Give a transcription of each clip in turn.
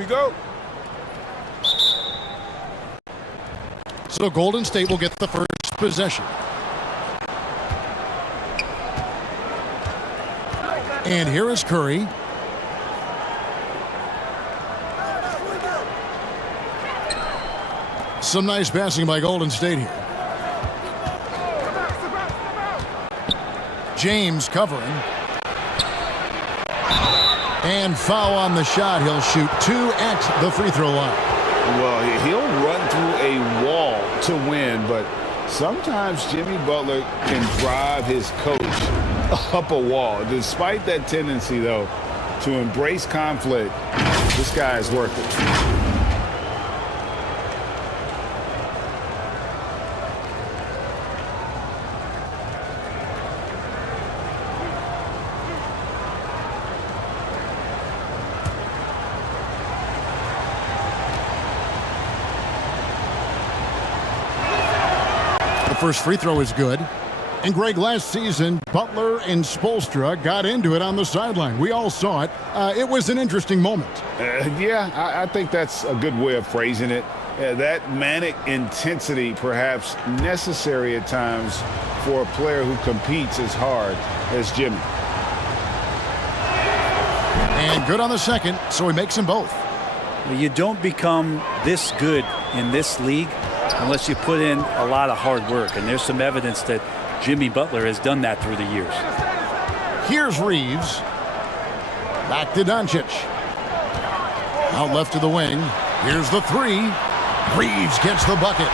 we go. So Golden State will get the first possession. And here is Curry. Some nice passing by Golden State here. James covering. And foul on the shot. He'll shoot 2 at the free throw line. Well, he'll run through a wall to win, but sometimes Jimmy Butler can drive his coach up a wall. Despite that tendency, though, to embrace conflict, this guy is worth it. First free throw is good. And Greg, last season, Butler and Spoelstra got into it on the sideline. We all saw it. It was an interesting moment. Yeah, I think that's a good way of phrasing it. That manic intensity perhaps necessary at times for a player who competes as hard as Jimmy. And good on the second, so he makes them both. You don't become this good in this league unless you put in a lot of hard work. And there's some evidence that Jimmy Butler has done that through the years. Here's Reeves. Back to Doncic. Out left to the wing. Here's the three. Reeves gets the bucket.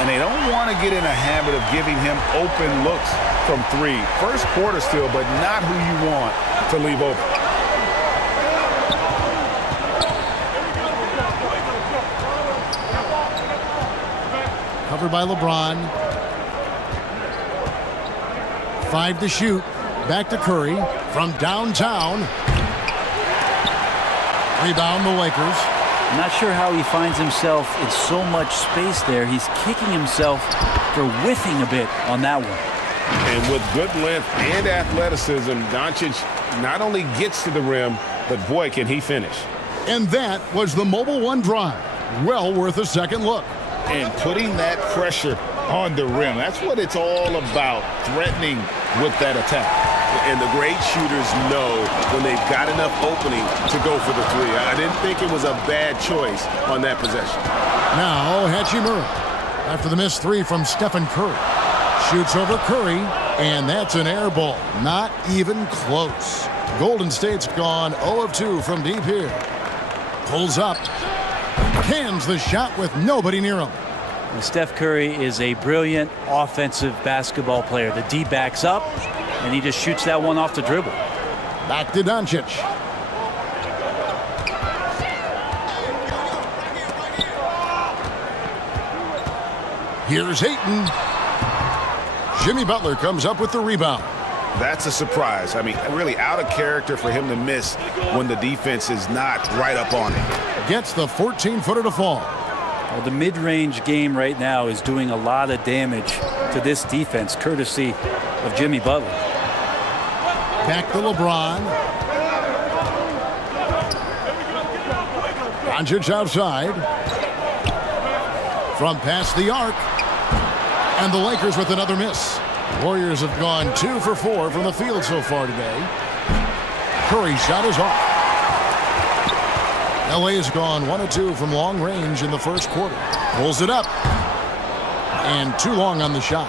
And they don't want to get in a habit of giving him open looks from three. First quarter still, but not who you want to leave open. Covered by LeBron. 5 to shoot. Back to Curry from downtown. Rebound the Lakers. I'm not sure how he finds himself in so much space there. He's kicking himself for whiffing a bit on that one. And with good length and athleticism, Doncic not only gets to the rim, but boy, can he finish. And that was the Mobile One drive. Well worth a second look. And putting that pressure on the rim. That's what it's all about, threatening with that attack. And the great shooters know when they've got enough opening to go for the three. I didn't think it was a bad choice on that possession. Now Hachimura, after the missed three from Stephen Curry. Shoots over Curry, and that's an air ball. Not even close. Golden State's gone 0 of 2 from deep here. Pulls up. Cans the shot with nobody near him. And Steph Curry is a brilliant offensive basketball player. The D backs up, and he just shoots that one off the dribble. Back to Doncic. Here's Ayton. Jimmy Butler comes up with the rebound. That's a surprise. I mean, really out of character for him to miss when the defense is not right up on him. Gets the 14-footer to fall. Well, the mid-range game right now is doing a lot of damage to this defense, courtesy of Jimmy Butler. Back to LeBron. Doncic outside. From past the arc. And the Lakers with another miss. Warriors have gone 2 for 4 from the field so far today. Curry's shot is off. LA has gone 1 of 2 from long range in the first quarter. Pulls it up. And too long on the shot.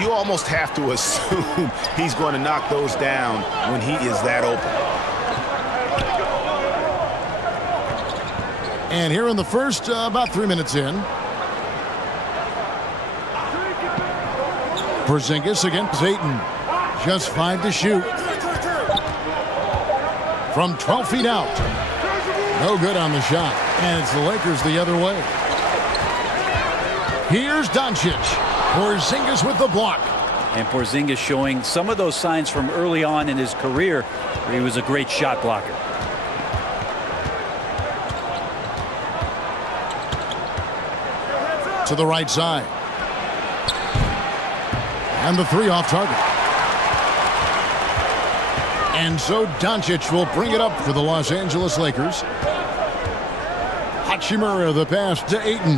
You almost have to assume he's going to knock those down when he is that open. And here in the first, about 3 minutes in. Porzingis against Ayton. Just 5 to shoot. From 12 feet out. No good on the shot. And it's the Lakers the other way. Here's Doncic. Porzingis with the block. And Porzingis showing some of those signs from early on in his career where he was a great shot blocker. To the right side. And the three off target. And so Doncic will bring it up for the Los Angeles Lakers. Hachimura, the pass to Ayton.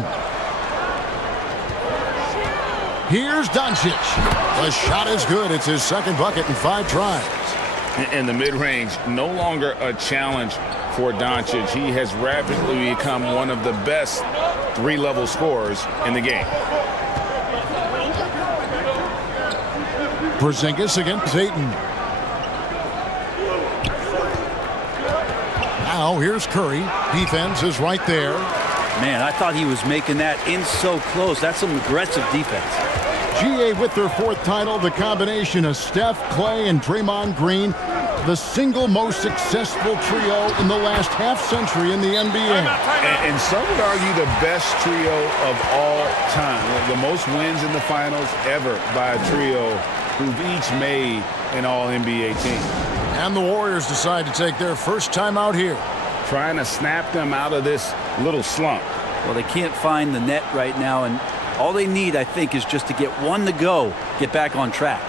Here's Doncic. The shot is good. It's his second bucket in 5 tries. In the mid-range, no longer a challenge for Doncic. He has rapidly become one of the best 3-level scorers in the game. Porzingis against Ayton. Now here's Curry. Defense is right there. Man, I thought he was making that in so close. That's some aggressive defense. GA with their 4th title, the combination of Steph, Clay, and Draymond Green, the single most successful trio in the last half-century in the NBA. And some would argue the best trio of all time. The most wins in the finals ever by a trio who've each made an All-NBA team. And the Warriors decide to take their first time out here. Trying to snap them out of this little slump. Well, they can't find the net right now, and all they need, I think, is just to get one to go, get back on track.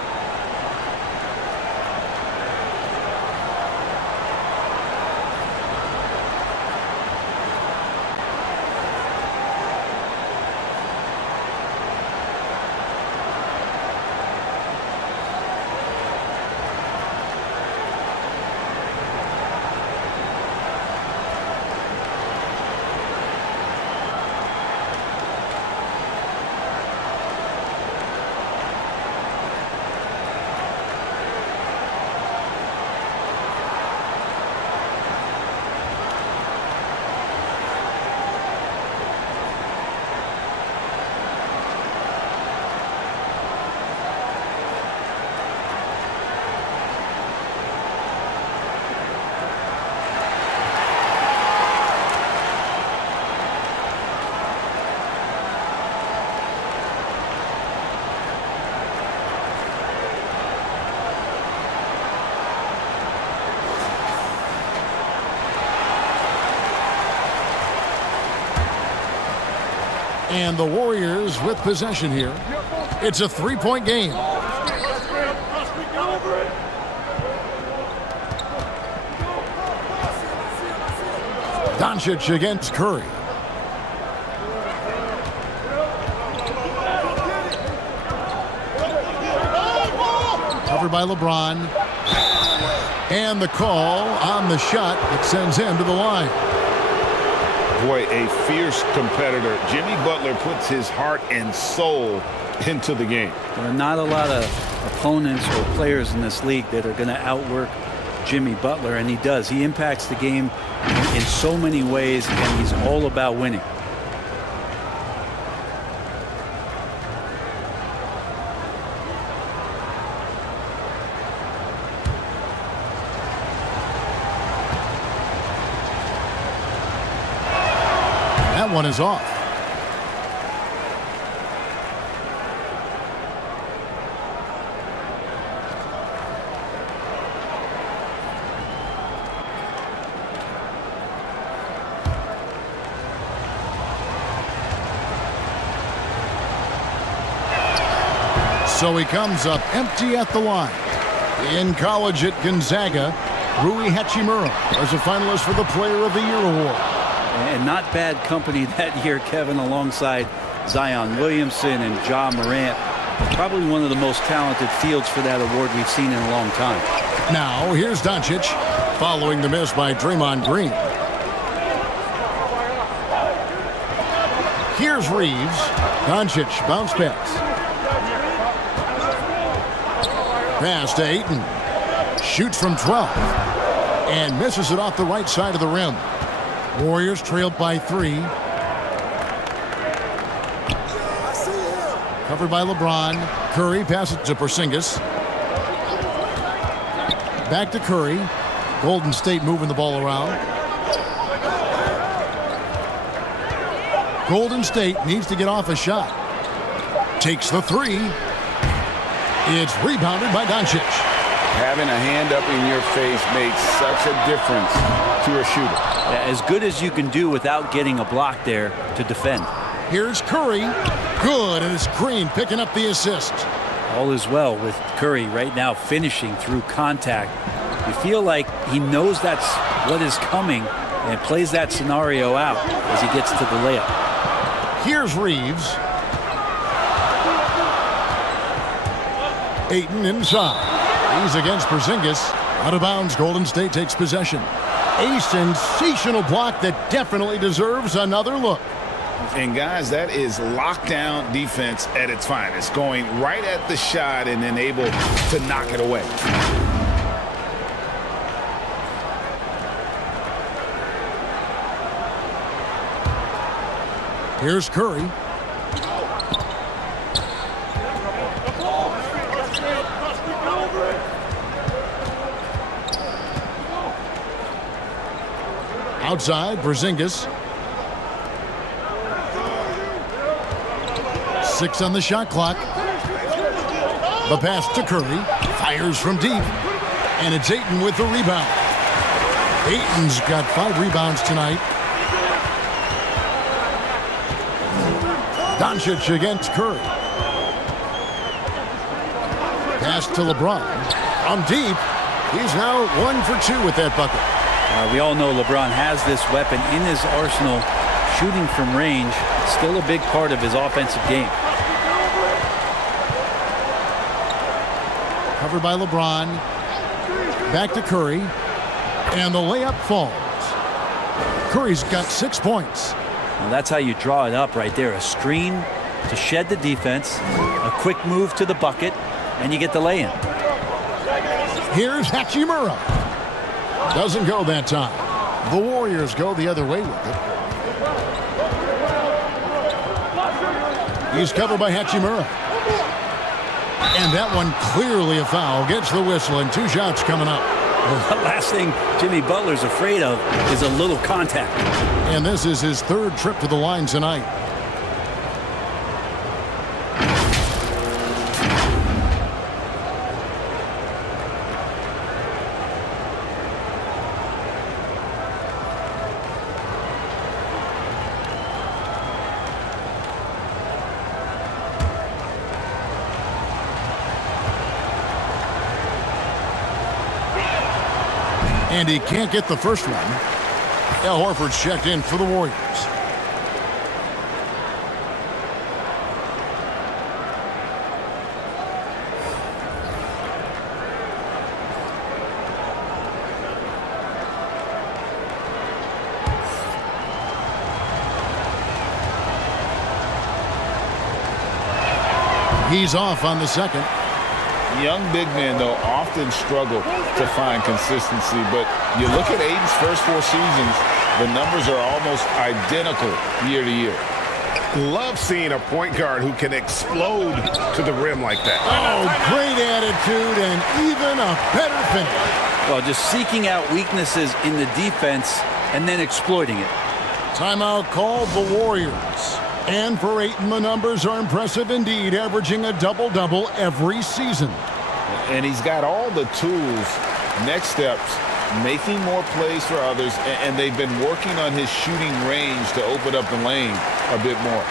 And the Warriors with possession here. It's a 3-point game. Doncic against Curry. Covered by LeBron. And the call on the shot that sends him to the line. Boy, a fierce competitor. Jimmy Butler puts his heart and soul into the game. There are not a lot of opponents or players in this league that are going to outwork Jimmy Butler, and he does. He impacts the game in so many ways, and he's all about winning. That one is off. So he comes up empty at the line. In college at Gonzaga, Rui Hachimura was a finalist for the Player of the Year award. And not bad company that year, Kevin, alongside Zion Williamson and Ja Morant. Probably one of the most talented fields for that award we've seen in a long time. Now, here's Doncic, following the miss by Draymond Green. Here's Reeves. Doncic, bounce pass. Pass to Ayton. Shoots from 12. And misses it off the right side of the rim. Warriors trailed by 3. Covered by LeBron. Curry passes to Porzingis. Back to Curry. Golden State moving the ball around. Golden State needs to get off a shot. Takes the 3. It's rebounded by Doncic. Having a hand up in your face makes such a difference to a shooter. As good as you can do without getting a block there to defend. Here's Curry. Good, and it's Green picking up the assist. All is well with Curry right now finishing through contact. You feel like he knows that's what is coming, and plays that scenario out as he gets to the layup. Here's Reeves. Ayton inside. He's against Porzingis. Out of bounds. Golden State takes possession. A sensational block that definitely deserves another look. And guys, that is lockdown defense at its finest, going right at the shot and then able to knock it away. Here's Curry. Outside, Porzingis. 6 on the shot clock. The pass to Curry. Fires from deep. And it's Ayton with the rebound. Ayton's got 5 rebounds tonight. Doncic against Curry. Pass to LeBron. On deep. He's now 1 for 2 with that bucket. We all know LeBron has this weapon in his arsenal. Shooting from range, still a big part of his offensive game. Covered by LeBron. Back to Curry. And the layup falls. Curry's got 6 points. Well, that's how you draw it up right there. A screen to shed the defense, a quick move to the bucket, and you get the lay-in. Here's Hachimura. Doesn't go that time. The Warriors go the other way with it. He's covered by Hachimura. And that one clearly a foul. Gets the whistle and 2 shots coming up. Well, the last thing Jimmy Butler's afraid of is a little contact. And this is his 3rd trip to the line tonight. And he can't get the first one. Al Horford's checked in for the Warriors. He's off on the second. Young big men, though, often struggle to find consistency. But you look at Ayton's first 4 seasons, the numbers are almost identical year to year. Love seeing a point guard who can explode to the rim like that. Oh, great attitude and even a better finish. Well, just seeking out weaknesses in the defense and then exploiting it. Timeout called the Warriors. And for Ayton, the numbers are impressive indeed, averaging a double-double every season. And he's got all the tools. Next steps, making more plays for others, and they've been working on his shooting range to open up the lane a bit more.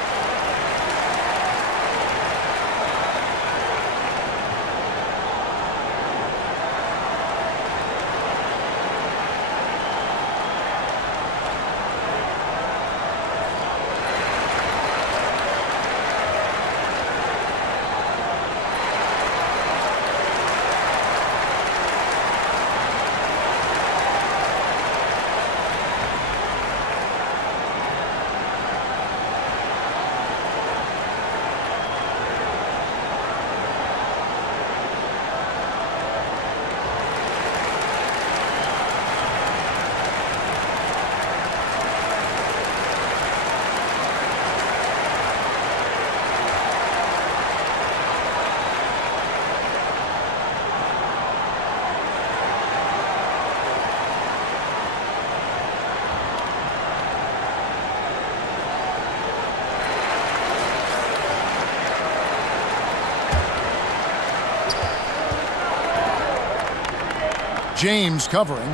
James covering.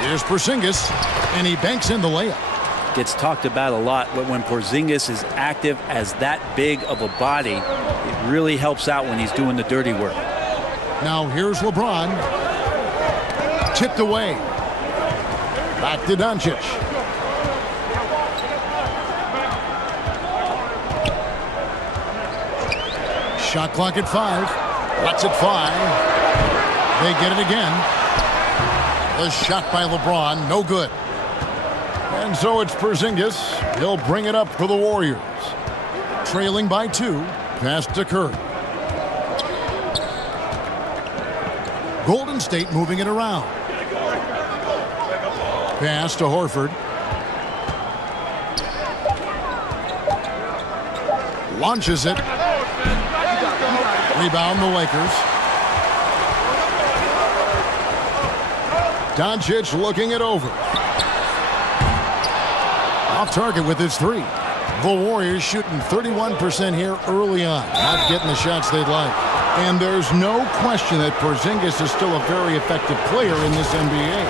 Here's Porzingis, and he banks in the layup. gets talked about a lot, but when Porzingis is active as that big of a body, it really helps out when he's doing the dirty work. Now here's LeBron. Tipped away. Back to Doncic. Shot clock at 5. Lets it fly. They get it again. The shot by LeBron, no good. And so it's Porzingis. He'll bring it up for the Warriors. Trailing by 2. Pass to Curry. Golden State moving it around. Pass to Horford. Launches it. Rebound the Lakers. Doncic looking it over. Off target with his 3. The Warriors shooting 31% here early on. Not getting the shots they'd like. And there's no question that Porzingis is still a very effective player in this NBA.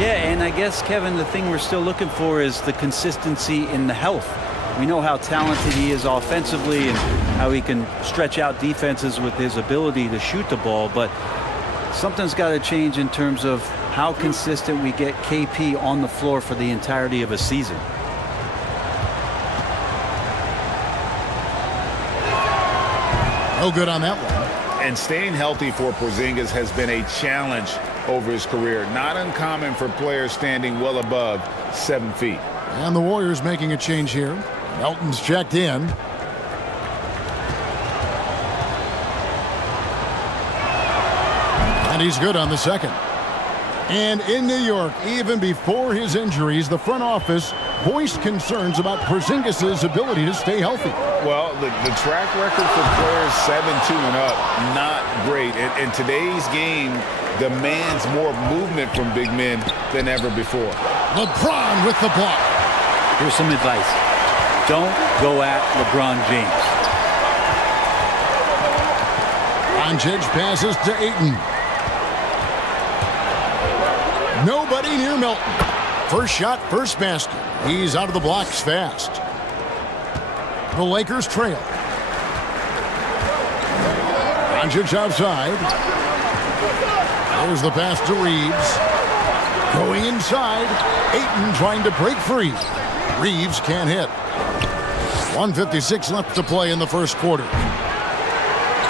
Yeah, and I guess, Kevin, the thing we're still looking for is the consistency in the health. We know how talented he is offensively and how he can stretch out defenses with his ability to shoot the ball, but something's got to change in terms of how consistent we get KP on the floor for the entirety of a season. No good on that one. And staying healthy for Porzingis has been a challenge over his career. Not uncommon for players standing well above 7 feet. And the Warriors making a change here. Melton's checked in. And he's good on the second. And in New York, even before his injuries, the front office voiced concerns about Porzingis' ability to stay healthy. Well, the track record for players 7-2 and up, not great. And today's game demands more movement from big men than ever before. LeBron with the block. Here's some advice. Don't go at LeBron James. Doncic passes to Ayton. Nobody near Melton. First shot, first basket. He's out of the blocks fast. The Lakers trail. Doncic outside. There's the pass to Reeves. Going inside. Ayton trying to break free. Reeves can't hit. 1:56 left to play in the first quarter.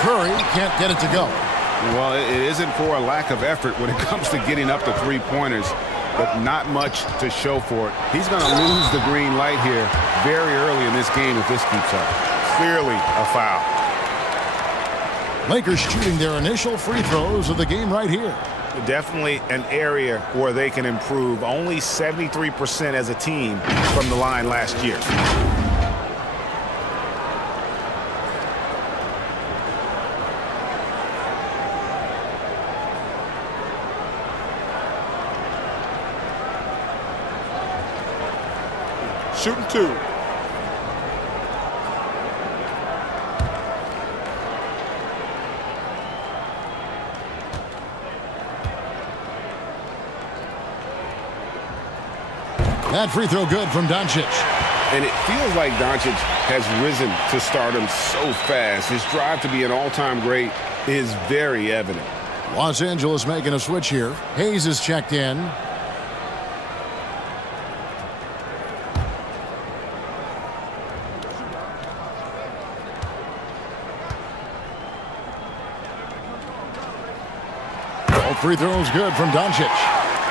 Curry can't get it to go. Well, it isn't for a lack of effort when it comes to getting up to three-pointers, but not much to show for it. He's going to lose the green light here very early in this game if this keeps up. Clearly a foul. Lakers shooting their initial free throws of the game right here. Definitely an area where they can improve. Only 73% as a team from the line last year. Shooting 2. That free throw good from Doncic. And it feels like Doncic has risen to stardom so fast. His drive to be an all-time great is very evident. Los Angeles making a switch here. Hayes is checked in. All free throws good from Doncic.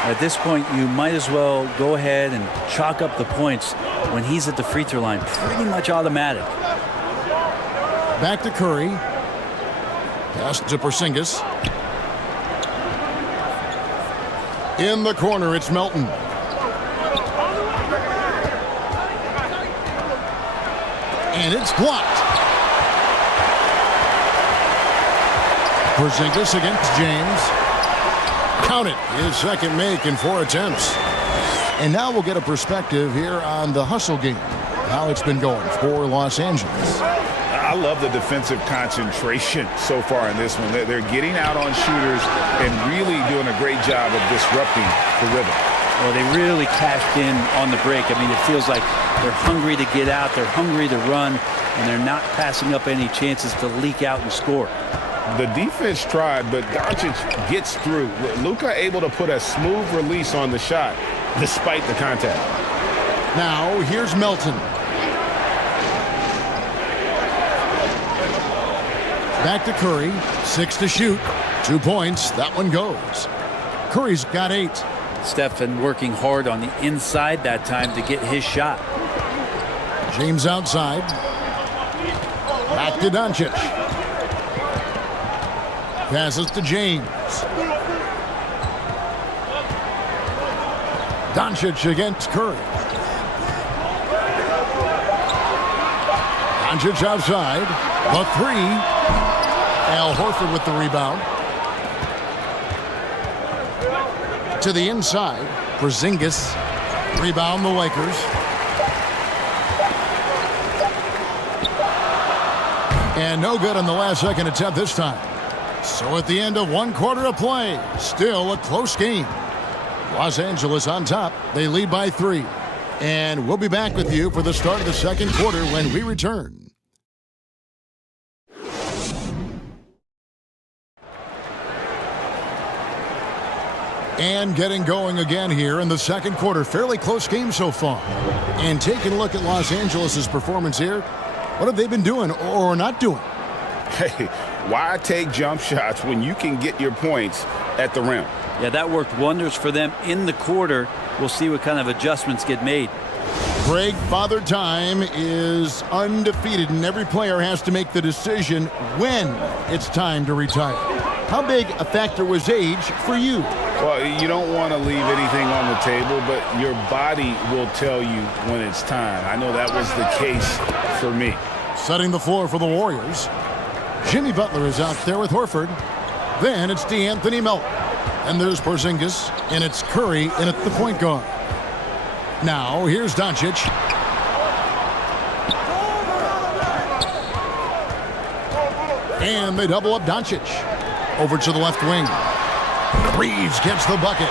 At this point, you might as well go ahead and chalk up the points when he's at the free throw line. Pretty much automatic. Back to Curry. Pass to Porzingis. In the corner, it's Melton. And it's blocked. Porzingis against James. Count it. His second make in 4 attempts. And now we'll get a perspective here on the hustle game. How it's been going for Los Angeles. I love the defensive concentration so far in this one. They're getting out on shooters and really doing a great job of disrupting the rhythm. Well, they really cashed in on the break. I mean, it feels like they're hungry to get out, they're hungry to run, and they're not passing up any chances to leak out and score. The defense tried, but Doncic gets through. Luka able to put a smooth release on the shot despite the contact. Now, here's Melton. Back to Curry. 6 to shoot. 2 points. That one goes. Curry's got 8. Stephen working hard on the inside that time to get his shot. James outside. Back to Doncic. Passes to James. Doncic against Curry. Doncic outside. The 3. Al Horford with the rebound. To the inside. Porzingis. Rebound the Lakers. And no good on the last second attempt this time. So at the end of 1 quarter of play, still a close game. Los Angeles on top. They lead by 3. And we'll be back with you for the start of the second quarter when we return. And getting going again here in the second quarter. Fairly close game so far. And taking a look at Los Angeles' performance here. What have they been doing or not doing? Hey, why take jump shots when you can get your points at the rim? Yeah, that worked wonders for them in the quarter. We'll see what kind of adjustments get made. Greg, Father Time is undefeated, and every player has to make the decision when it's time to retire. How big a factor was age for you? Well, you don't want to leave anything on the table, but your body will tell you when it's time. I know that was the case for me. Setting the floor for the Warriors. Jimmy Butler is out there with Horford. Then it's DeAnthony Melton. And there's Porzingis, and it's Curry in at the point guard. Now, here's Doncic. And they double up Doncic. Over to the left wing. Reeves gets the bucket.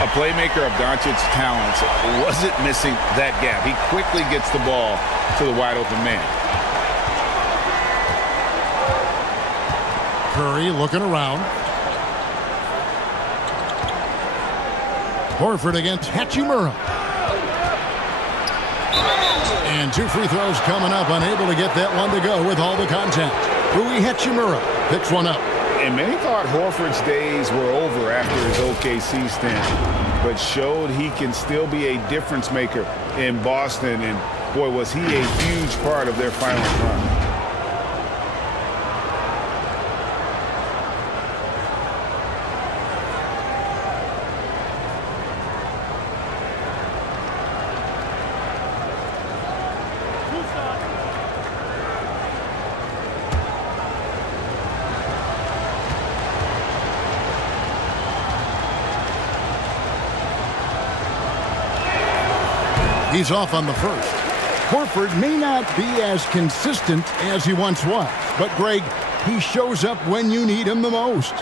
A playmaker of Doncic's talents wasn't missing that gap. He quickly gets the ball to the wide open man. Curry looking around. Horford against Hachimura. And 2 free throws coming up. Unable to get that one to go with all the contact. Rui Hachimura picks one up. And many thought Horford's days were over after his OKC stint, but showed he can still be a difference maker in Boston. And boy, was he a huge part of their final run. He's off on the first. Horford may not be as consistent as he once was, but Greg, he shows up when you need him the most.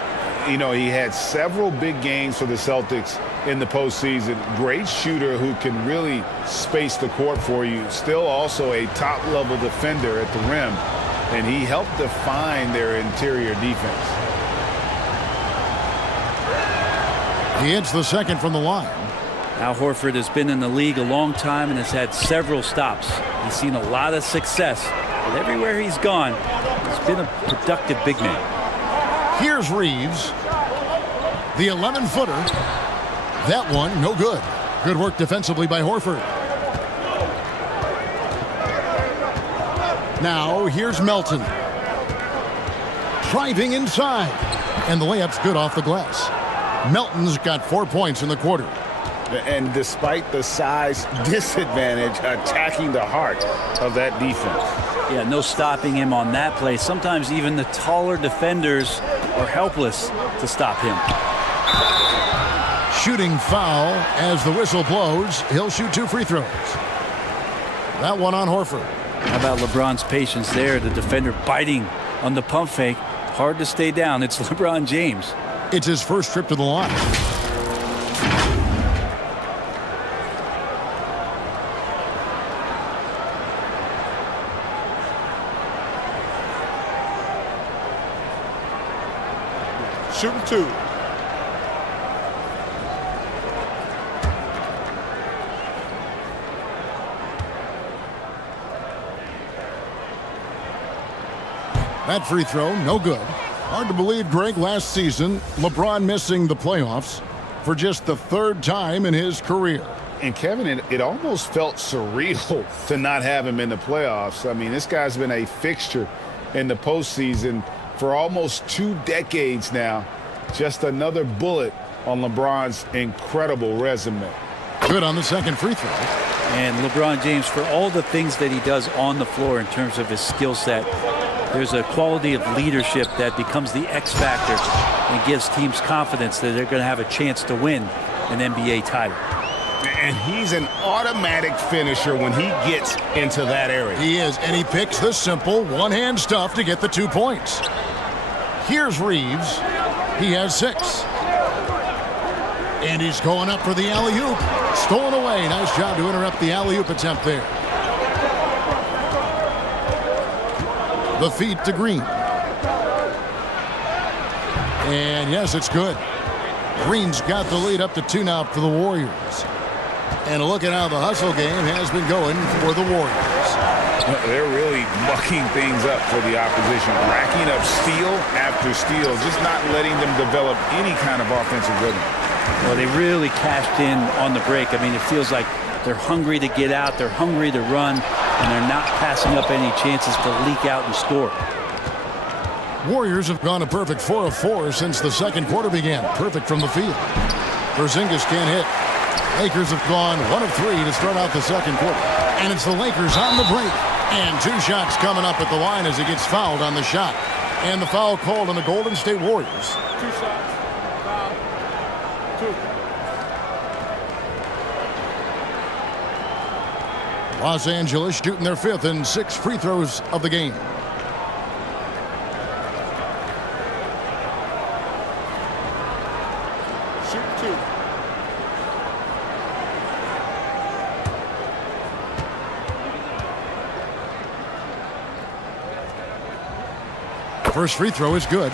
You know, he had several big games for the Celtics in the postseason. Great shooter who can really space the court for you. Still also a top-level defender at the rim, and he helped define their interior defense. He hits the second from the line. Al Horford has been in the league a long time and has had several stops. He's seen a lot of success, but everywhere he's gone, he's been a productive big man. Here's Reeves. The 11-footer. That one, no good. Good work defensively by Horford. Now, here's Melton. Driving inside. And the layup's good off the glass. Melton's got 4 points in the quarter. And despite the size disadvantage, attacking the heart of that defense. Yeah, no stopping him on that play. Sometimes even the taller defenders are helpless to stop him. Shooting foul as the whistle blows. He'll shoot 2 free throws. That one on Horford. How about LeBron's patience there? The defender biting on the pump fake. Hard to stay down. It's LeBron James. It's his first trip to the line. Shooting 2. That free throw, no good. Hard to believe, Greg, last season, LeBron missing the playoffs for just the 3rd time in his career. And Kevin, it almost felt surreal to not have him in the playoffs. I mean, this guy's been a fixture in the postseason for almost 2 decades now. Just another bullet on LeBron's incredible resume. Good on the second free throw. And LeBron James, for all the things that he does on the floor in terms of his skill set, there's a quality of leadership that becomes the X factor and gives teams confidence that they're going to have a chance to win an NBA title. And he's an automatic finisher when he gets into that area. He is, and he picks the simple one-hand stuff to get the 2 points. Here's Reeves. He has 6. And he's going up for the alley-oop. Stolen away. Nice job to interrupt the alley-oop attempt there. The feed to Green. And yes, it's good. Green's got the lead up to 2 now for the Warriors. And look at how the hustle game has been going for the Warriors. They're really mucking things up for the opposition, racking up steal after steal, just not letting them develop any kind of offensive rhythm. Well, they really cashed in on the break. I mean, it feels like they're hungry to get out, they're hungry to run, and they're not passing up any chances to leak out and score. Warriors have gone a perfect 4 of 4 since the second quarter began. Perfect from the field. Porzingis can't hit. Lakers have gone 1 of 3 to start out the second quarter. And it's the Lakers on the break. And 2 shots coming up at the line as he gets fouled on the shot. And the foul called on the Golden State Warriors. 2 shots. Foul. 2. Los Angeles shooting their 5th and 6th free throws of the game. Shooting 2. First free throw is good.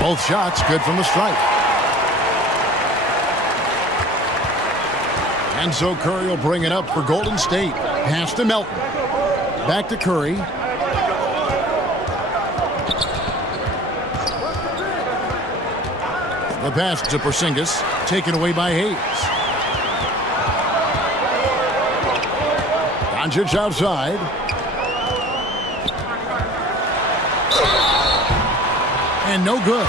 Both shots good from the stripe. And so Curry will bring it up for Golden State. Pass to Melton. Back to Curry. The pass to Porzingis, taken away by Hayes. Doncic outside. And no good.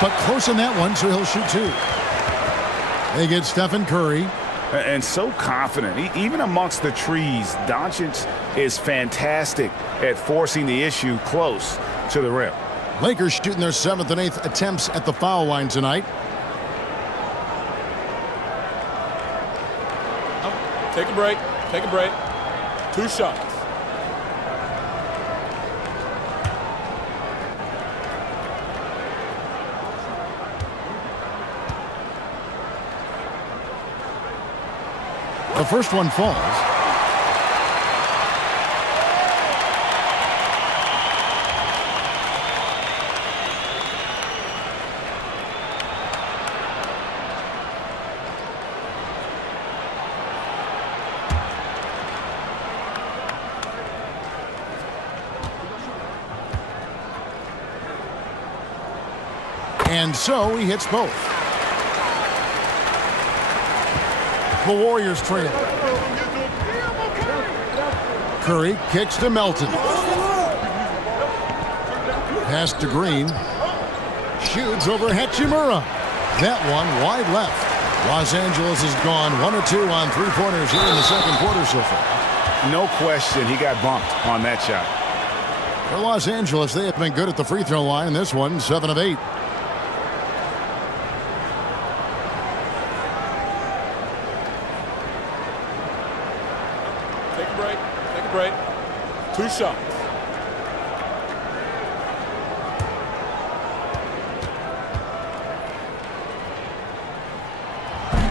But close on that one, so he'll shoot 2. They get Stephen Curry. And so confident. Even amongst the trees, Doncic is fantastic at forcing the issue close to the rim. Lakers shooting their 7th and 8th attempts at the foul line tonight. Take a break. Take a break. 2 shots. The first one falls. And so he hits both. The Warriors trail. Curry kicks to Melton. Pass to Green. Shoots over Hachimura. That one wide left. Los Angeles has gone 1 or 2 on 3-pointers here in the second quarter so far. No question, he got bumped on that shot. For Los Angeles, they have been good at the free throw line in this one, 7 of 8. Take a break. Take a break. 2 shots.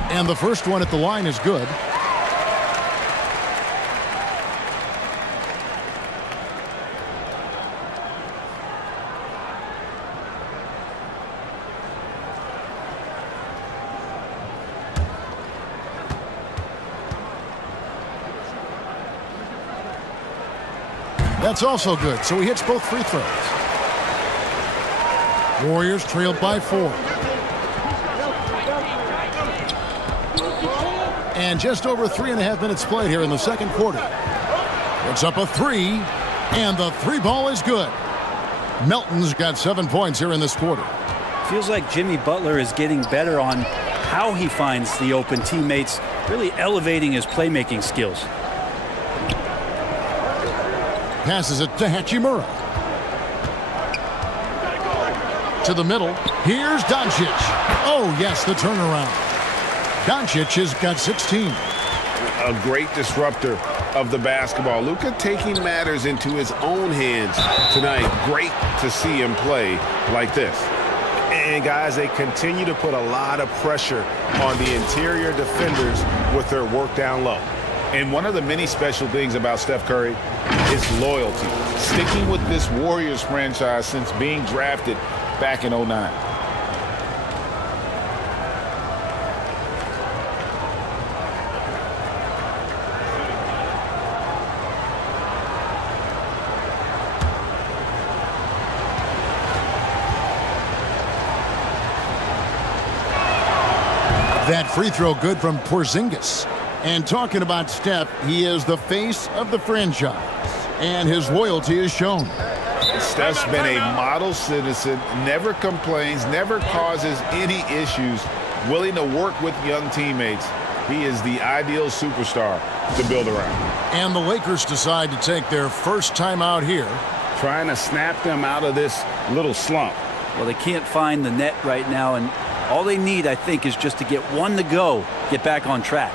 And the first one at the line is good. That's also good, so he hits both free throws. Warriors trailed by 4. And just over 3.5 minutes played here in the second quarter. Puts up a 3, and the 3 ball is good. Melton's got 7 points here in this quarter. Feels like Jimmy Butler is getting better on how he finds the open teammates, really elevating his playmaking skills. Passes it to Hachimura. To the middle. Here's Doncic. Oh, yes, the turnaround. Doncic has got 16. A great disruptor of the basketball. Luka taking matters into his own hands tonight. Great to see him play like this. And, guys, they continue to put a lot of pressure on the interior defenders with their work down low. And one of the many special things about Steph Curry is loyalty. Sticking with this Warriors franchise since being drafted back in 09. That free throw good from Porzingis. And talking about Steph, he is the face of the franchise, and his loyalty is shown. Steph's been a model citizen, never complains, never causes any issues, willing to work with young teammates. He is the ideal superstar to build around. And the Lakers decide to take their first time out here. Trying to snap them out of this little slump. Well, they can't find the net right now, and all they need, I think, is just to get one to go, get back on track.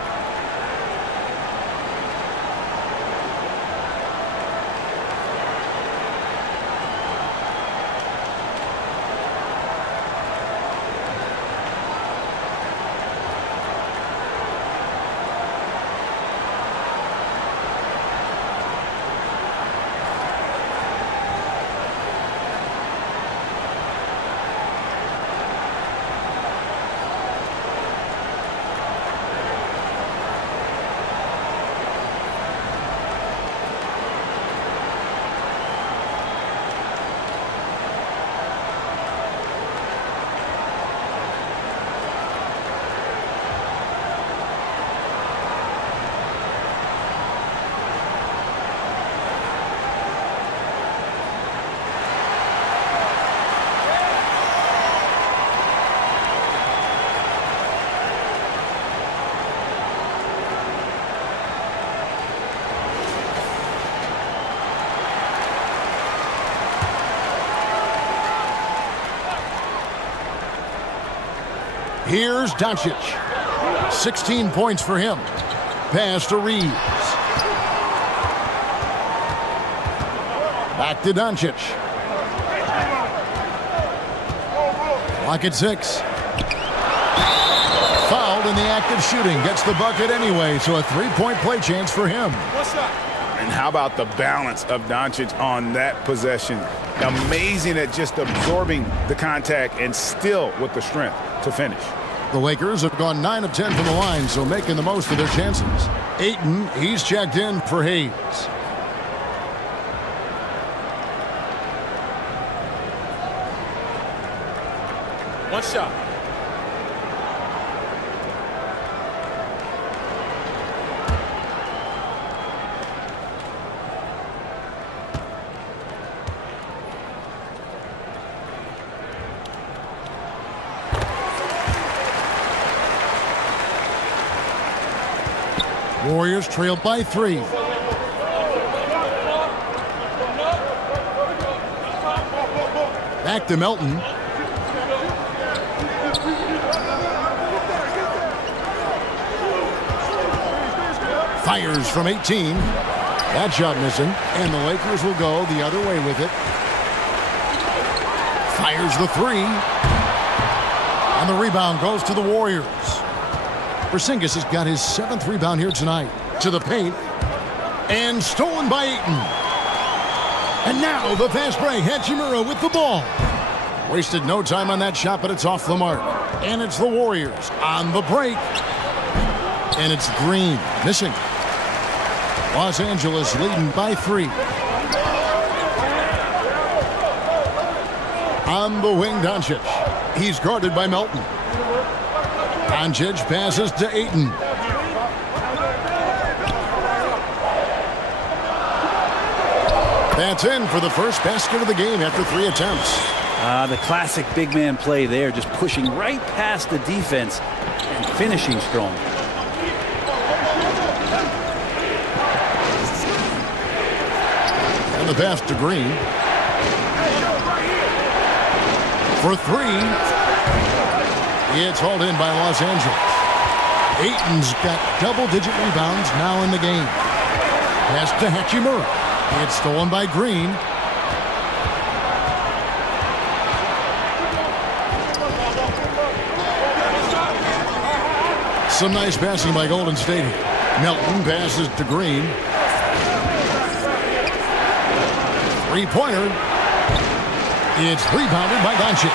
Here's Doncic. 16 points for him. Pass to Reeves. Back to Doncic. Clock at 6. Fouled in the act of shooting. Gets the bucket anyway, so a 3-point play chance for him. And how about the balance of Doncic on that possession? Amazing at just absorbing the contact and still with the strength to finish. The Lakers have gone 9 of 10 from the line, so making the most of their chances. Ayton, he's checked in for Hayes. One shot. Warriors trailed by 3. Back to Melton. Fires from 18. That shot missing. And the Lakers will go the other way with it. Fires the 3. And the rebound goes to the Warriors. Porzingis has got his 7th rebound here tonight. To the paint. And stolen by Ayton. And now the fast break. Hachimura with the ball. Wasted no time on that shot, but it's off the mark. And it's the Warriors on the break. And it's Green missing. Los Angeles leading by 3. On the wing, Doncic. He's guarded by Melton. Doncic passes to Ayton. That's in for the first basket of the game after 3 attempts. The classic big man play there, just pushing right past the defense and finishing strong. And the pass to Green. For 3. It's hauled in by Los Angeles. Ayton's got double-digit rebounds now in the game. Pass to Hachimura. It's stolen by Green. Some nice passing by Golden State. Melton passes to Green. 3-pointer. It's rebounded by Doncic.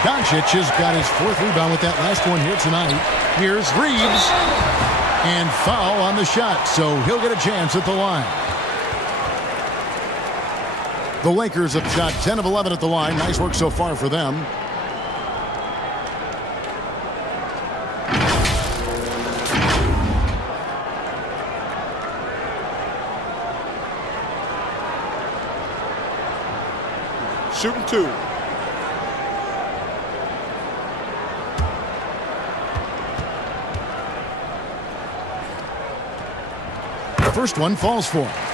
Doncic has got his 4th rebound with that last one here tonight. Here's Reeves. And foul on the shot, so he'll get a chance at the line. The Lakers have shot 10 of 11 at the line. Nice work so far for them. Shooting 2. The first one falls for him.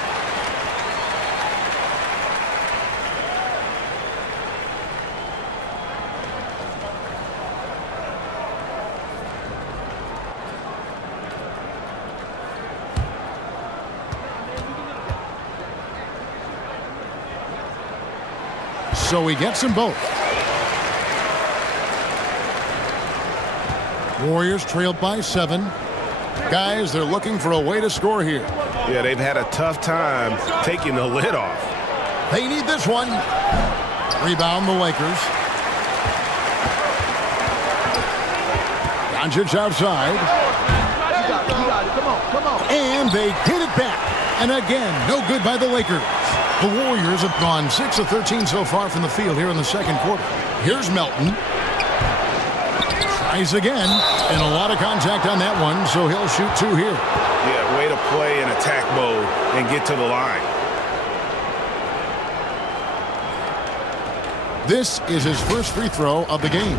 So he gets them both. Warriors trailed by 7. Guys, they're looking for a way to score here. Yeah, they've had a tough time taking the lid off. They need this one. Rebound the Lakers. Doncic outside. And they get it back. And again, no good by the Lakers. The Warriors have gone 6 of 13 so far from the field here in the second quarter. Here's Melton. Tries again. And a lot of contact on that one, so he'll shoot 2 here. Yeah, way to play in attack mode and get to the line. This is his first free throw of the game.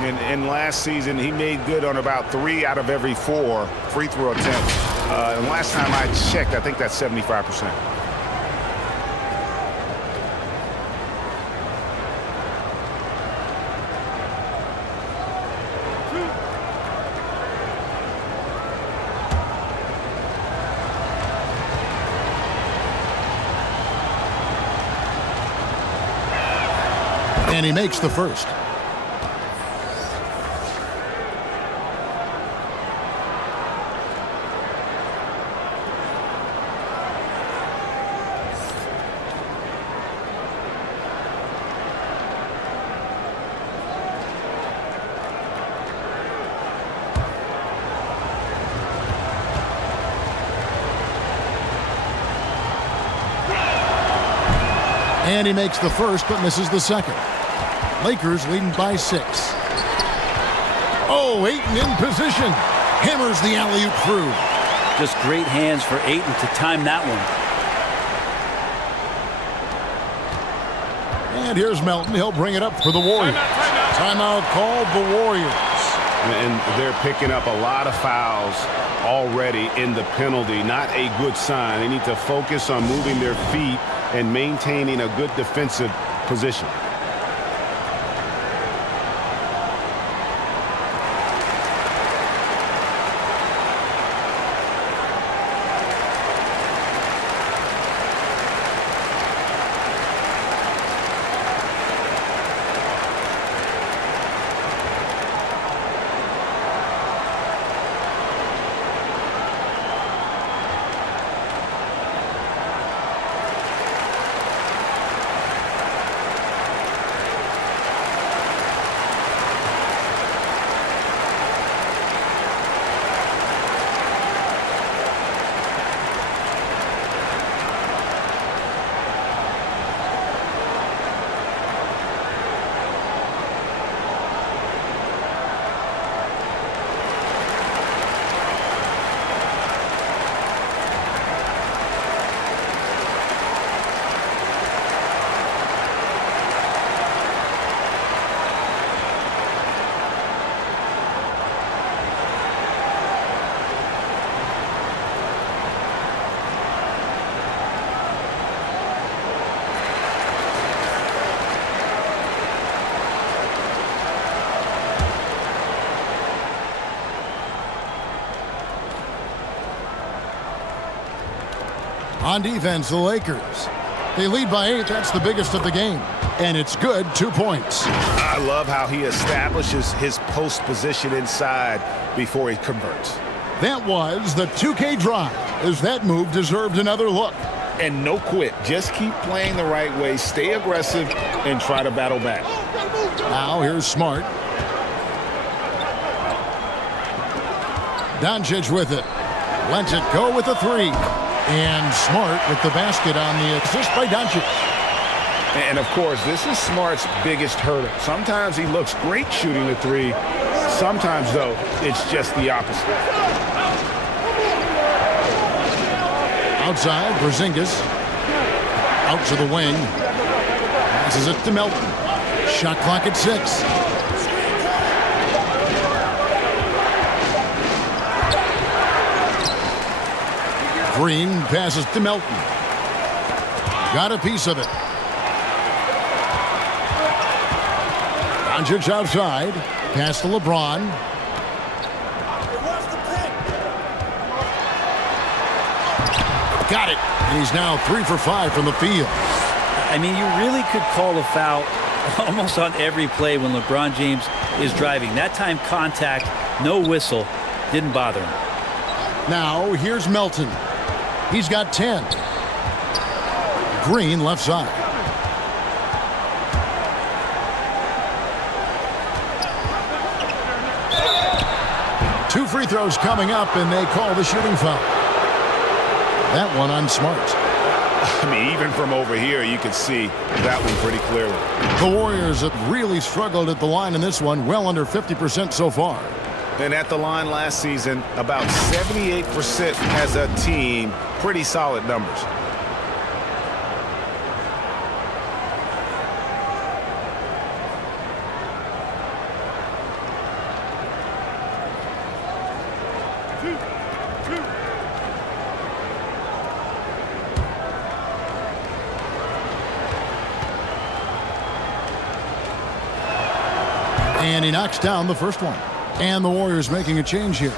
And last season, he made good on about 3 out of every 4 free throw attempts. And last time I checked, I think that's 75%. And he makes the first. And he makes the first, but misses the second. Lakers leading by 6. Oh, Ayton in position. Hammers the alley-oop through. Just great hands for Ayton to time that one. And here's Melton. He'll bring it up for the Warriors. Timeout called the Warriors. And they're picking up a lot of fouls already in the penalty. Not a good sign. They need to focus on moving their feet and maintaining a good defensive position. On defense, the Lakers. They lead by 8. That's the biggest of the game. And it's good. 2 points. I love how he establishes his post position inside before he converts. That was the 2K drive, as that move deserved another look. And no quit. Just keep playing the right way. Stay aggressive and try to battle back. Now here's Smart. Doncic with it. Lets it go with the 3. And Smart with the basket on the assist by Doncic. And, of course, this is Smart's biggest hurdle. Sometimes he looks great shooting the 3. Sometimes, though, it's just the opposite. Outside, Porzingis. Out to the wing. Passes it to Melton. Shot clock at 6. Green passes to Melton. Got a piece of it. Doncic outside. Pass to LeBron. Got it. And he's now 3 for 5 from the field. I mean, you really could call a foul almost on every play when LeBron James is driving. That time contact, no whistle, didn't bother him. Now here's Melton. He's got 10. Green left side. Two free throws coming up, and they call the shooting foul. That one on Smart. I mean, even from over here, you can see that one pretty clearly. The Warriors have really struggled at the line in this one, well under 50% so far. And at the line last season, about 78% as a team. Pretty solid numbers. And he knocks down the first one. And the Warriors making a change here.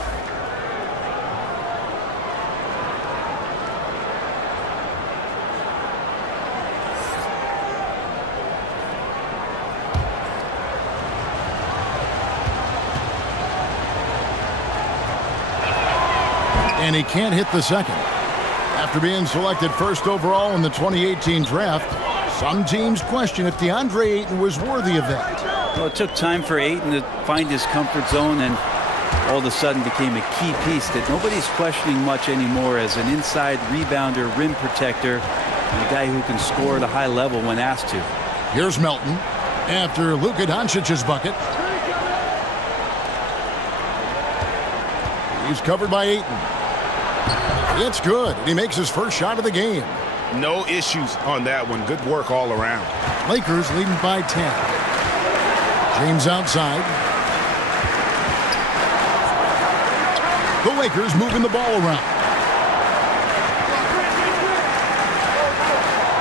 And he can't hit the second. After being selected first overall in the 2018 draft, some teams question if DeAndre Ayton was worthy of that. Well, it took time for Ayton to find his comfort zone and all of a sudden became a key piece that nobody's questioning much anymore as an inside rebounder, rim protector, and a guy who can score at a high level when asked to. Here's Melton after Luka Doncic's bucket. He's covered by Ayton. It's good. He makes his first shot of the game. No issues on that one. Good work all around. Lakers leading by 10. James outside. The Lakers moving the ball around.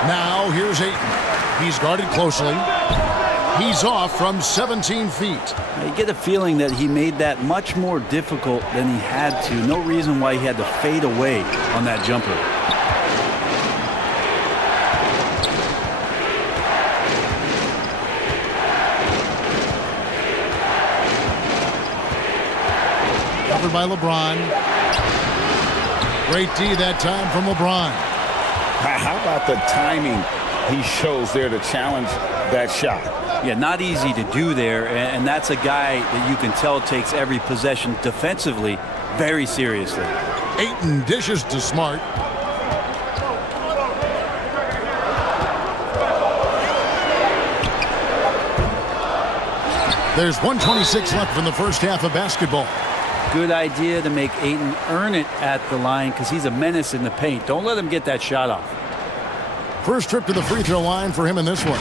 Now here's Ayton. He's guarded closely. He's off from 17 feet. You get a feeling that he made that much more difficult than he had to. No reason why he had to fade away on that jumper. Covered by LeBron. Great D that time from LeBron. How about the timing he shows there to challenge that shot? Yeah, not easy to do there, and that's a guy that you can tell takes every possession defensively very seriously. Ayton dishes to Smart. There's 1:26 left in the first half of basketball. Good idea to make Ayton earn it at the line because he's a menace in the paint. Don't let him get that shot off. First trip to the free throw line for him in this one.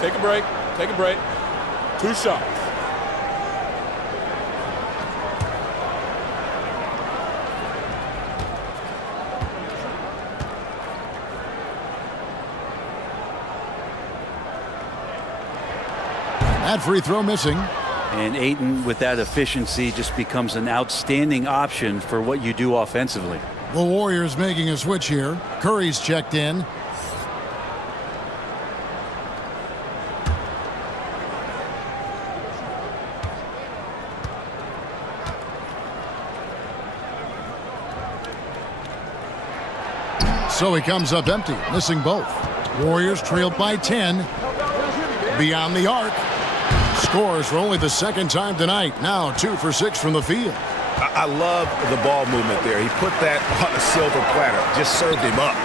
Take a break. Take a break. 2 shots. That free throw missing. And Ayton, with that efficiency, just becomes an outstanding option for what you do offensively. The Warriors making a switch here. Curry's checked in. So he comes up empty, missing both. Warriors trailed by 10. Beyond the arc. Scores for only the second time tonight. Now 2 for 6 from the field. I love the ball movement there. He put that on a silver platter. Just served him up.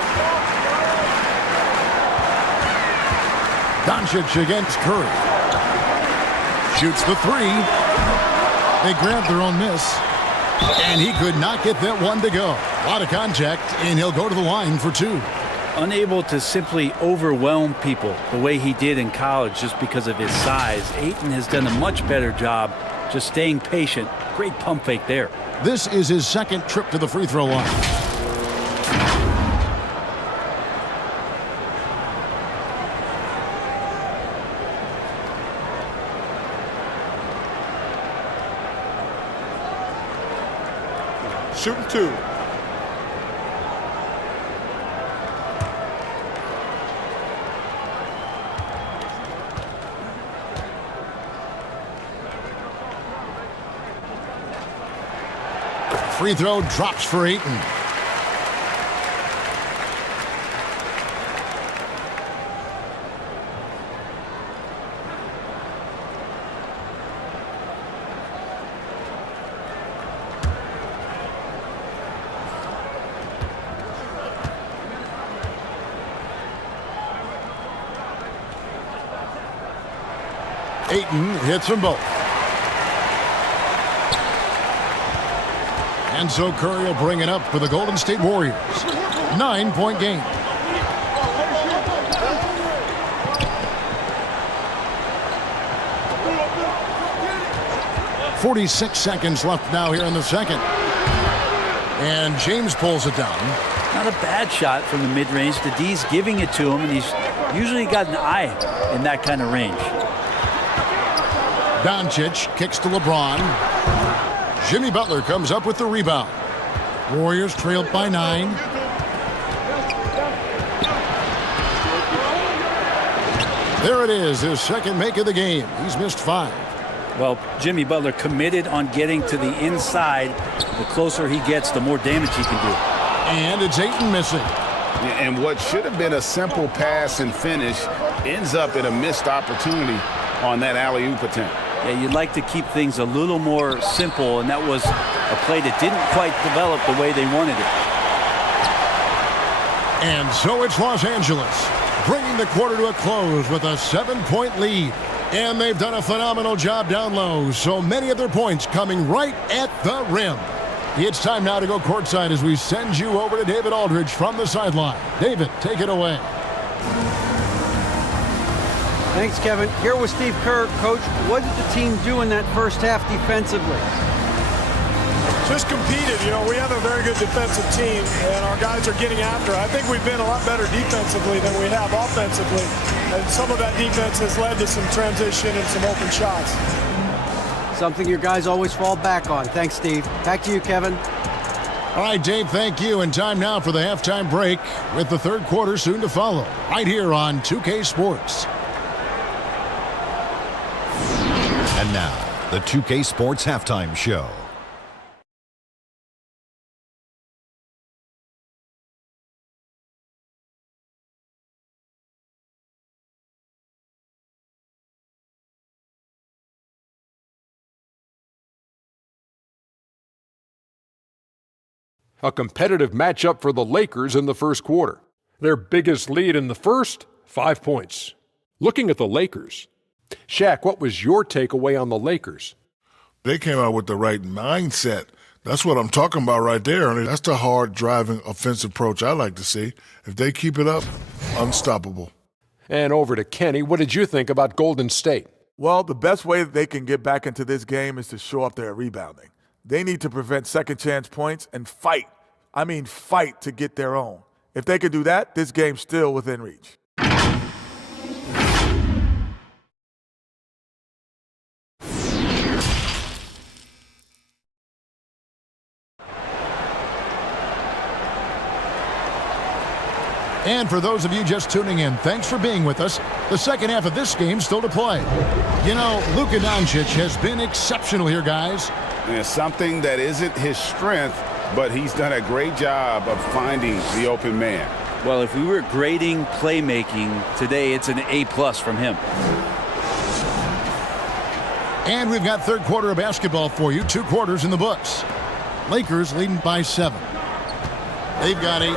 Doncic against Curry. Shoots the three. They grab their own miss. And he could not get that one to go. A lot of contact, and he'll go to the line for 2. Unable to simply overwhelm people the way he did in college just because of his size, Ayton has done a much better job just staying patient. Great pump fake there. This is his second trip to the free throw line. Shooting 2. Free throw drops for Ayton. Ayton hits them both. And so Curry will bring it up for the Golden State Warriors. 9-point game. .46 seconds left now here in the second. And James pulls it down. Not a bad shot from the mid-range. The D's giving it to him, and he's usually got an eye in that kind of range. Doncic kicks to LeBron. Jimmy Butler comes up with the rebound. Warriors trailed by 9. There it is, his second make of the game. He's missed 5. Well, Jimmy Butler committed on getting to the inside. The closer he gets, the more damage he can do. And it's Ayton missing. And what should have been a simple pass and finish ends up in a missed opportunity on that alley-oop attempt. Yeah, you'd like to keep things a little more simple, and that was a play that didn't quite develop the way they wanted it. And so it's Los Angeles, bringing the quarter to a close with a 7-point lead. And they've done a phenomenal job down low, so many of their points coming right at the rim. It's time now to go courtside as we send you over to David Aldridge from the sideline. David, take it away. Thanks, Kevin. Here with Steve Kerr. Coach, what did the team do in that first half defensively? Just competed. You know, we have a very good defensive team, and our guys are getting after it. I think we've been a lot better defensively than we have offensively, and some of that defense has led to some transition and some open shots. Something your guys always fall back on. Thanks, Steve. Back to you, Kevin. All right, Dave, thank you. And time now for the halftime break with the third quarter soon to follow right here on 2K Sports. And now, the 2K Sports Halftime Show. A competitive matchup for the Lakers in the first quarter. Their biggest lead in the first, 5 points. Looking at the Lakers, Shaq, what was your takeaway on the Lakers? They came out with the right mindset. That's what I'm talking about right there. And that's the hard driving offensive approach I like to see. If they keep it up, unstoppable. And over to Kenny, what did you think about Golden State? Well, the best way that they can get back into this game is to show up their rebounding. They need to prevent second chance points and fight. I mean, fight to get their own. If they can do that, this game's still within reach. And for those of you just tuning in, thanks for being with us. The second half of this game still to play. You know, Luka Doncic has been exceptional here, guys. And it's something that isn't his strength, but he's done a great job of finding the open man. Well, if we were grading playmaking today, it's an A+ from him. And we've got third quarter of basketball for you. 2 quarters in the books. Lakers leading by 7. They've got 8.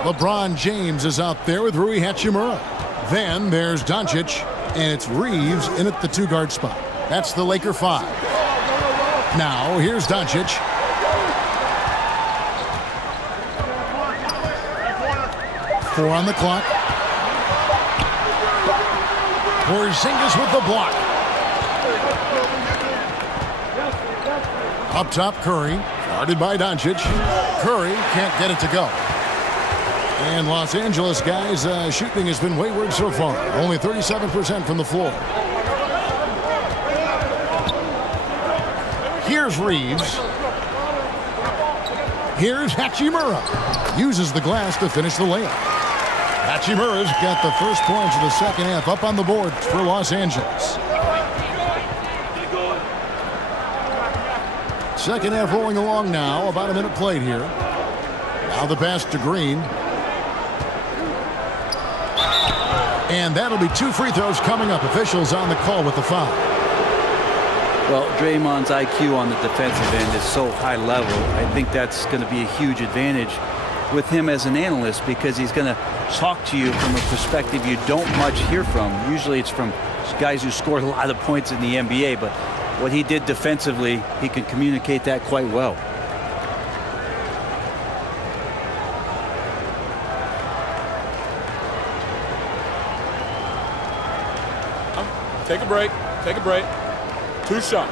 LeBron James is out there with Rui Hachimura. Then there's Doncic, and it's Reeves in at the 2-guard spot. That's the Laker 5. Now, here's Doncic. Four on the clock. Porzingis with the block. Up top, Curry. Guarded by Doncic. Curry can't get it to go. And Los Angeles guys, shooting has been wayward so far. Only 37% from the floor. Here's Reeves. Here's Hachimura. Uses the glass to finish the layup. Hachimura's got the first points of the second half up on the board for Los Angeles. Second half rolling along now. About a minute played here. Now the pass to Green. And that'll be 2 free throws coming up. Officials on the call with the foul. Well, Draymond's IQ on the defensive end is so high level. I think that's going to be a huge advantage with him as an analyst, because he's going to talk to you from a perspective you don't much hear from. Usually it's from guys who scored a lot of points in the NBA, but what he did defensively, he can communicate that quite well. Take a break. Take a break. 2 shots.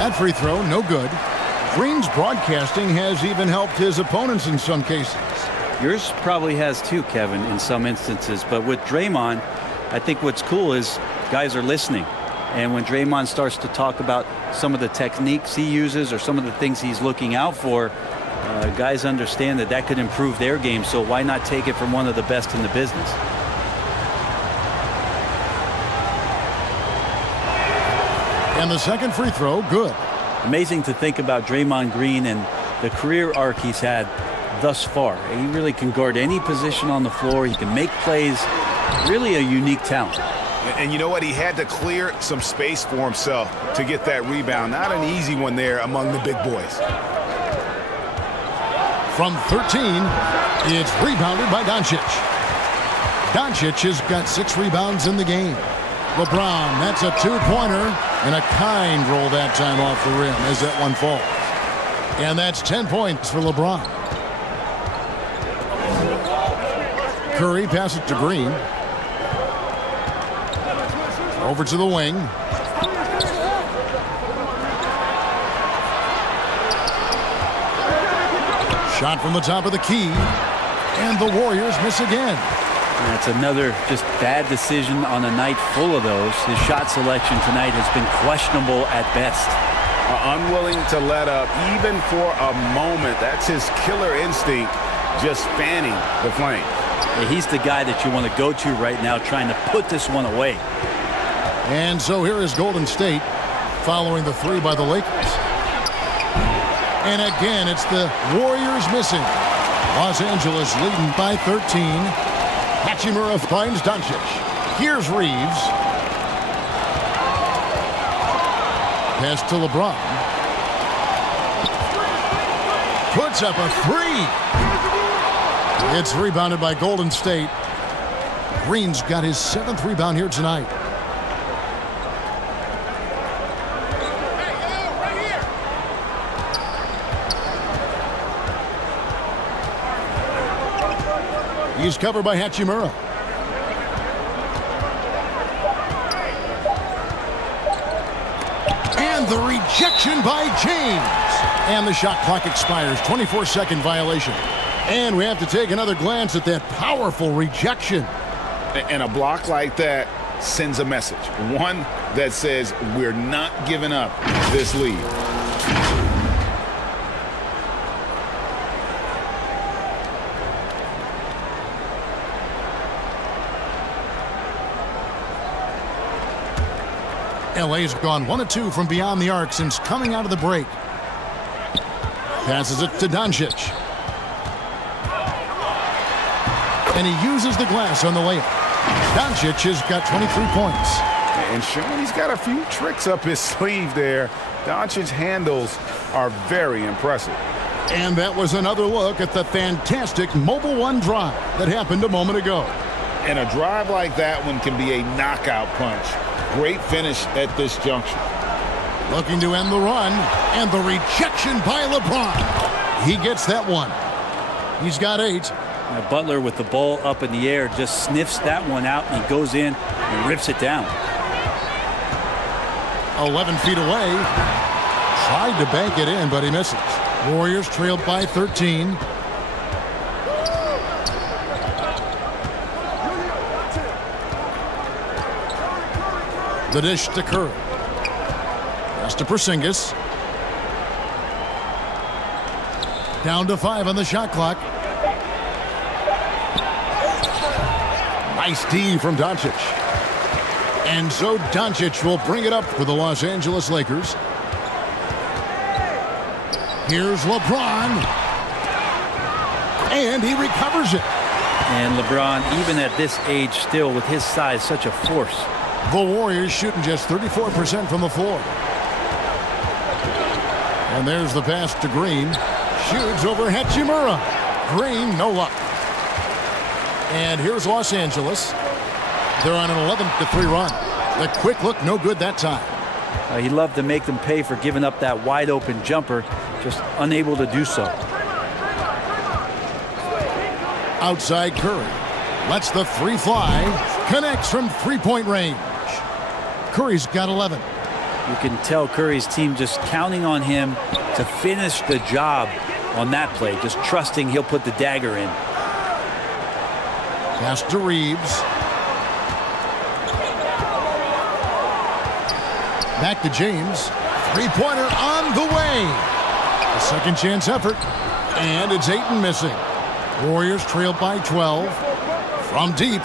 That free throw, no good. Green's broadcasting has even helped his opponents in some cases. Yours probably has too, Kevin, in some instances. But with Draymond, I think what's cool is guys are listening. And when Draymond starts to talk about some of the techniques he uses or some of the things he's looking out for, guys understand that that could improve their game. So why not take it from one of the best in the business? And the second free throw, good. Amazing to think about Draymond Green and the career arc he's had thus far. He really can guard any position on the floor. He can make plays. Really a unique talent. And you know what? He had to clear some space for himself to get that rebound. Not an easy one there among the big boys. From 13, it's rebounded by Doncic. Doncic has got 6 rebounds in the game. LeBron, that's a 2-pointer, and a kind roll that time off the rim as that one falls. And that's 10 points for LeBron. Curry passes to Green. Over to the wing. Shot from the top of the key. And the Warriors miss again. That's another just bad decision on a night full of those. His shot selection tonight has been questionable at best. Unwilling to let up even for a moment. That's his killer instinct, just fanning the flame. Yeah, he's the guy that you want to go to right now, trying to put this one away. And so here is Golden State following the 3 by the Lakers. And again, it's the Warriors missing. Los Angeles leading by 13. Hachimura finds Doncic. Here's Reeves. Pass to LeBron. Puts up a 3. It's rebounded by Golden State. Green's got his 7th rebound here tonight. He's covered by Hachimura. And the rejection by James. And the shot clock expires. 24-second violation. And we have to take another glance at that powerful rejection. And a block like that sends a message, one that says we're not giving up this lead. LA's gone 1 of 2 from beyond the arc since coming out of the break. Passes it to Doncic. And he uses the glass on the layup. Doncic has got 23 points. And showing he's got a few tricks up his sleeve there. Doncic's handles are very impressive. And that was another look at the fantastic Mobile One drive that happened a moment ago. And a drive like that one can be a knockout punch. Great finish at this juncture. Looking to end the run, and the rejection by LeBron. He gets that one. He's got 8. Now Butler with the ball up in the air just sniffs that one out, and he goes in and rips it down. 11 feet away. Tried to bank it in, but he misses. Warriors trailed by 13. The dish to Curry. Pass to Porzingis. Down to 5 on the shot clock. Nice D from Doncic. And so Doncic will bring it up for the Los Angeles Lakers. Here's LeBron. And he recovers it. And LeBron, even at this age still with his size, such a force. The Warriors shooting just 34% from the floor. And there's the pass to Green. Shoots over Hachimura. Green, no luck. And here's Los Angeles. They're on an 11-3 run. The quick look, no good that time. He loved to make them pay for giving up that wide-open jumper, just unable to do so. Outside Curry. Lets the 3 fly. Connects from three-point range. Curry's got 11. You can tell Curry's team just counting on him to finish the job on that play, just trusting he'll put the dagger in. Pass to Reeves. Back to James. Three-pointer on the way. A second chance effort. And it's Ayton missing. Warriors trail by 12. From deep.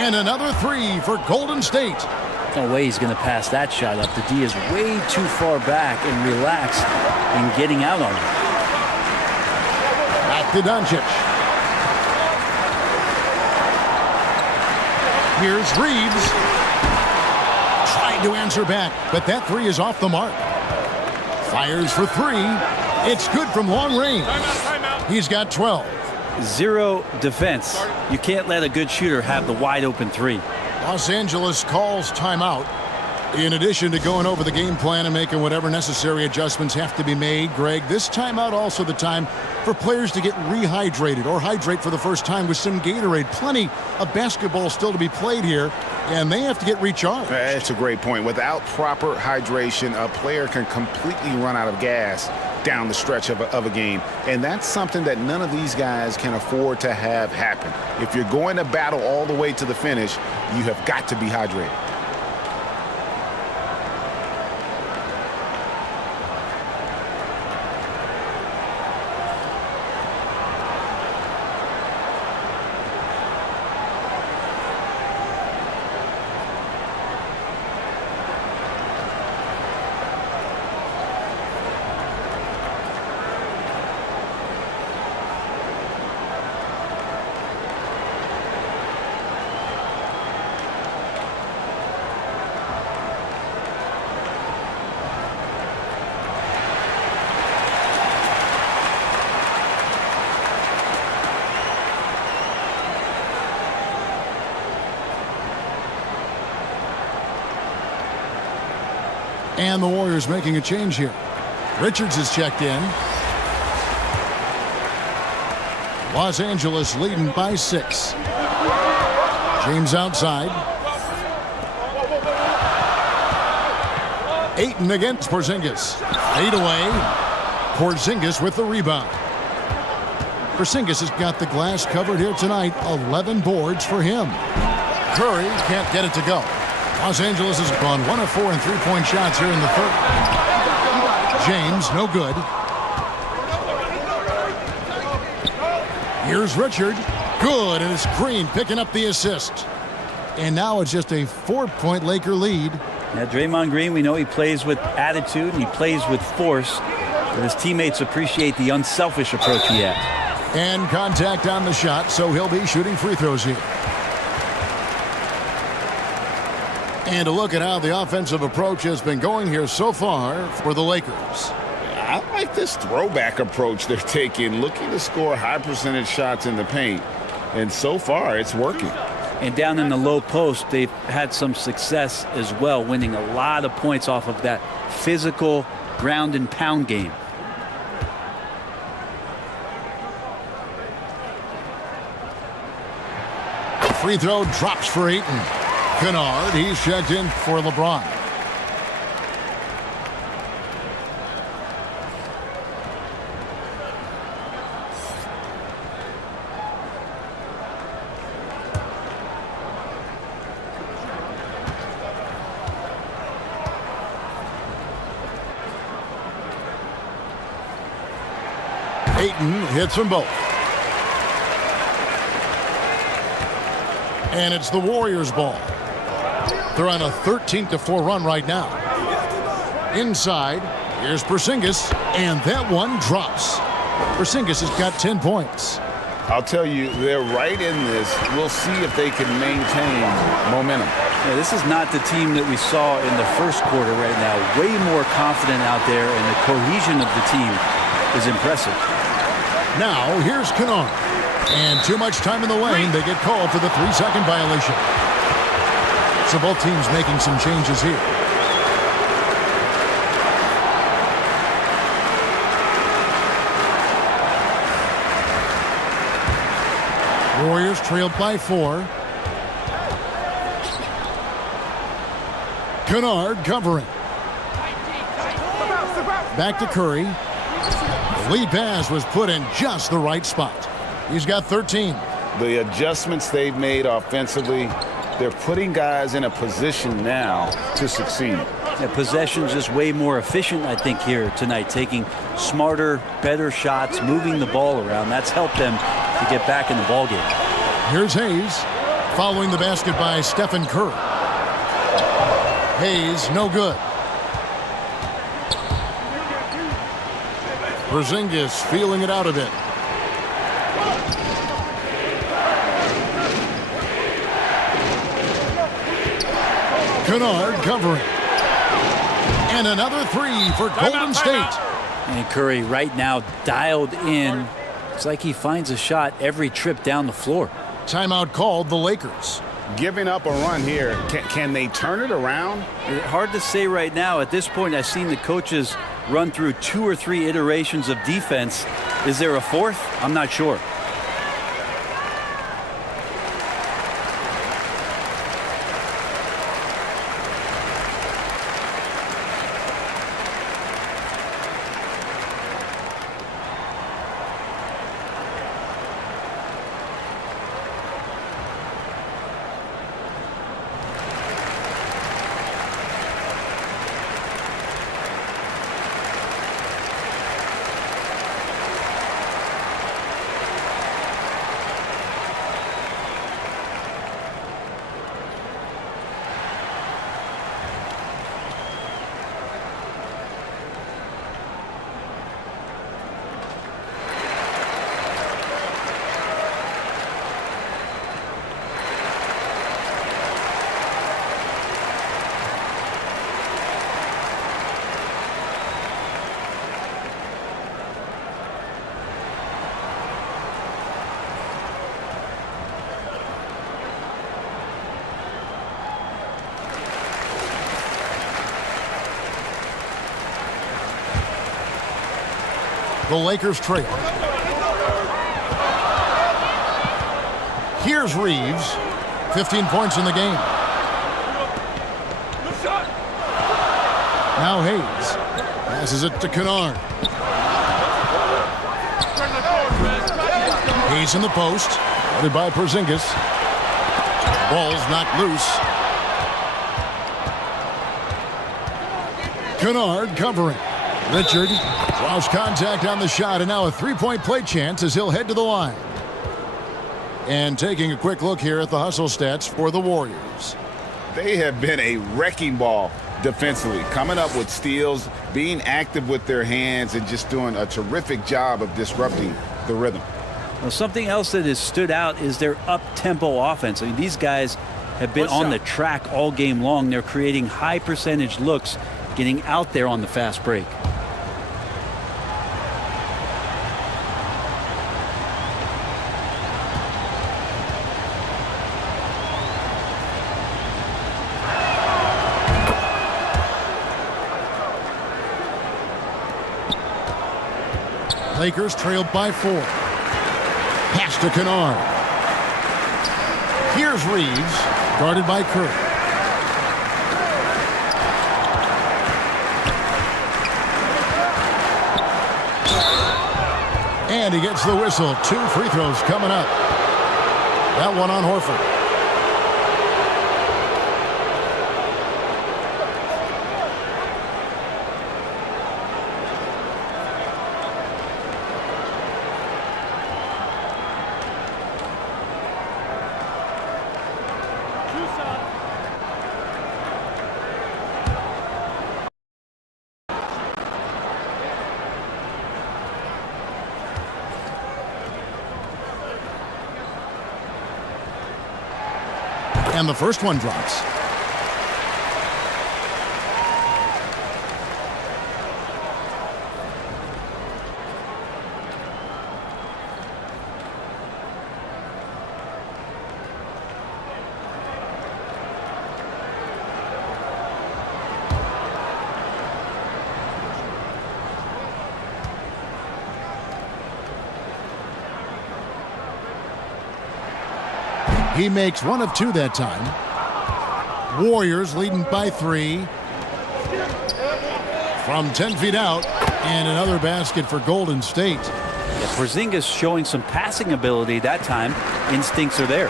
And another 3 for Golden State. No way he's going to pass that shot up. The D is way too far back and relaxed in getting out on it. Back to Doncic. Here's Reeves. Tried to answer back, but that 3 is off the mark. Fires for 3. It's good from long range. He's got 12. 0 defense. You can't let a good shooter have the wide open 3. Los Angeles calls timeout. In addition to going over the game plan and making whatever necessary adjustments have to be made, Greg, this timeout also the time for players to get rehydrated or hydrate for the first time with some Gatorade. Plenty of basketball still to be played here, and they have to get recharged. That's a great point. Without proper hydration, a player can completely run out of gas down the stretch of a game. And that's something that none of these guys can afford to have happen. If you're going to battle all the way to the finish, you have got to be hydrated. And the Warriors making a change here. Richards is checked in. Los Angeles leading by 6. James outside. Ayton against Porzingis. 8 away. Porzingis with the rebound. Porzingis has got the glass covered here tonight. 11 boards for him. Curry can't get it to go. Los Angeles has gone 1 of 4 in three-point shots here in the third. James, no good. Here's Richard. Good, and it's Green picking up the assist. And now it's just a 4-point Laker lead. Yeah, Draymond Green, we know he plays with attitude and he plays with force. But his teammates appreciate the unselfish approach he has. And contact on the shot, so he'll be shooting free throws here. And a look at how the offensive approach has been going here so far for the Lakers. I like this throwback approach they're taking, looking to score high percentage shots in the paint. And so far, it's working. And down in the low post, they've had some success as well, winning a lot of points off of that physical ground and pound game. Free throw drops for Ayton. Kennard, he's checked in for LeBron. Ayton hits them both. And it's the Warriors' ball. They're on a 13-4 run right now. Inside, here's Porzingis, and that one drops. Porzingis has got 10 points. I'll tell you, they're right in this. We'll see if they can maintain momentum. Yeah, this is not the team that we saw in the first quarter right now. Way more confident out there, and the cohesion of the team is impressive. Now, here's Kennard. And too much time in the lane. They get called for the 3-second violation. So both teams making some changes here. Warriors trailed by 4. Kennard covering. Back to Curry. The lead pass was put in just the right spot. He's got 13. The adjustments they've made offensively, they're putting guys in a position now to succeed. Yeah, possession's just way more efficient, I think, here tonight, taking smarter, better shots, moving the ball around. That's helped them to get back in the ballgame. Here's Hayes, following the basket by Stephen Curry. Hayes, no good. Porzingis feeling it out a bit. Kennard covering. And another 3 for Golden State. And Curry right now dialed in. It's like he finds a shot every trip down the floor. Timeout called the Lakers. Giving up a run here. Can they turn it around? Hard to say right now. At this point, I've seen the coaches run through 2 or 3 iterations of defense. Is there a fourth? I'm not sure. The Lakers trail. Here's Reeves. 15 points in the game. Now Hayes. Passes it to Kennard. Hayes in the post. Guarded by Porzingis. Ball's knocked loose. Kennard covering. Richard draws contact on the shot, and now a three-point play chance as he'll head to the line. And taking a quick look here at the hustle stats for the Warriors. They have been a wrecking ball defensively, coming up with steals, being active with their hands, and just doing a terrific job of disrupting the rhythm. Well, something else that has stood out is their up-tempo offense. I mean, these guys have been on the track all game long. They're creating high percentage looks, getting out there on the fast break. Lakers trailed by 4. Pass to Kennard. Here's Reeves, guarded by Curry. And he gets the whistle. 2 free throws coming up. That one on Horford. And the first one drops. He makes 1 of 2 that time. Warriors leading by 3. From 10 feet out, and another basket for Golden State. Yeah, Porzingis showing some passing ability that time. Instincts are there.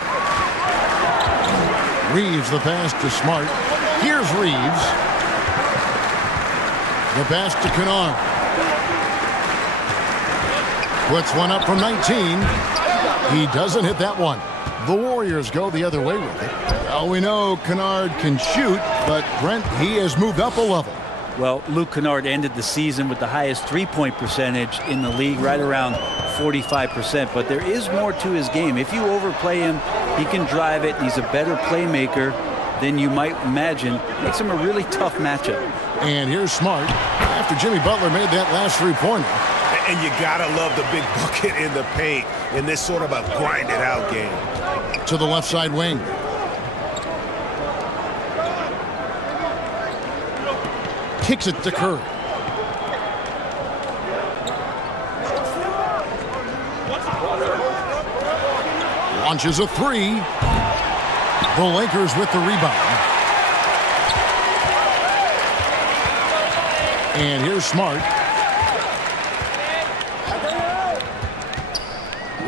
Reeves the pass to Smart. Here's Reeves. The pass to Kennard. Puts one up from 19. He doesn't hit that one. The Warriors go the other way with it. Well, we know Kennard can shoot, but Brent, he has moved up a level. Well, Luke Kennard ended the season with the highest three-point percentage in the league, right around 45%. But there is more to his game. If you overplay him, he can drive it. He's a better playmaker than you might imagine. Makes him a really tough matchup. And here's Smart after Jimmy Butler made that last three-pointer. And you gotta love the big bucket in the paint in this sort of a grind-it-out game. To the left side wing. Kicks it to Curry. Launches a 3. The Lakers with the rebound. And here's Smart.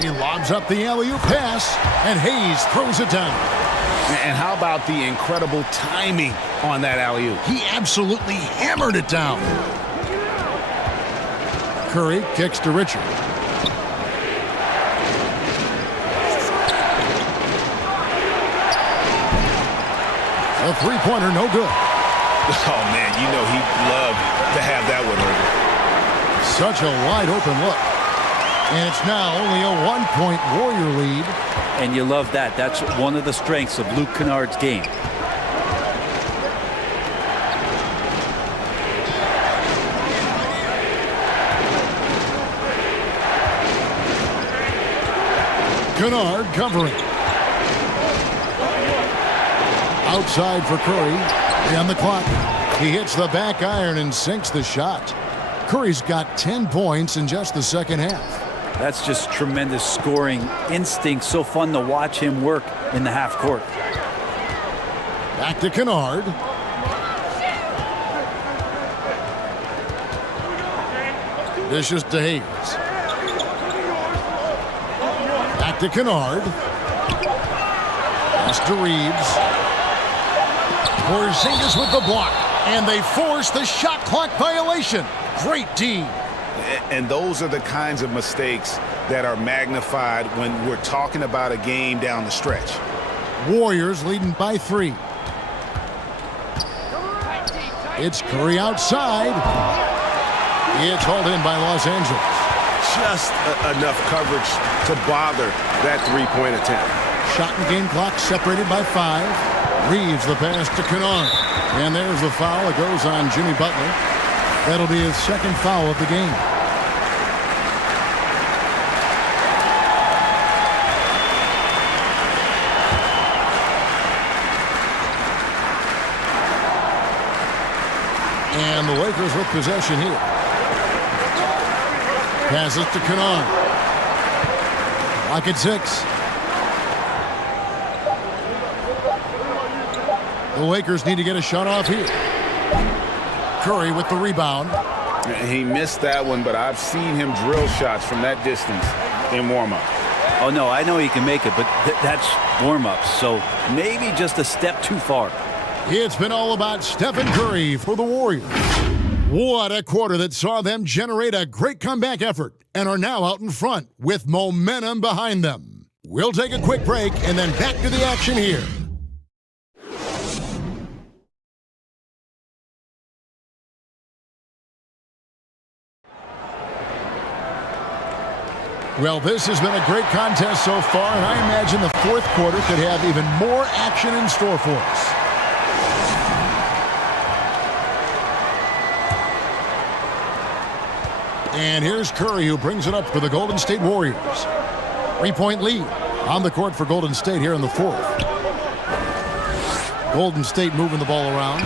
He lobs up the alley-oop pass, and Hayes throws it down. And how about the incredible timing on that alley-oop? He absolutely hammered it down. Curry kicks to Richard. A three-pointer, no good. Oh, man, you know he'd love to have that one over. Such a wide-open look. And it's now only a 1-point Warrior lead. And you love that. That's one of the strengths of Luke Kennard's game. Kennard covering. Outside for Curry. On the clock. He hits the back iron and sinks the shot. Curry's got 10 points in just the second half. That's just tremendous scoring instinct. So fun to watch him work in the half court. Back to Kennard. Dishes to Hayes. Back to Kennard. Pass to Reeves. Porzingis with the block. And they force the shot clock violation. Great D. And those are the kinds of mistakes that are magnified when we're talking about a game down the stretch. Warriors leading by 3. It's Curry outside. It's hauled in by Los Angeles. Just enough coverage to bother that three-point attempt. Shot and game clock separated by 5. Reeves the pass to Kennard. And there's the foul. It goes on Jimmy Butler. That'll be his second foul of the game. And the Lakers with possession here. Passes to Kennard. Lock at 6. The Lakers need to get a shot off here. Curry with the rebound. He missed that one, but I've seen him drill shots from that distance in warm-up. Oh, no, I know he can make it, but that's warm-ups, so maybe just a step too far. It's been all about Stephen Curry for the Warriors. What a quarter that saw them generate a great comeback effort and are now out in front with momentum behind them. We'll take a quick break and then back to the action here. Well, this has been a great contest so far, and I imagine the fourth quarter could have even more action in store for us. And here's Curry, who brings it up for the Golden State Warriors. 3-point lead on the court for Golden State here in the fourth. Golden State moving the ball around.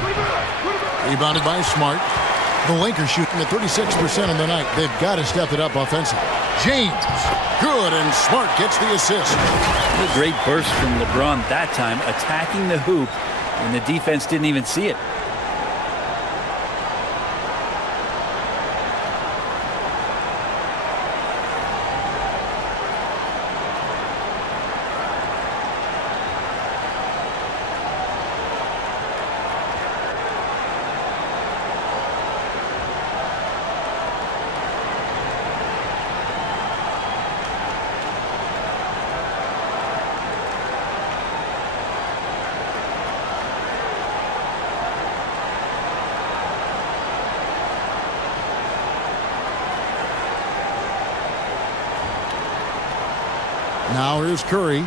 Rebounded by Smart. The Lakers shooting at 36% on the night. They've got to step it up offensively. James, good, and Smart gets the assist. A great burst from LeBron that time, attacking the hoop, and the defense didn't even see it. Now here's Curry.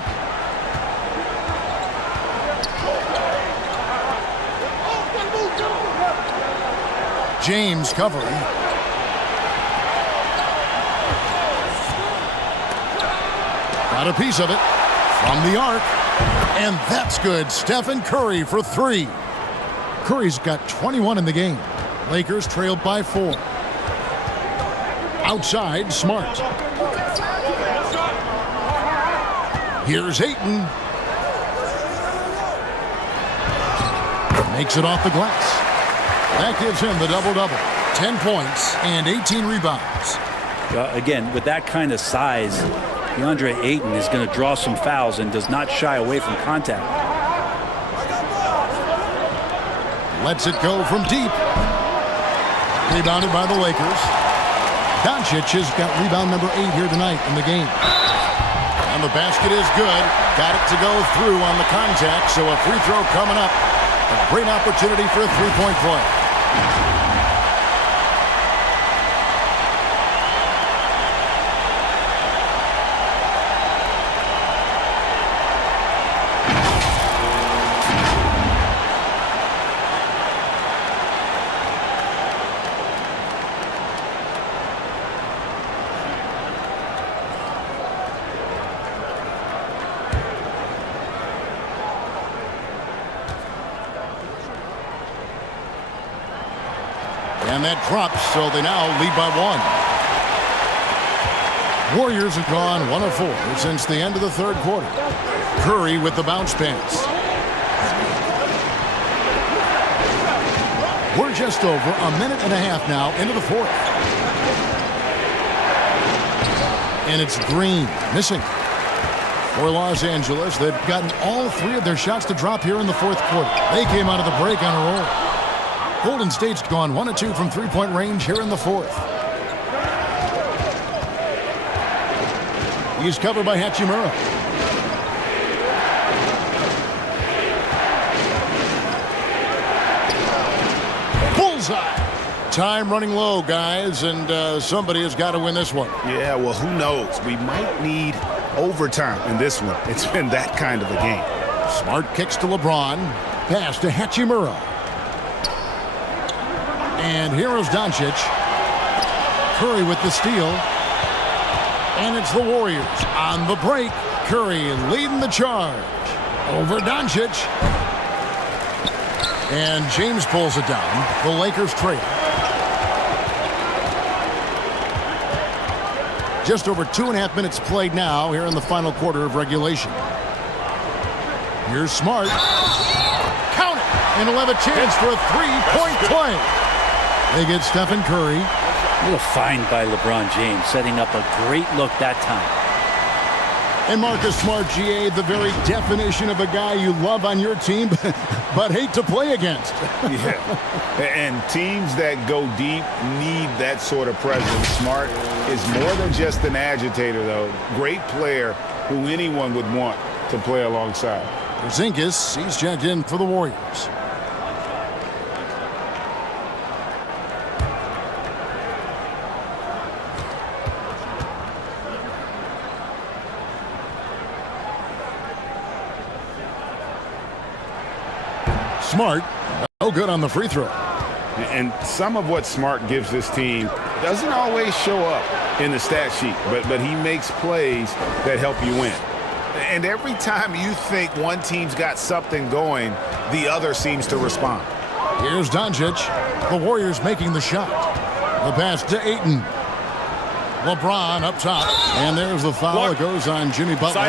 James covering. Got a piece of it from the arc. And that's good. Stephen Curry for 3. Curry's got 21 in the game. Lakers trailed by 4. Outside, Smart. Here's Ayton. Makes it off the glass. That gives him the double-double. 10 points and 18 rebounds. Again, with that kind of size, DeAndre Ayton is going to draw some fouls and does not shy away from contact. Lets it go from deep. Rebounded by the Lakers. Doncic has got rebound number 8 here tonight in the game. And the basket is good. Got it to go through on the contact, so a free throw coming up. A great opportunity for a three-point play. And that drops, so they now lead by 1. Warriors have gone 1 of 4 since the end of the third quarter. Curry with the bounce pass. We're just over a minute and a half now into the fourth. And it's Green missing. For Los Angeles, they've gotten all 3 of their shots to drop here in the fourth quarter. They came out of the break on a roll. Golden State's gone 1 of 2 from three-point range here in the fourth. He's covered by Hachimura. Bullseye. Time running low, guys, and somebody has got to win this one. Yeah, well, who knows? We might need overtime in this one. It's been that kind of a game. Smart kicks to LeBron. Pass to Hachimura. And here's Doncic. Curry with the steal. And it's the Warriors on the break. Curry leading the charge. Over Doncic. And James pulls it down. The Lakers trail. Just over 2.5 minutes played now here in the final quarter of regulation. Here's Smart. Count it! And he'll have a chance for a three-point play. They get Stephen Curry. A little find by LeBron James, setting up a great look that time. And Marcus Smart, GA, the very definition of a guy you love on your team, but hate to play against. Yeah, and teams that go deep need that sort of presence. Smart is more than just an agitator, though. Great player who anyone would want to play alongside. Porzingis, he's checked in for the Warriors. Smart, no good on the free throw. And some of what Smart gives this team doesn't always show up in the stat sheet, but he makes plays that help you win. And every time you think one team's got something going, the other seems to respond. Here's Doncic. The Warriors making the shot. The pass to Ayton. LeBron up top. And there's the foul. It goes on Jimmy Butler.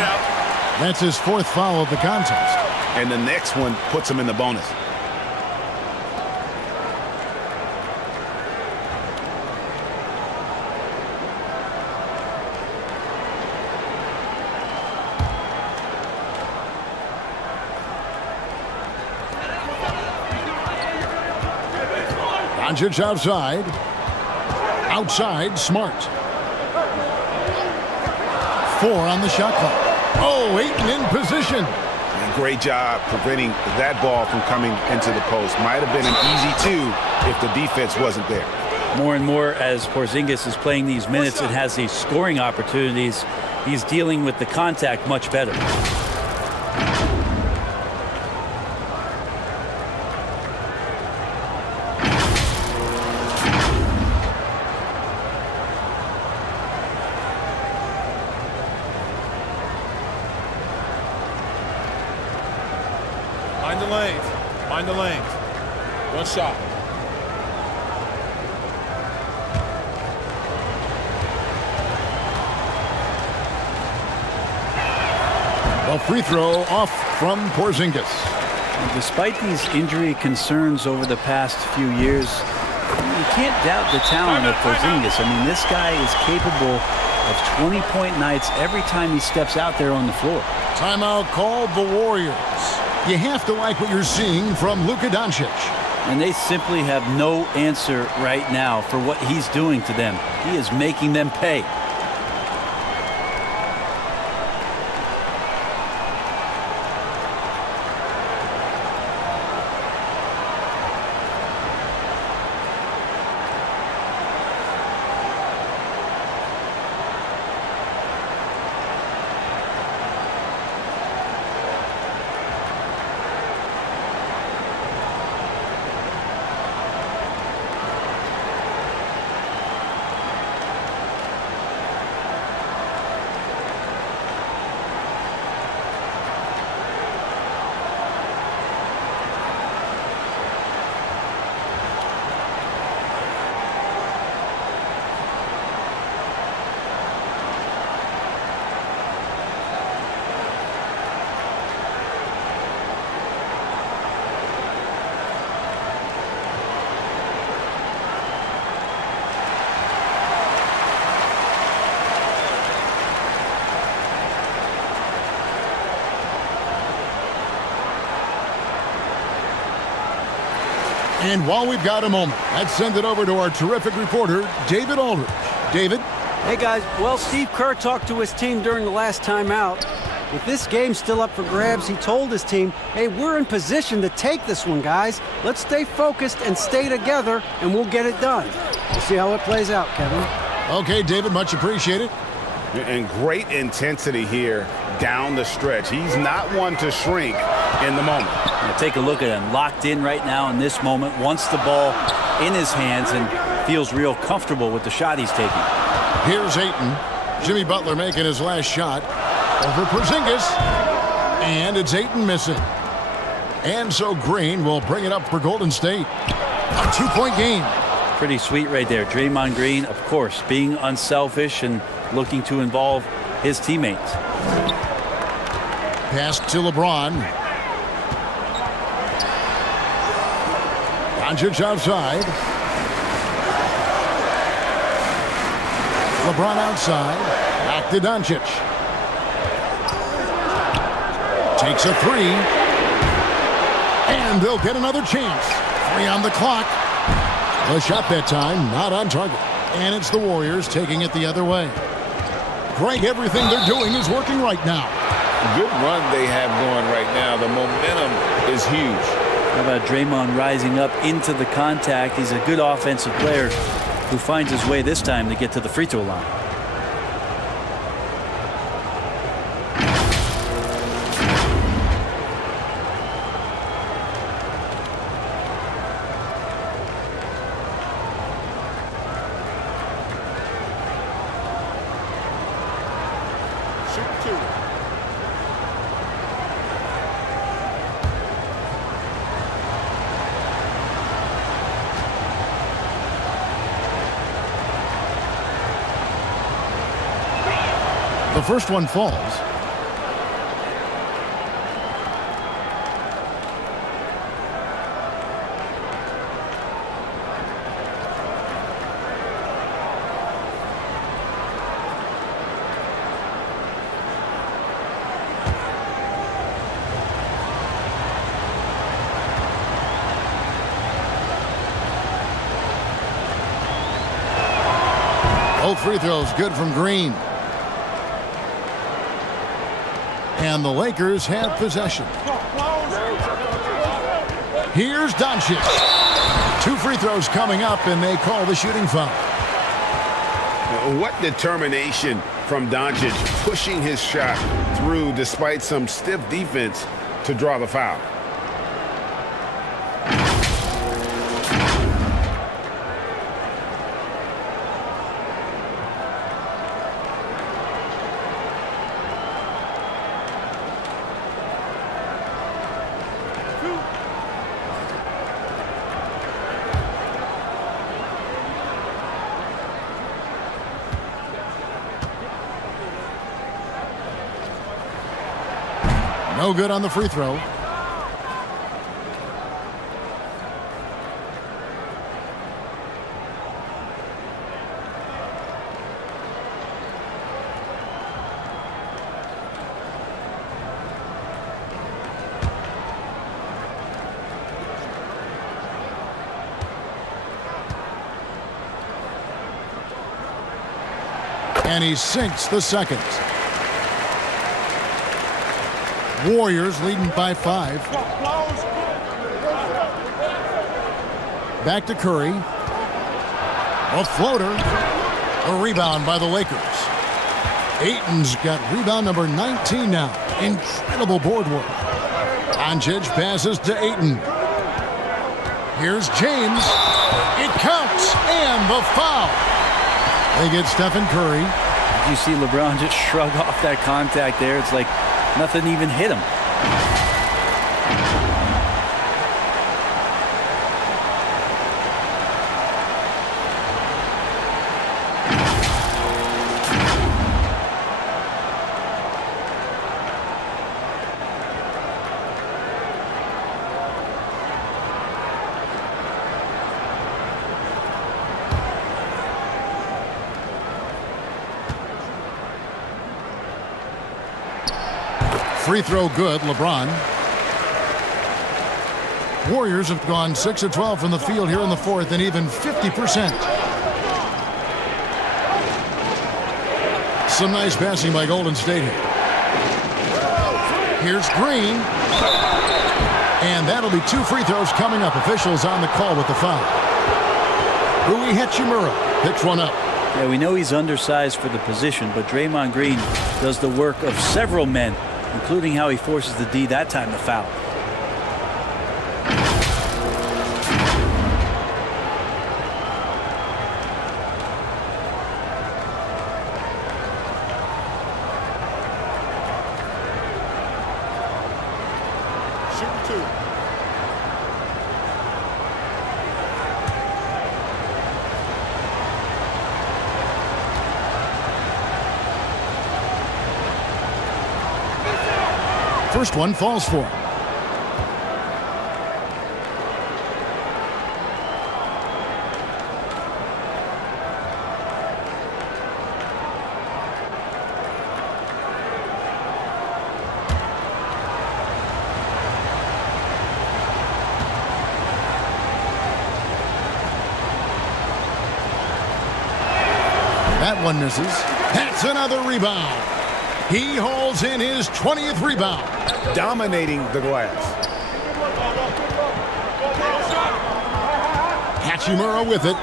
That's his 4th foul of the contest. And the next one puts him in the bonus. Doncic outside. Outside, Smart. 4 on the shot clock. Oh, Ayton in position. Great job preventing that ball from coming into the post. Might have been an easy 2 if the defense wasn't there. More and more as Porzingis is playing these minutes and has these scoring opportunities, he's dealing with the contact much better. Mind the lanes. Mind the lanes. One shot. A free throw off from Porzingis. And despite these injury concerns over the past few years, you can't doubt the talent of Porzingis. I mean, this guy is capable of 20-point nights every time he steps out there on the floor. Timeout called the Warriors. You have to like what you're seeing from Luka Doncic. And they simply have no answer right now for what he's doing to them. He is making them pay. And while we've got a moment, let's send it over to our terrific reporter, David Aldridge. David? Hey, guys. Well, Steve Kerr talked to his team during the last timeout. With this game still up for grabs, he told his team, hey, we're in position to take this one, guys. Let's stay focused and stay together, and we'll get it done. We'll see how it plays out, Kevin. Okay, David, much appreciated. And great intensity here down the stretch. He's not one to shrink in the moment. Now take a look at him, locked in right now in this moment, wants the ball in his hands and feels real comfortable with the shot he's taking. Here's Ayton. Jimmy Butler making his last shot. Over Porzingis. And it's Ayton missing. And so Green will bring it up for Golden State. A 2-point game. Pretty sweet right there. Draymond Green, of course, being unselfish and looking to involve his teammates. Pass to LeBron. Doncic outside. LeBron outside. Back to Doncic. Takes a three. And they'll get another chance. 3 on the clock. The shot that time, not on target. And it's the Warriors taking it the other way. Greg, everything they're doing is working right now. Good run they have going right now. The momentum is huge. How about Draymond rising up into the contact? He's a good offensive player who finds his way this time to get to the free throw line. The first one falls. Both free throws good from Green. And the Lakers have possession. Here's Doncic. 2 free throws coming up, and they call the shooting foul. What determination from Doncic, pushing his shot through despite some stiff defense to draw the foul. No good on the free throw. And he sinks the second. Warriors leading by 5. Back to Curry. A floater. A rebound by the Lakers. Ayton's got rebound number 19 now. Incredible board work. Doncic passes to Ayton. Here's James. It counts. And the foul. They get Stephen Curry. Did you see LeBron just shrug off that contact there? It's like nothing even hit him. Free throw good, LeBron. Warriors have gone 6 of 12 from the field here in the fourth and even 50%. Some nice passing by Golden State here. Here's Green. And that'll be 2 free throws coming up. Officials on the call with the foul. Rui Hachimura picks one up. Yeah, we know he's undersized for the position, but Draymond Green does the work of several men, including how he forces the D that time to foul. First one falls for him. That one misses. That's another rebound. He holds in his 20th rebound. Dominating the glass. Hachimura with it.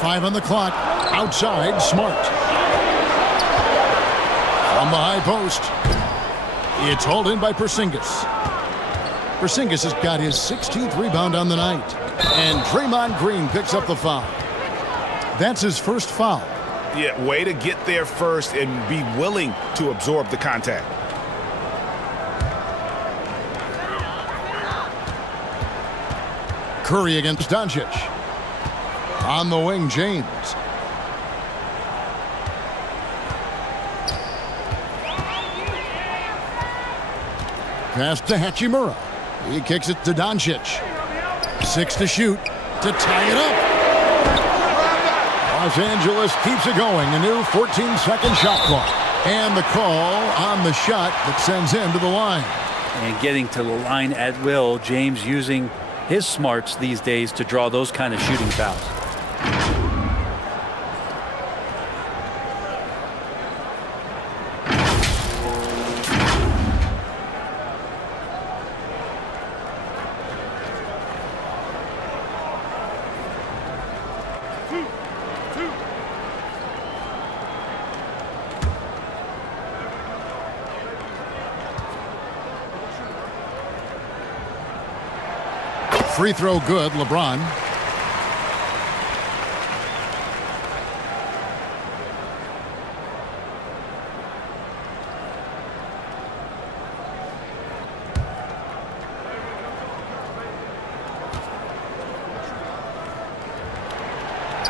Five on the clock. Outside, Smart. From the high post. It's hauled in by Porzingis. Porzingis has got his 16th rebound on the night. And Draymond Green picks up the foul. That's his first foul. Yeah, way to get there first and be willing to absorb the contact. Curry against Doncic. On the wing, James. Pass to Hachimura. He kicks it to Doncic. 6 to shoot to tie it up. Los Angeles keeps it going. A new 14-second shot clock. And the call on the shot that sends him to the line. And getting to the line at will, James using his smarts these days to draw those kind of shooting fouls. Free throw good, LeBron.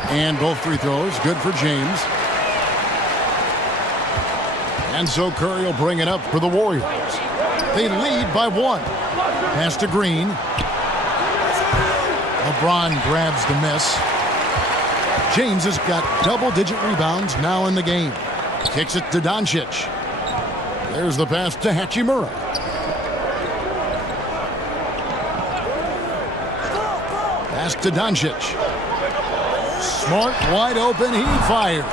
And both free throws good for James. And so Curry will bring it up for the Warriors. They lead by 1. Pass to Green. LeBron grabs the miss. James has got double-digit rebounds now in the game. Kicks it to Doncic. There's the pass to Hachimura. Pass to Doncic. Smart, wide open, he fires.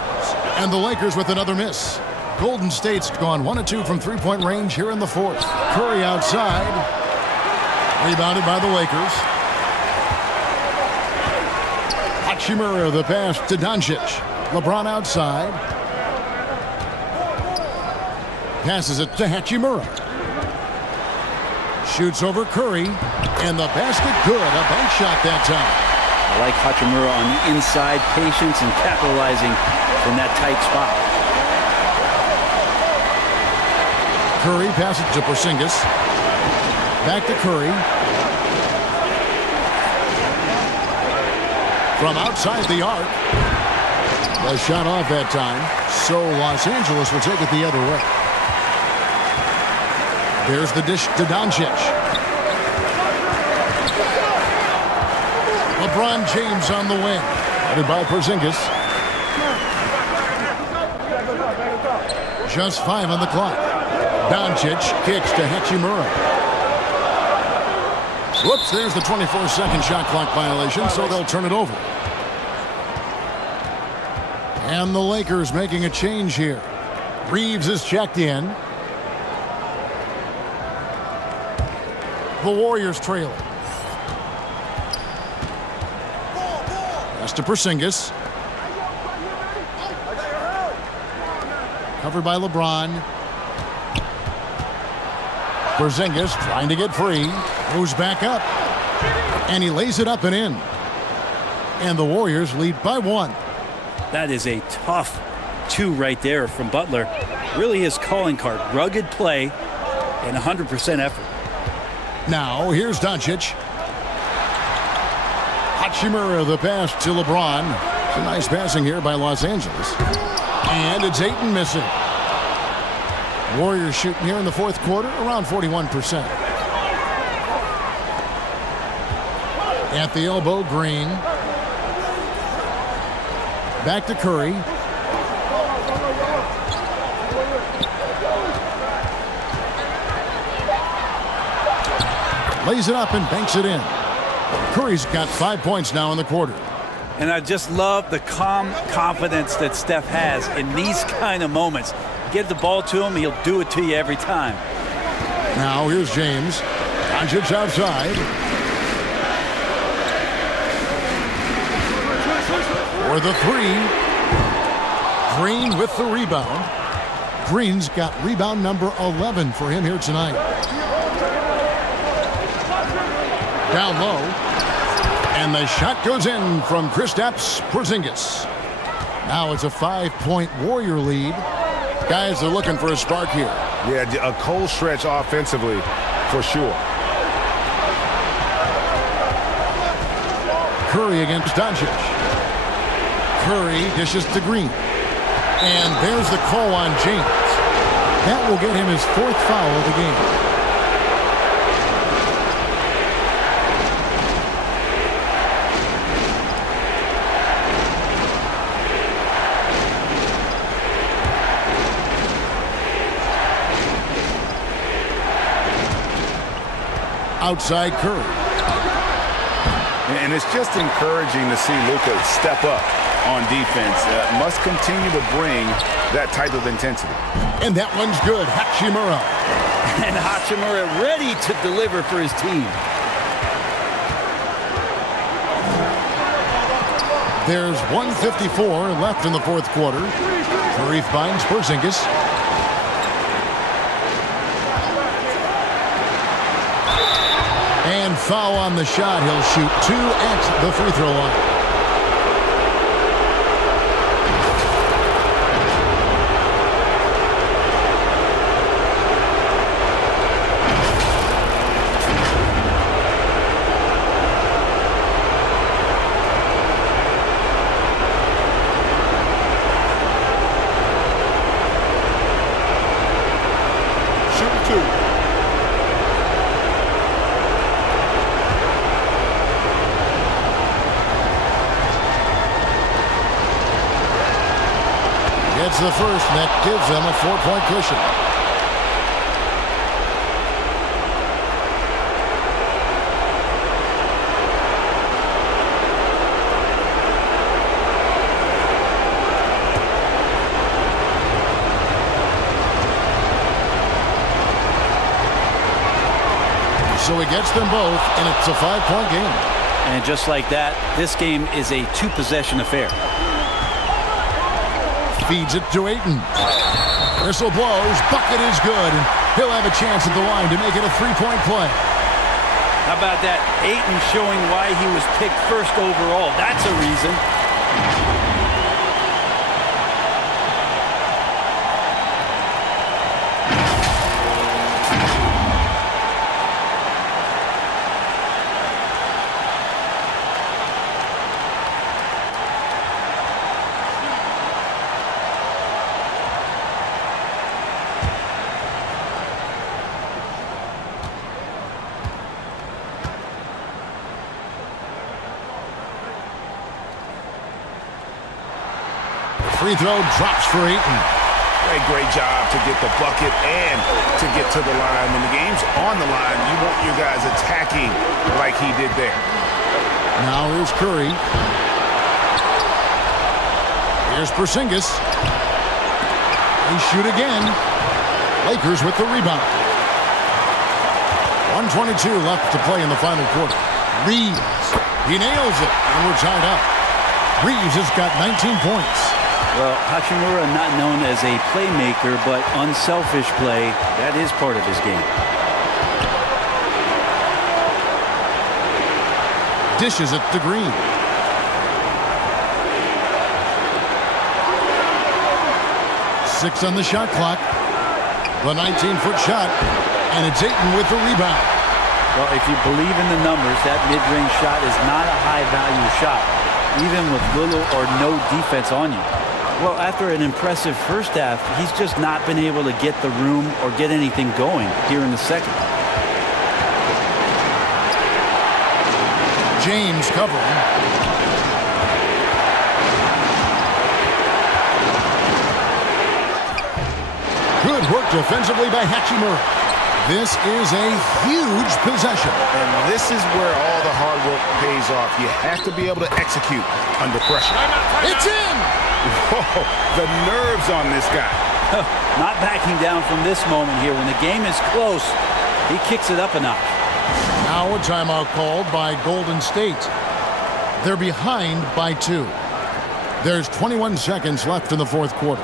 And the Lakers with another miss. Golden State's gone 1 of 2 from three-point range here in the fourth. Curry outside. Rebounded by the Lakers. Hachimura, the pass to Doncic. LeBron outside. Passes it to Hachimura. Shoots over Curry. And the basket good. A bank shot that time. I like Hachimura on the inside, patience and capitalizing from that tight spot. Curry passes to Porzingis. Back to Curry. From outside the arc. The shot off that time. So Los Angeles will take it the other way. There's the dish to Doncic. LeBron James on the wing. Headed by Porzingis. Just 5 on the clock. Doncic kicks to Hachimura. Whoops, there's the 24-second shot clock violation, so they'll turn it over. And the Lakers making a change here. Reeves is checked in. The Warriors trailing. Pass to Porzingis. Covered by LeBron. Porzingis trying to get free. Goes back up. And he lays it up and in. And the Warriors lead by 1. That is a tough 2 right there from Butler. Really his calling card. Rugged play and 100% effort. Now, here's Doncic. Hachimura, the pass to LeBron. It's a nice passing here by Los Angeles. And it's Ayton missing. Warriors shooting here in the fourth quarter around 41%. At the elbow, Green. Back to Curry. Lays it up and banks it in. Curry's got 5 points now in the quarter. And I just love the calm confidence that Steph has in these kind of moments. Get the ball to him, he'll do it to you every time. Now here's James. Doncic outside. For the 3. Green with the rebound. Green's got rebound number 11 for him here tonight. Down low. And the shot goes in from Kristaps Porzingis. Now it's a 5-point Warrior lead. Guys are looking for a spark here. Yeah, a cold stretch offensively for sure. Curry against Doncic. Curry dishes to Green. And there's the call on James. That will get him his 4th foul of the game. Outside Curry. And it's just encouraging to see Luka step up on defense. Must continue to bring that type of intensity. And that one's good. Hachimura. And Hachimura ready to deliver for his team. There's 1:54 left in the fourth quarter. Curry finds Porzingis. And foul on the shot. He'll shoot 2 at the free throw line. Gets the first, and that gives them a 4-point cushion. So he gets them both, and it's a 5-point game. And just like that, this game is a 2-possession affair. Feeds it to Ayton. Whistle blows. Bucket is good. And he'll have a chance at the line to make it a 3-point play. How about that? Ayton showing why he was picked first overall. That's a reason. Free throw drops for Ayton. A great job to get the bucket and to get to the line. When the game's on the line, you want your guys attacking like he did there. Now here's Curry. Here's Porzingis. They shoot again. Lakers with the rebound. 1:22 left to play in the final quarter. Reeves. He nails it, and we're tied up. Reeves has got 19 points. Well, Hachimura not known as a playmaker, but unselfish play, that is part of his game. Dishes it to Green. Six on the shot clock. The 19-foot shot, and it's Ayton with the rebound. Well, if you believe in the numbers, that mid-range shot is not a high-value shot, even with little or no defense on you. Well, after an impressive first half, he's just not been able to get the room or get anything going here in the second. James covering. Good work defensively by Hachimura. This is a huge possession. And this is where all the hard work pays off. You have to be able to execute under pressure. It's in! Whoa, the nerves on this guy. Not backing down from this moment here. When the game is close, he kicks it up a notch. Now a timeout called by Golden State. They're behind by 2. There's 21 seconds left in the fourth quarter.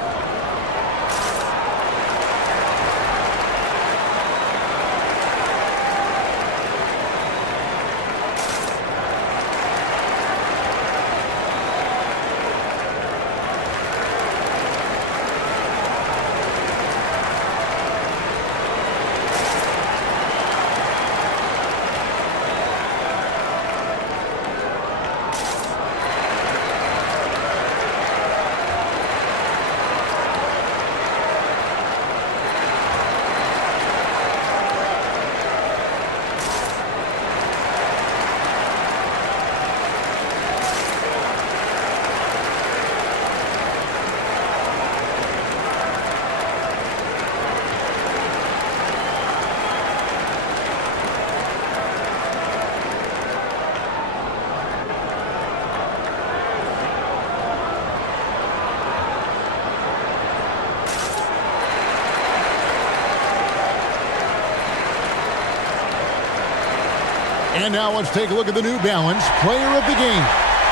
And now let's take a look at the New Balance player of the game,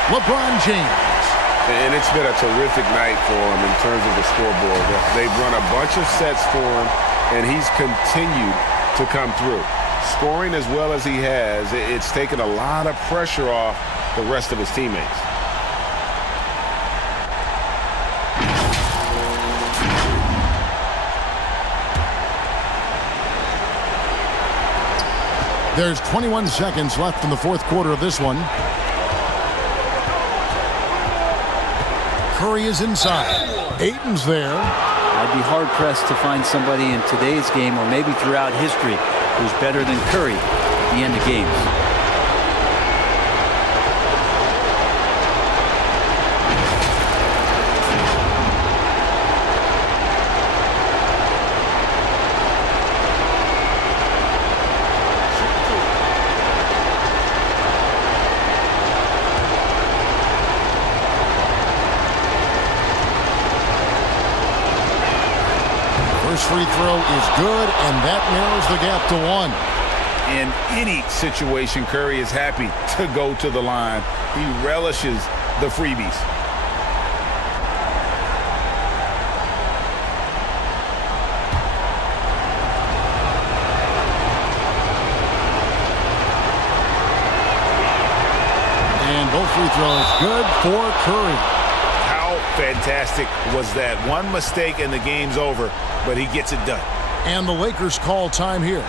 LeBron James. And it's been a terrific night for him in terms of the scoreboard. They've run a bunch of sets for him, and he's continued to come through. Scoring as well as he has, it's taken a lot of pressure off the rest of his teammates. There's 21 seconds left in the fourth quarter of this one. Curry is inside. Ayton's there. I'd be hard-pressed to find somebody in today's game, or maybe throughout history, who's better than Curry at the end of games. Free throw is good, and that narrows the gap to 1. In any situation, Curry is happy to go to the line. He relishes the freebies. And both free throws good for Curry. How fantastic was that? One mistake and the game's over, but he gets it done. And the Lakers call time here.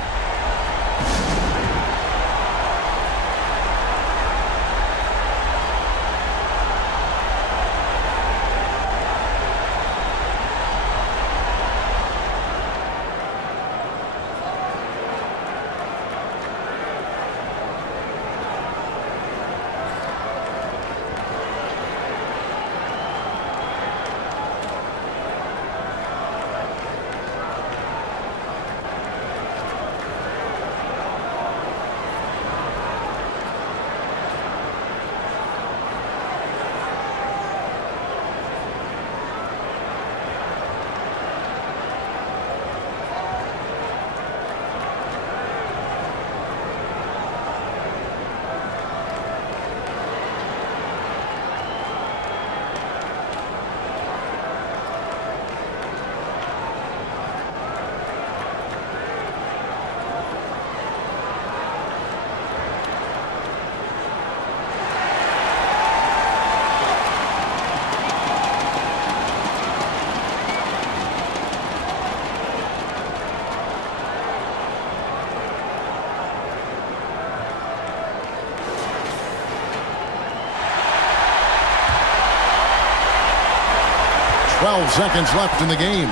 12 seconds left in the game.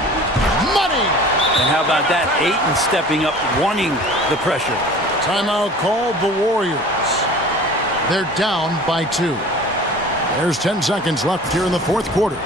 Money! And how about that? Ayton stepping up, wanting the pressure. Timeout called the Warriors. They're down by 2. There's 10 seconds left here in the fourth quarter.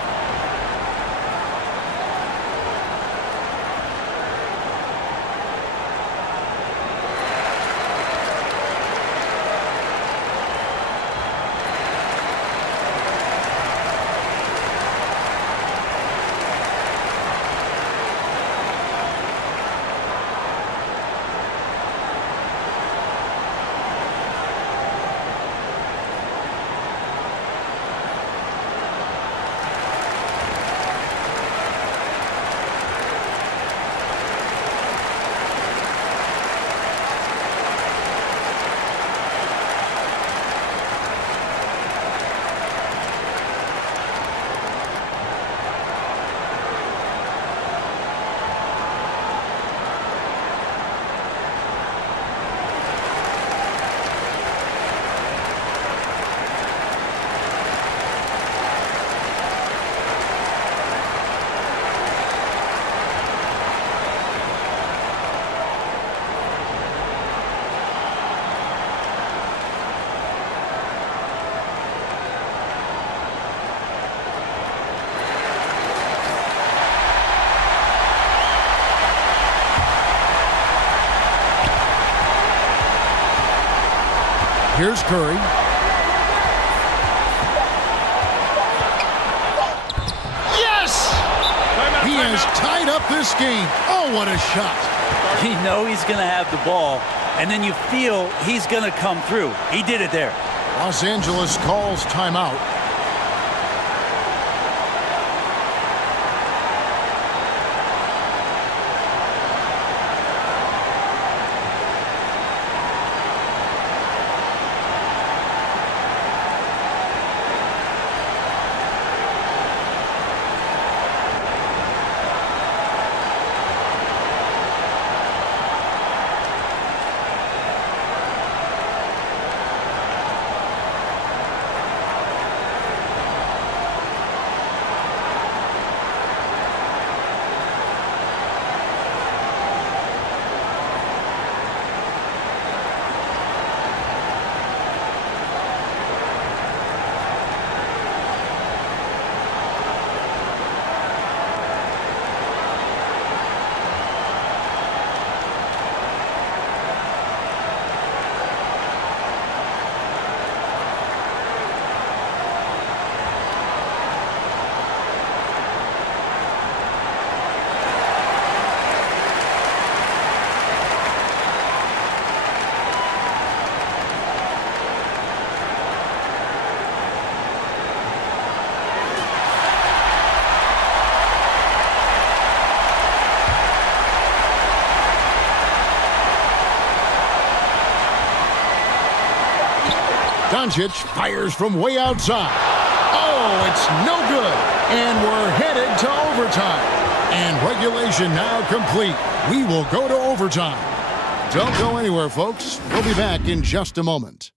Here's Curry. Yes! He has tied up this game. Oh, what a shot. You know he's going to have the ball, and then you feel he's going to come through. He did it there. Los Angeles calls timeout. Doncic fires from way outside. Oh, it's no good. And we're headed to overtime. And regulation now complete. We will go to overtime. Don't go anywhere, folks. We'll be back in just a moment.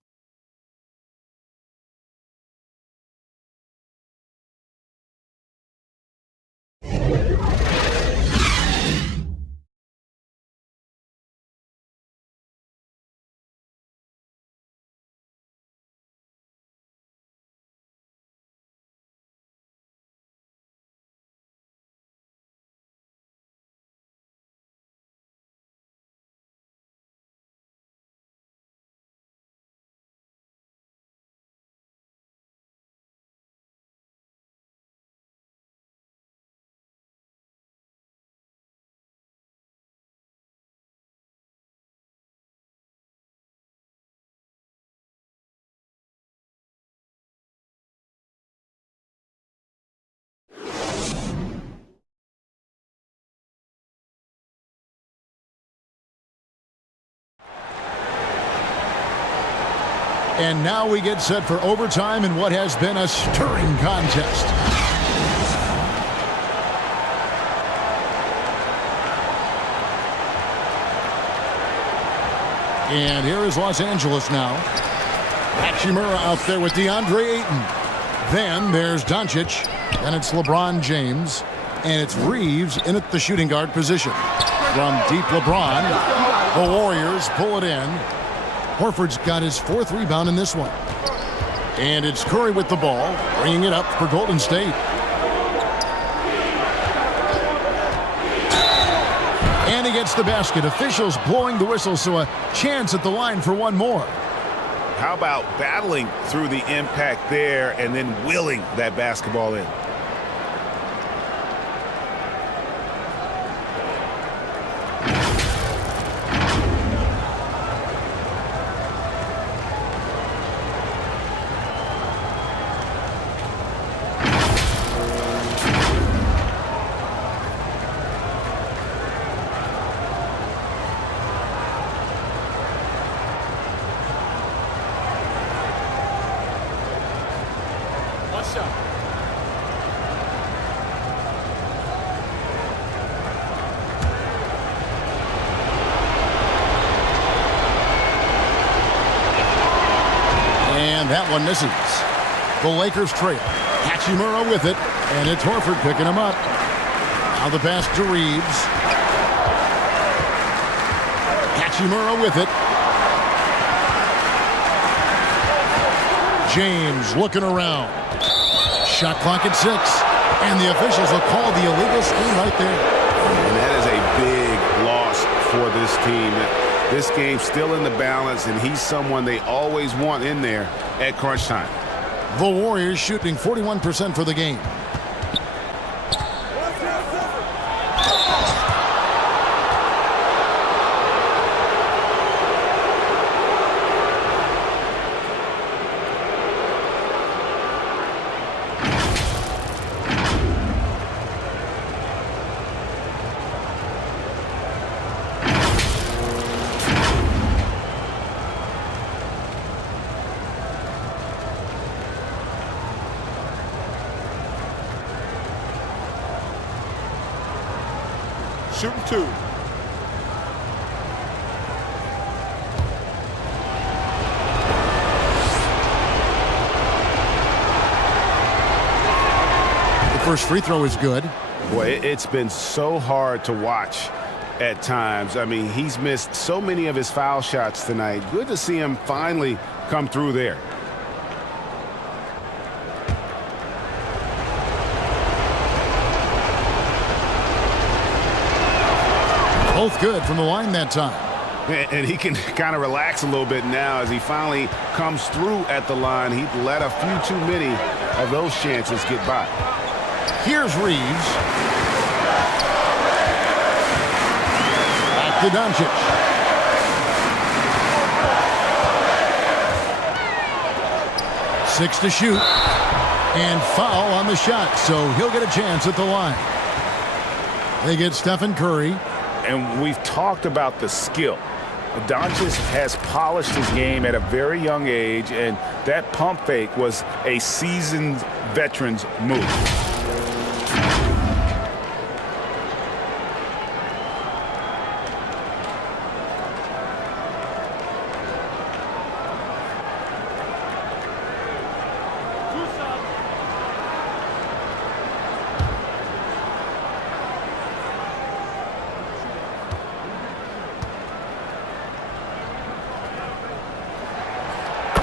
And now we get set for overtime in what has been a stirring contest. And here is Los Angeles now. Hachimura out there with DeAndre Ayton. Then there's Doncic. And it's LeBron James. And it's Reeves in at the shooting guard position. From deep LeBron, the Warriors pull it in. Horford's got his 4th rebound in this one. And it's Curry with the ball, bringing it up for Golden State. And he gets the basket. Officials blowing the whistle, so a chance at the line for one more. How about battling through the impact there and then willing that basketball in? That one misses. The Lakers trail. Hachimura with it, and it's Horford picking him up. Now the pass to Reeves. Hachimura with it. James looking around. Shot clock at 6, and the officials will call the illegal screen right there. And that is a big loss for this team. This game's still in the balance, and he's someone they always want in there at crunch time. The Warriors shooting 41% for the game. Shooting 2. The first free throw is good. Boy, it's been so hard to watch at times. I mean, he's missed so many of his foul shots tonight. Good to see him finally come through there. Both good from the line that time. And he can kind of relax a little bit now as he finally comes through at the line. He let a few too many of those chances get by. Here's Reeves. Back to Doncic. Six to shoot. And foul on the shot, so he'll get a chance at the line. They get Stephen Curry. And we've talked about the skill. Doncic has polished his game at a very young age, and that pump fake was a seasoned veteran's move.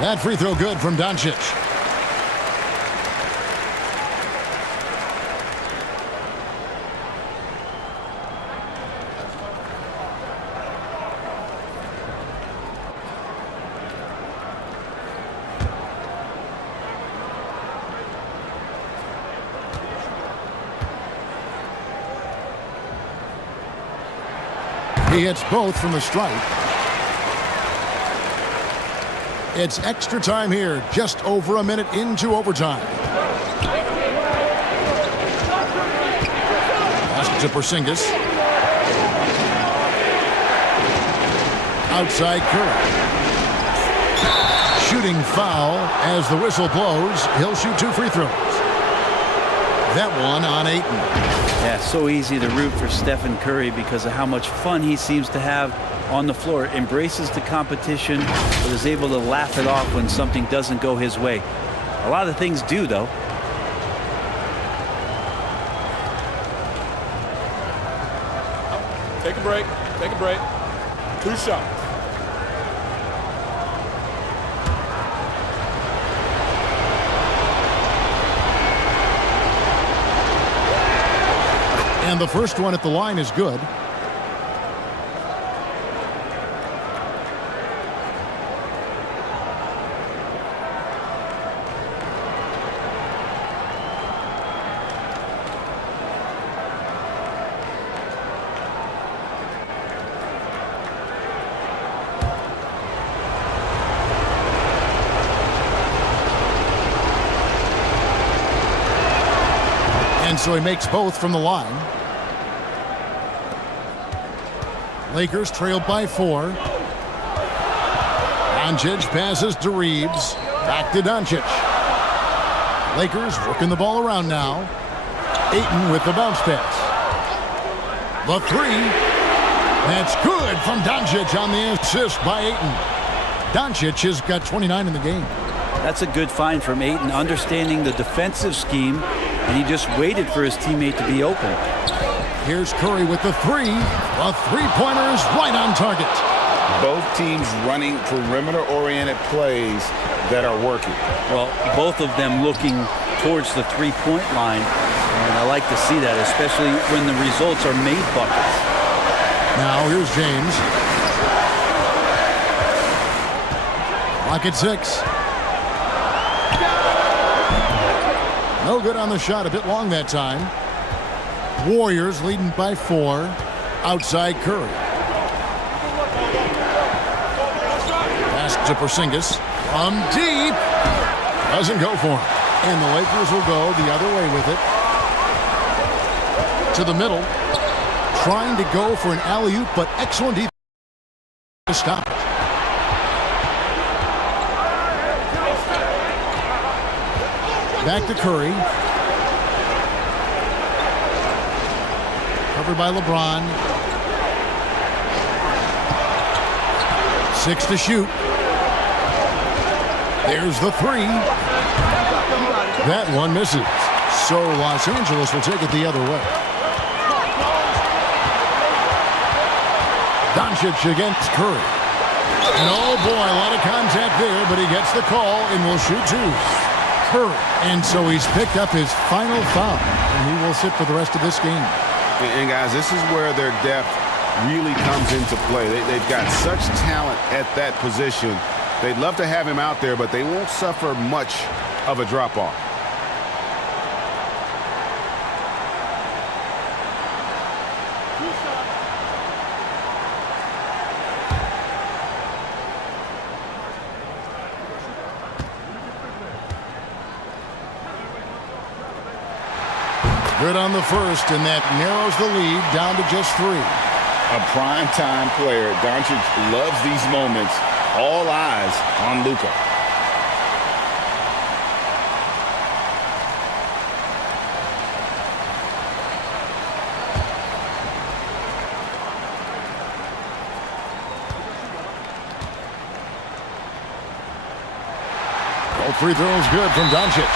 That free throw good from Doncic. He hits both from the stripe. It's extra time here, just over a minute into overtime. Pass to Porzingis. Outside Curry. Shooting foul as the whistle blows. He'll shoot 2 free throws. That one on Ayton. Yeah, so easy to root for Stephen Curry because of how much fun he seems to have on the floor. Embraces the competition, but is able to laugh it off when something doesn't go his way. A lot of things do, though. Take a break. Take a break. 2 shots. And the first one at the line is good. And so he makes both from the line. Lakers trailed by 4. Doncic passes to Reeves. Back to Doncic. Lakers working the ball around now. Ayton with the bounce pass. The 3. That's good from Doncic on the assist by Ayton. Doncic has got 29 in the game. That's a good find from Ayton, understanding the defensive scheme, and he just waited for his teammate to be open. Here's Curry with the 3. A three-pointer is right on target. Both teams running perimeter-oriented plays that are working. Well, both of them looking towards the three-point line, and I like to see that, especially when the results are made buckets. Now here's James. Lock at 6. No good on the shot. A bit long that time. Warriors leading by 4. Outside Curry. Pass to Porzingis. From deep. Doesn't go for him. And the Lakers will go the other way with it. To the middle. Trying to go for an alley-oop, but excellent defense to stop it. Back to Curry. Covered by LeBron. 6 to shoot. There's the 3. That one misses. So Los Angeles will take it the other way. Doncic against Curry. And oh boy, a lot of contact there, but he gets the call and will shoot 2. Curry. And so he's picked up his final foul, and he will sit for the rest of this game. And guys, this is where their depth really comes into play. They've got such talent at that position. They'd love to have him out there, but they won't suffer much of a drop-off. Good on the first, and that narrows the lead down to just 3. A prime-time player. Doncic loves these moments. All eyes on Luka. All free throws good from Doncic.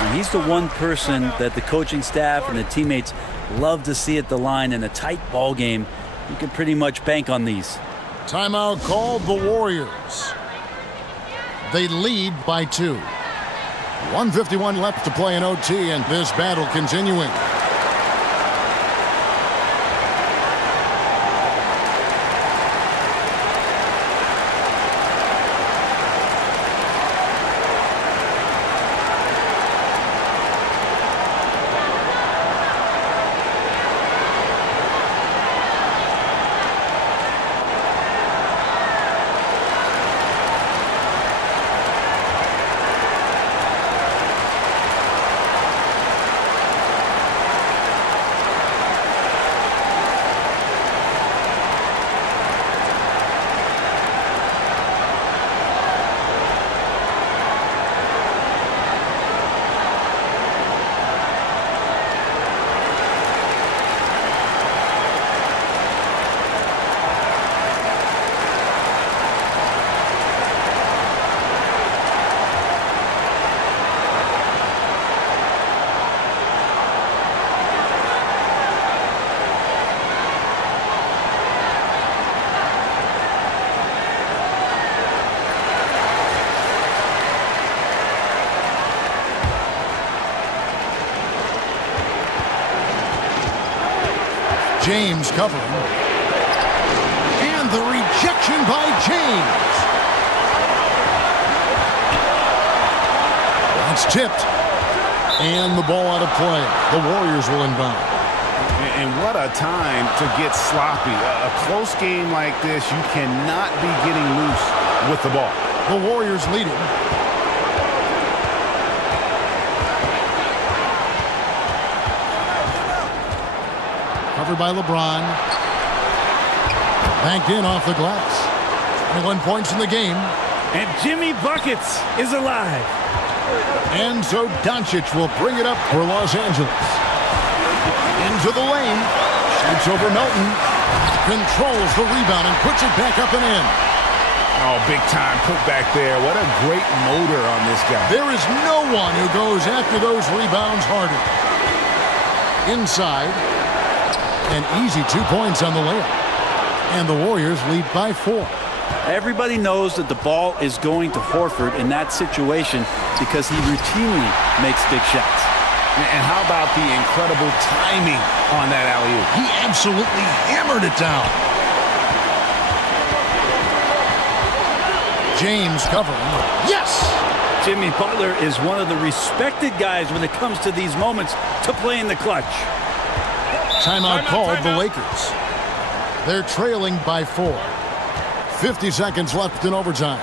And he's the one person that the coaching staff and the teammates love to see at the line in a tight ball game. You can pretty much bank on these. Timeout called the Warriors. They lead by 2. 1:51 left to play in OT, and this battle continuing. James covering. And the rejection by James. That's tipped. And the ball out of play. The Warriors will inbound. And what a time to get sloppy. A close game like this, you cannot be getting loose with the ball. The Warriors leading. Covered by LeBron. Banked in off the glass. 21 points in the game. And Jimmy Buckets is alive. And so Doncic will bring it up for Los Angeles. Into the lane. Shoots over Melton. Controls the rebound and puts it back up and in. Oh, big time put back there. What a great motor on this guy. There is no one who goes after those rebounds harder. Inside. An easy 2 points on the layup. And the Warriors lead by 4. Everybody knows that the ball is going to Horford in that situation because he routinely makes big shots. And how about the incredible timing on that alley-oop? He absolutely hammered it down. James covering. Yes! Jimmy Butler is one of the respected guys when it comes to these moments to play in the clutch. Timeout called the Lakers. They're trailing by 4. 50 seconds left in overtime.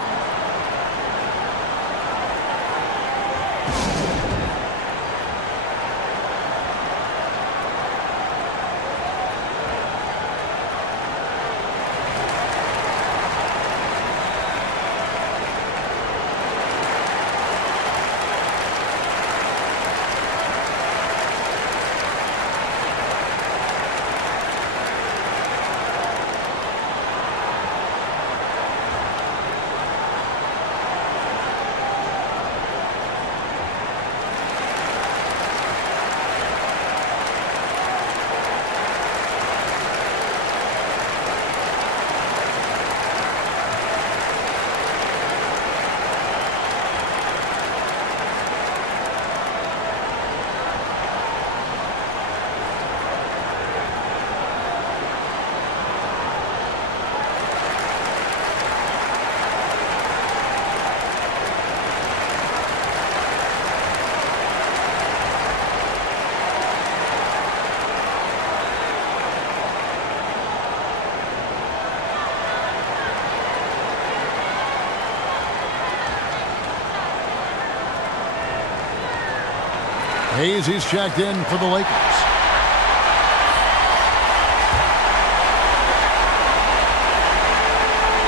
Hayes, he's checked in for the Lakers.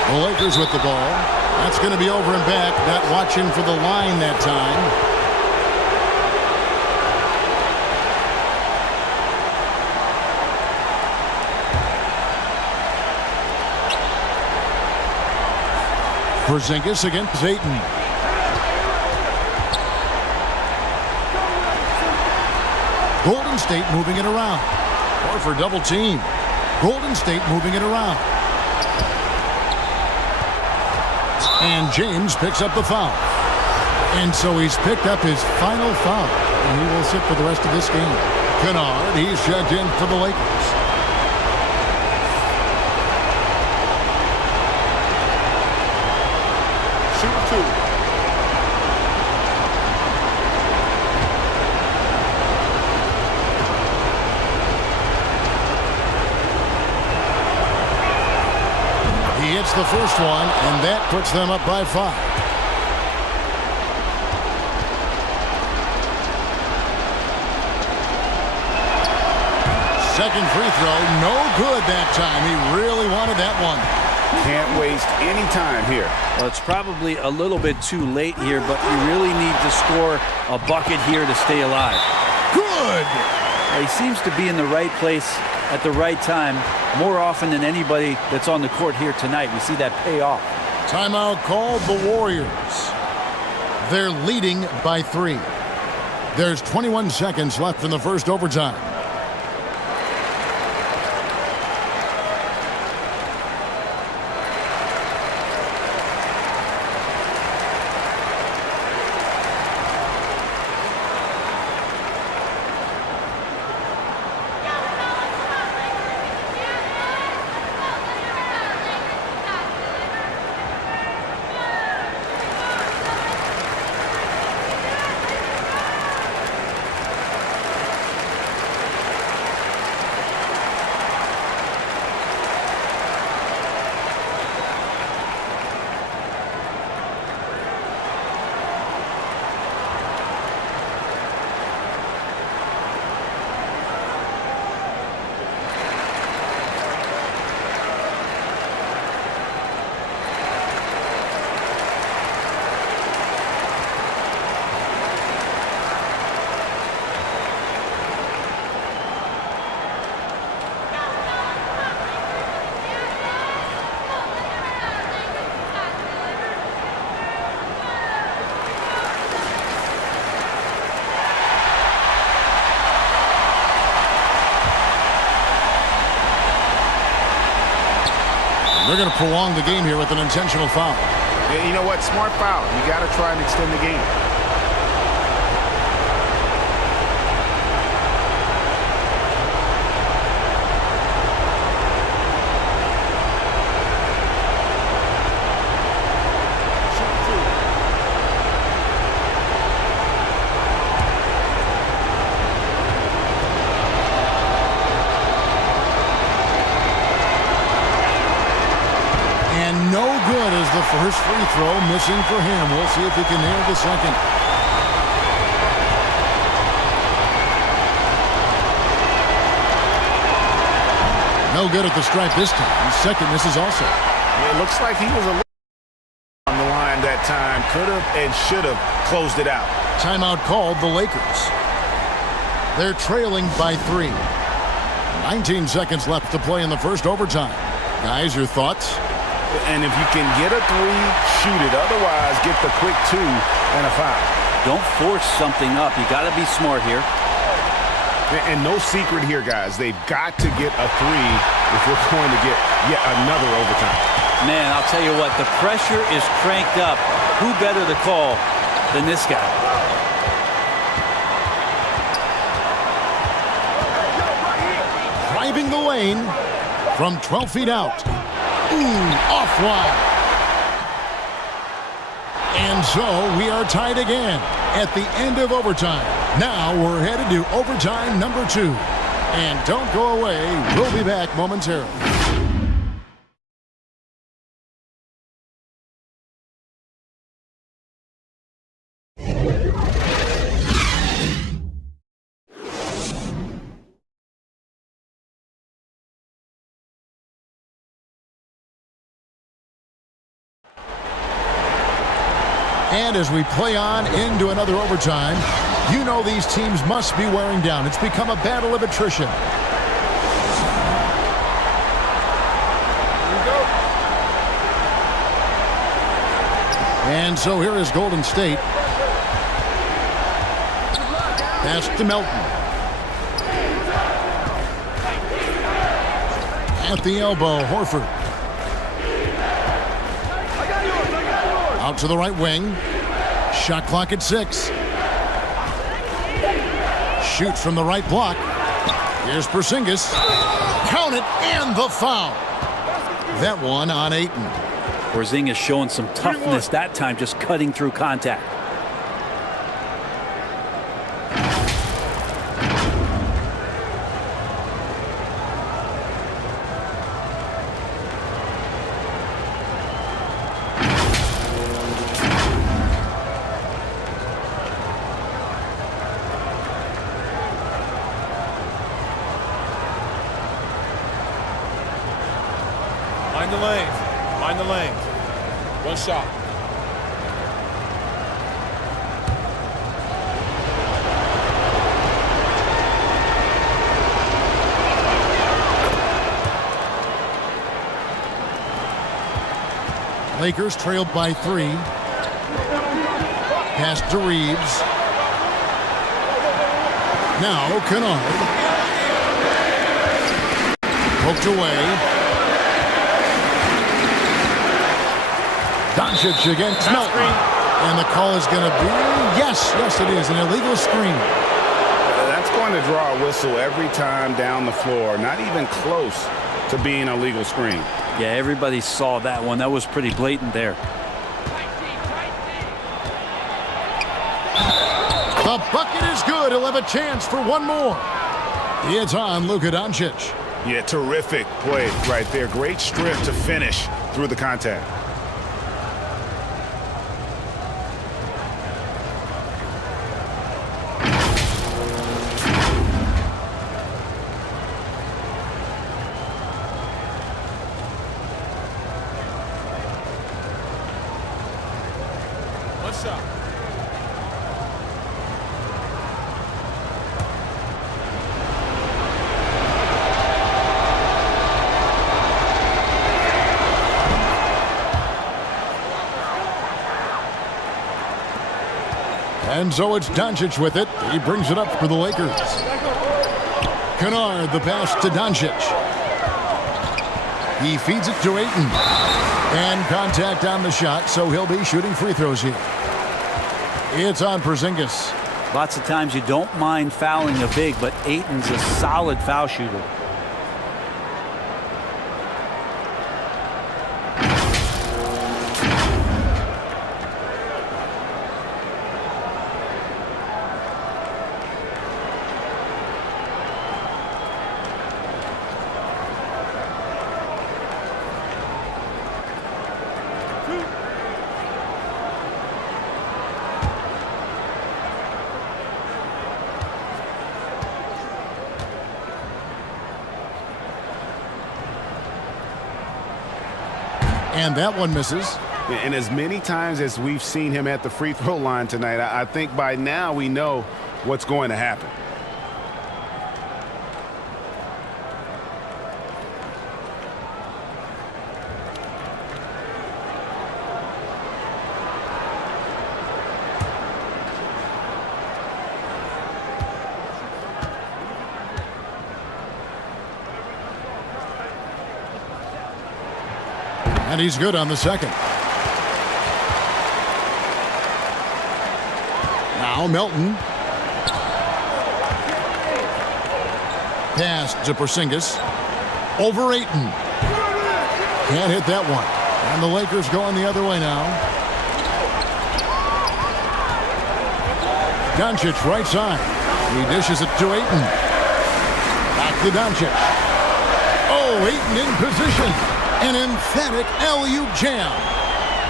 The Lakers with the ball. That's going to be over and back. Not watching for the line that time. Porzingis against Ayton. Golden State moving it around. Horford double team. Golden State moving it around. And James picks up the foul. And so he's picked up his final foul. And he will sit for the rest of this game. Kennard, he's checked in for the Lakers. Shoot 2. He hits the first one, and that puts them up by 5. Second free throw, no good that time. He really wanted that one. Can't waste any time here. Well, it's probably a little bit too late here, but you really need to score a bucket here to stay alive. Good! He seems to be in the right place at the right time more often than anybody that's on the court here tonight. We see that pay off. Timeout called the Warriors. They're leading by 3. There's 21 seconds left in the first overtime. They're going to prolong the game here with an intentional foul. Yeah, you know what? Smart foul. You got to try and extend the game. The first free throw missing for him. We'll see if he can nail the second. No good at the stripe this time. Second misses also. It looks like he was a little on the line that time. Could have and should have closed it out. Timeout called the Lakers. They're trailing by 3. 19 seconds left to play in the first overtime. Guys, your thoughts? And if you can get a 3, shoot it. Otherwise, get the quick 2 and a foul. Don't force something up. You got to be smart here. And no secret here, guys. They've got to get a 3 if we're going to get yet another overtime. Man, I'll tell you what, the pressure is cranked up. Who better to call than this guy? Driving the lane from 12 feet out. Offline. And so we are tied again at the end of overtime. Now we're headed to overtime number 2. And don't go away. We'll be back momentarily. And as we play on into another overtime, you know these teams must be wearing down. It's become a battle of attrition. And so here is Golden State. Pass to Melton. At the elbow, Horford. Out to the right wing. Shot clock at 6. Shoots from the right block. Here's Porzingis. Count it, and the foul. That one on Ayton. Porzingis showing some toughness that time, just cutting through contact. Mind the lanes. Mind the lanes. One shot. Lakers trailed by 3. Pass to Reeves. Now Kennard. Poked away. Doncic against Melton. And the call is going to be, yes, it is, an illegal screen. That's going to draw a whistle every time down the floor. Not even close to being a legal screen. Yeah, everybody saw that one. That was pretty blatant there. The bucket is good. He'll have a chance for one more. It's on Luka Doncic. Yeah, terrific play right there. Great strip to finish through the contact. And so it's Doncic with it. He brings it up for the Lakers. Kennard, the pass to Doncic. He feeds it to Ayton. And contact on the shot, so he'll be shooting free throws here. It's on Porzingis. Lots of times you don't mind fouling a big, but Ayton's a solid foul shooter. And that one misses. And as many times as we've seen him at the free throw line tonight, I think by now we know what's going to happen. And he's good on the second. Now Melton. Pass to Porzingis. Over Ayton. Can't hit that one. And the Lakers going the other way now. Doncic right side. He dishes it to Ayton. Back to Doncic. Oh, Ayton in position. An emphatic alley-oop jam.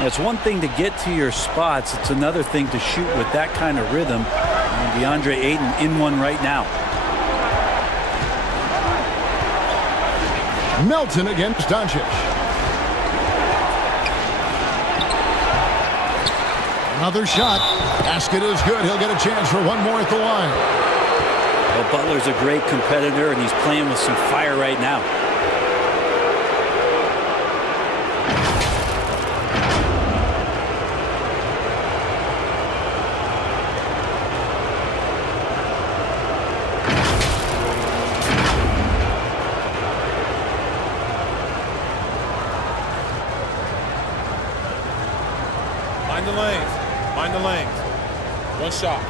It's one thing to get to your spots. It's another thing to shoot with that kind of rhythm. And DeAndre Ayton in one right now. Melton against Doncic. Another shot. Basket is good. He'll get a chance for one more at the line. Well, Butler's a great competitor, and he's playing with some fire right now. Mind the lanes. One shot.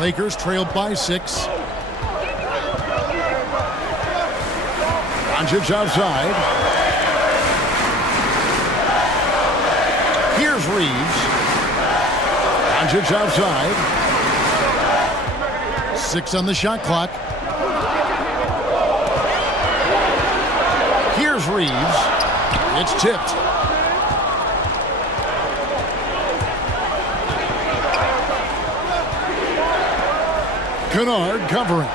Lakers trailed by 6. Doncic outside. Here's Reeves. Doncic outside. 6 on the shot clock. Here's Reeves. It's tipped. Kennard covering.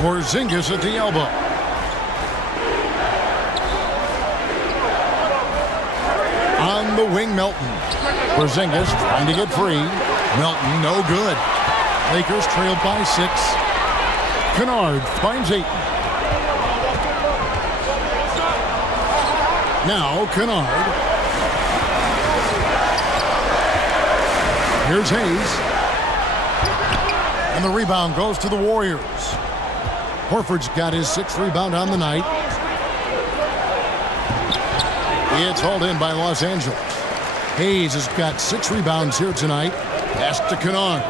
Porzingis at the elbow. On the wing, Melton. Porzingis trying to get free. Melton, no good. Lakers trailed by 6. Kennard finds Ayton. Now Kennard. Here's Hayes. And the rebound goes to the Warriors. Horford's got his 6th rebound on the night. It's hauled in by Los Angeles. Hayes has got 6 rebounds here tonight. Pass to Kennard.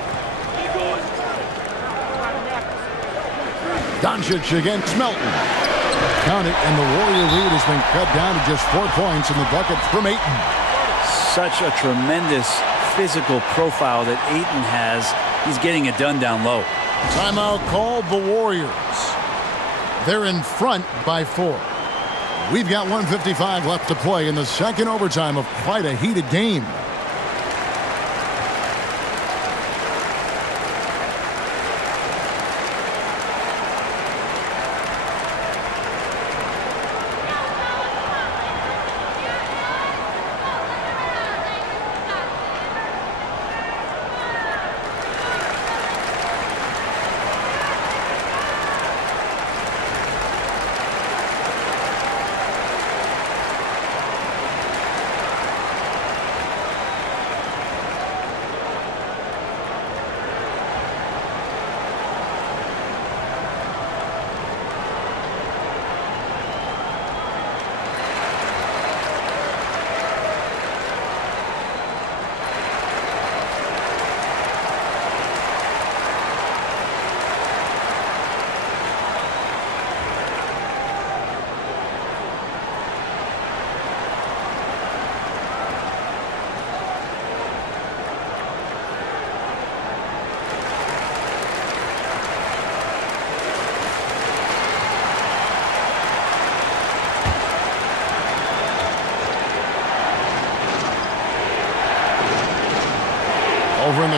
Doncic against Melton. Count it, and the Warrior lead has been cut down to just 4 points in the bucket from Ayton. Such a tremendous physical profile that Ayton has. He's getting it done down low. Timeout called the Warriors. They're in front by 4. We've got 1:55 left to play in the second overtime of quite a heated game.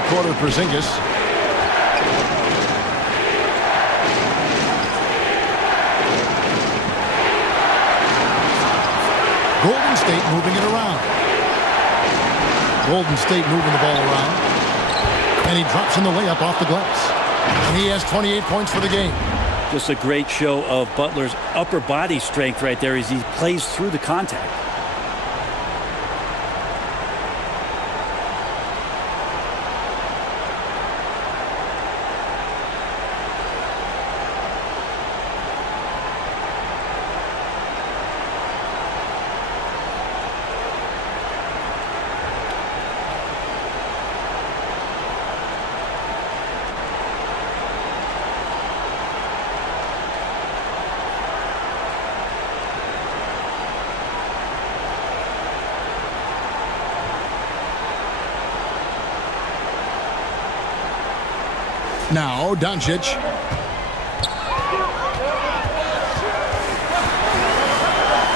backcourt of Porzingis. Golden State moving it around. Golden State moving the ball around. And he drops in the layup off the glass. And he has 28 points for the game. Just a great show of Butler's upper body strength right there as he plays through the contact. Now, Doncic.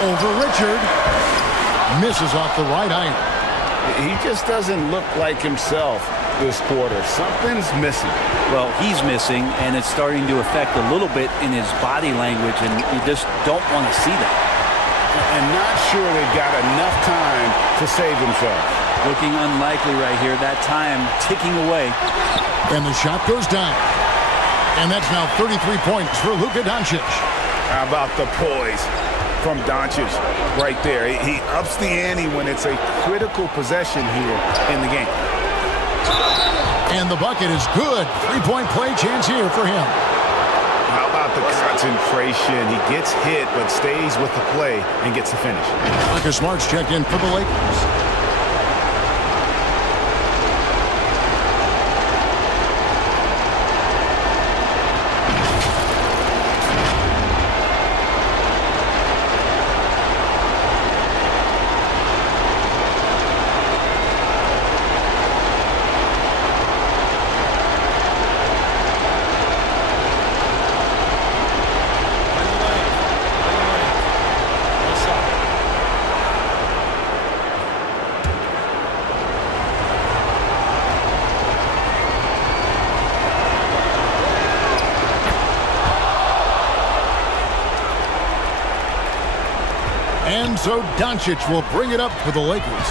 Over Richard. Misses off the right iron. He just doesn't look like himself this quarter. Something's missing. Well, he's missing, and it's starting to affect a little bit in his body language, and you just don't want to see that. And not sure they've got enough time to save themselves. Looking unlikely right here. That time ticking away. And the shot goes down. And that's now 33 points for Luka Doncic. How about the poise from Doncic right there? He ups the ante when it's a critical possession here in the game. And the bucket is good. Three-point play chance here for him. How about the concentration? He gets hit but stays with the play and gets the finish. Marcus Smart's checked in for the Lakers. And so Doncic will bring it up for the Lakers.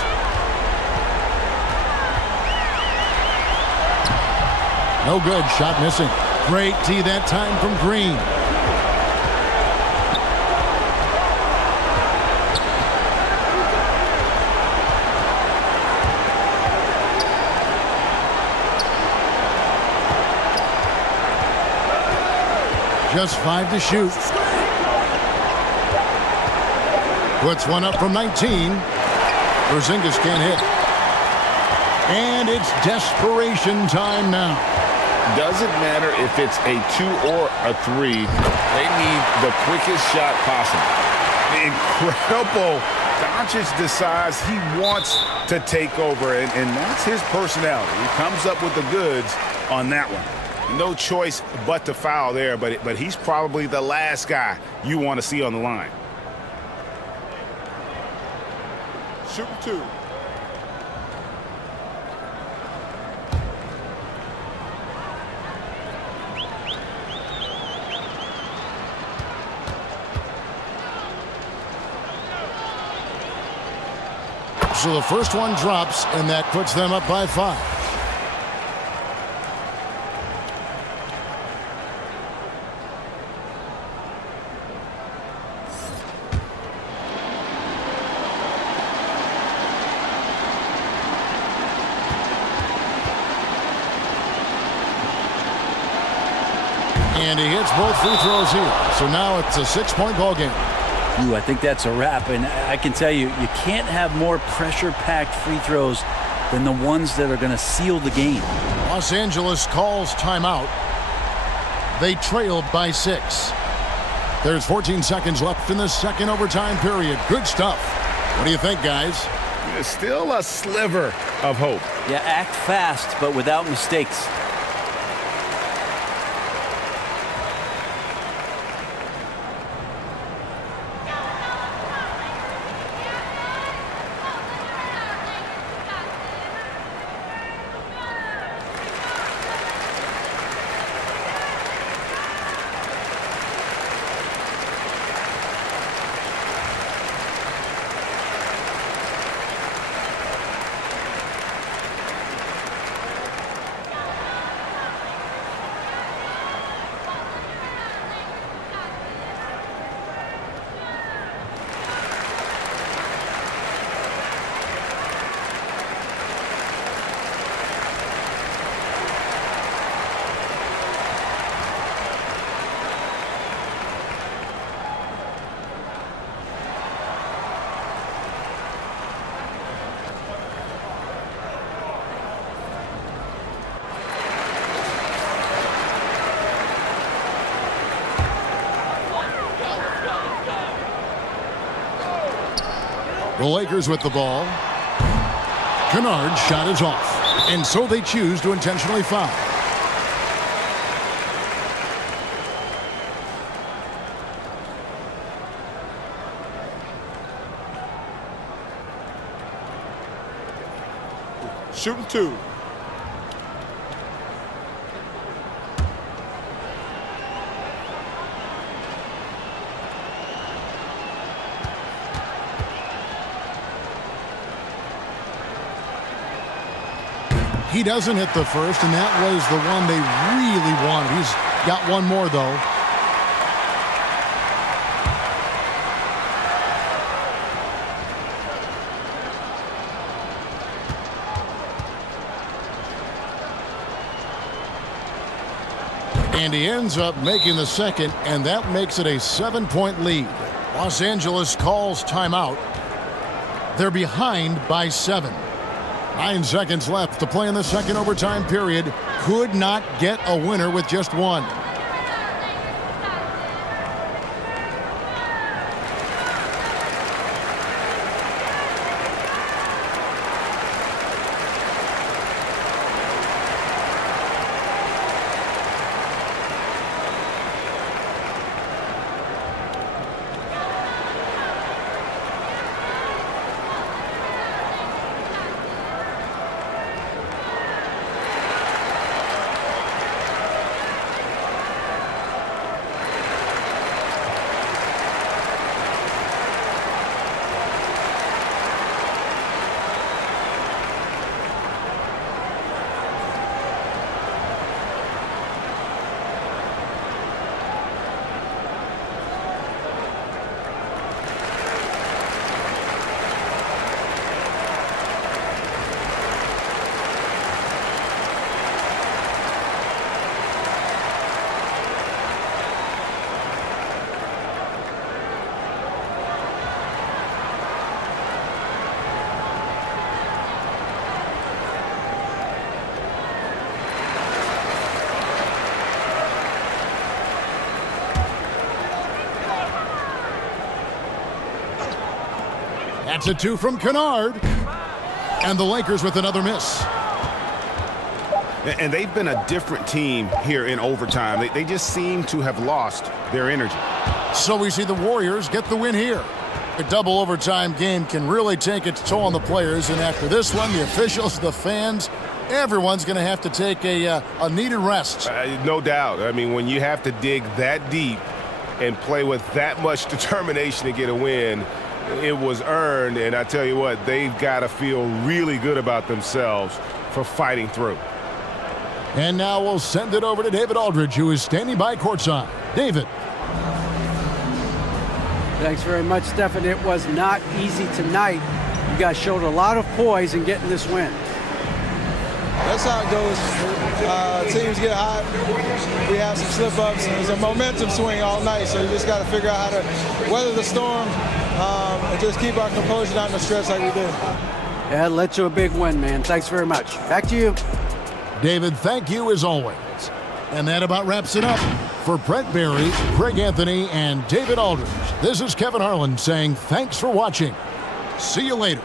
No good. Shot missing. Great D that time from Green. Just 5 to shoot. Puts one up from 19. Porzingis can't hit. And it's desperation time now. Doesn't matter if it's a 2 or a 3. They need the quickest shot possible. Incredible. Doncic decides he wants to take over, and that's his personality. He comes up with the goods on that one. No choice but to foul there, but he's probably the last guy you want to see on the line. Shooting 2. So the first one drops, and that puts them up by 5. And he hits both free throws here. So now it's a 6-point ball game. I think that's a wrap. And I can tell you, you can't have more pressure-packed free throws than the ones that are going to seal the game. Los Angeles calls timeout. They trailed by 6. There's 14 seconds left in the second overtime period. Good stuff. What do you think, guys? There's still a sliver of hope. Yeah, act fast, but without mistakes. The Lakers with the ball. Kennard's shot is off. And so they choose to intentionally foul. Shooting 2. He doesn't hit the first, and that was the one they really wanted. He's got one more, though. And he ends up making the second, and that makes it a 7-point lead. Los Angeles calls timeout. They're behind by 7. 9 seconds left to play in the second overtime period. Could not get a winner with just one. That's a 2 from Kennard. And the Lakers with another miss. And they've been a different team here in overtime. They just seem to have lost their energy. So we see the Warriors get the win here. A double overtime game can really take its toll on the players. And after this one, the officials, the fans, everyone's going to have to take a needed rest. No doubt. I mean, when you have to dig that deep and play with that much determination to get a win, it was earned, and I tell you what, they've got to feel really good about themselves for fighting through. And now we'll send it over to David Aldridge, who is standing by courtside. David. Thanks very much, Stephen. It was not easy tonight. You guys showed a lot of poise in getting this win. That's how it goes. Teams get hot. We have some slip-ups. There's a momentum swing all night, so you just got to figure out how to weather the storm and just keep our composure down the stretch like we did. Yeah, it led to a big win, man. Thanks very much. Back to you. David, thank you as always. And that about wraps it up. For Brent Barry, Greg Anthony, and David Aldridge, this is Kevin Harlan saying thanks for watching. See you later.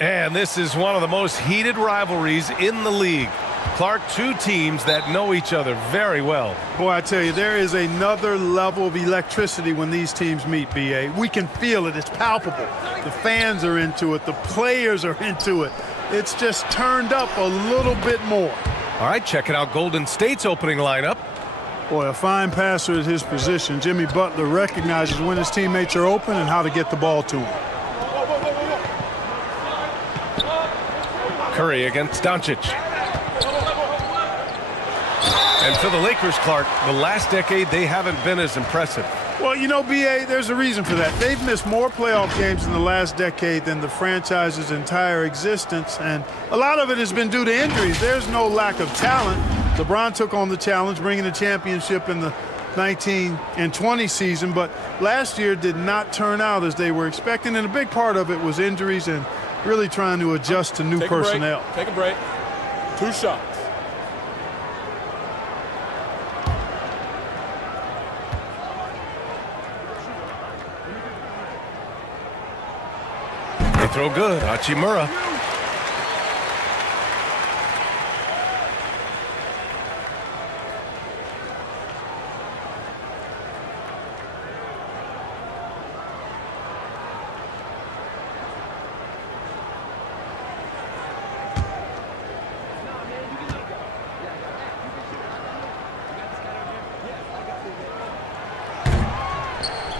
And this is one of the most heated rivalries in the league. Clark, two teams that know each other very well. Boy, I tell you, there is another level of electricity when these teams meet, B.A. We can feel it. It's palpable. The fans are into it. The players are into it. It's just turned up a little bit more. All right, checking out Golden State's opening lineup. Boy, a fine passer at his position. Jimmy Butler recognizes when his teammates are open and how to get the ball to him. Curry against Doncic. And for the Lakers, Clark, the last decade, they haven't been as impressive. Well, you know, B.A., there's a reason for that. They've missed more playoff games in the last decade than the franchise's entire existence, and a lot of it has been due to injuries. There's no lack of talent. LeBron took on the challenge, bringing the championship in the 19 and 20 season, but last year did not turn out as they were expecting, and a big part of it was injuries and really trying to adjust to new personnel. Take a break. 2 shots. They throw good. Hachimura.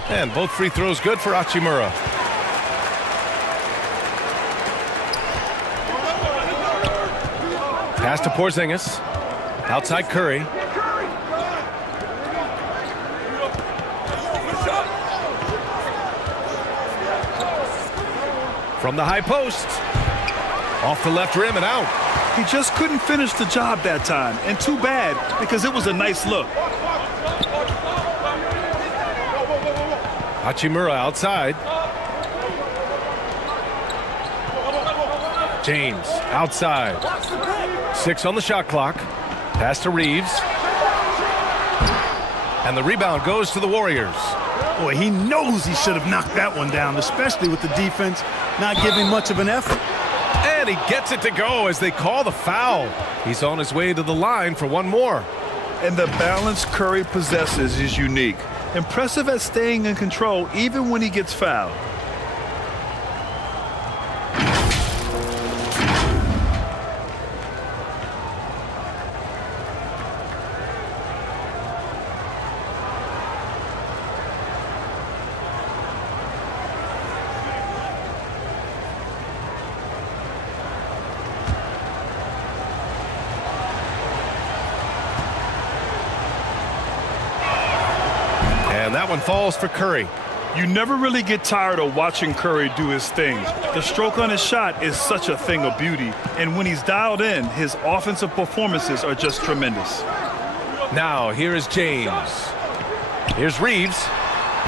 And both free throws good for Hachimura. Pass to Porzingis. Outside Curry. From the high post. Off the left rim and out. He just couldn't finish the job that time. And too bad, because it was a nice look. Hachimura outside. James outside. 6 on the shot clock. Pass to Reeves. And the rebound goes to the Warriors. Boy, he knows he should have knocked that one down, especially with the defense not giving much of an effort. And he gets it to go as they call the foul. He's on his way to the line for one more. And the balance Curry possesses is unique. Impressive at staying in control even when he gets fouled. And that one falls for Curry. You never really get tired of watching Curry do his thing. The stroke on his shot is such a thing of beauty. And when he's dialed in, his offensive performances are just tremendous. Now, here is James. Here's Reeves.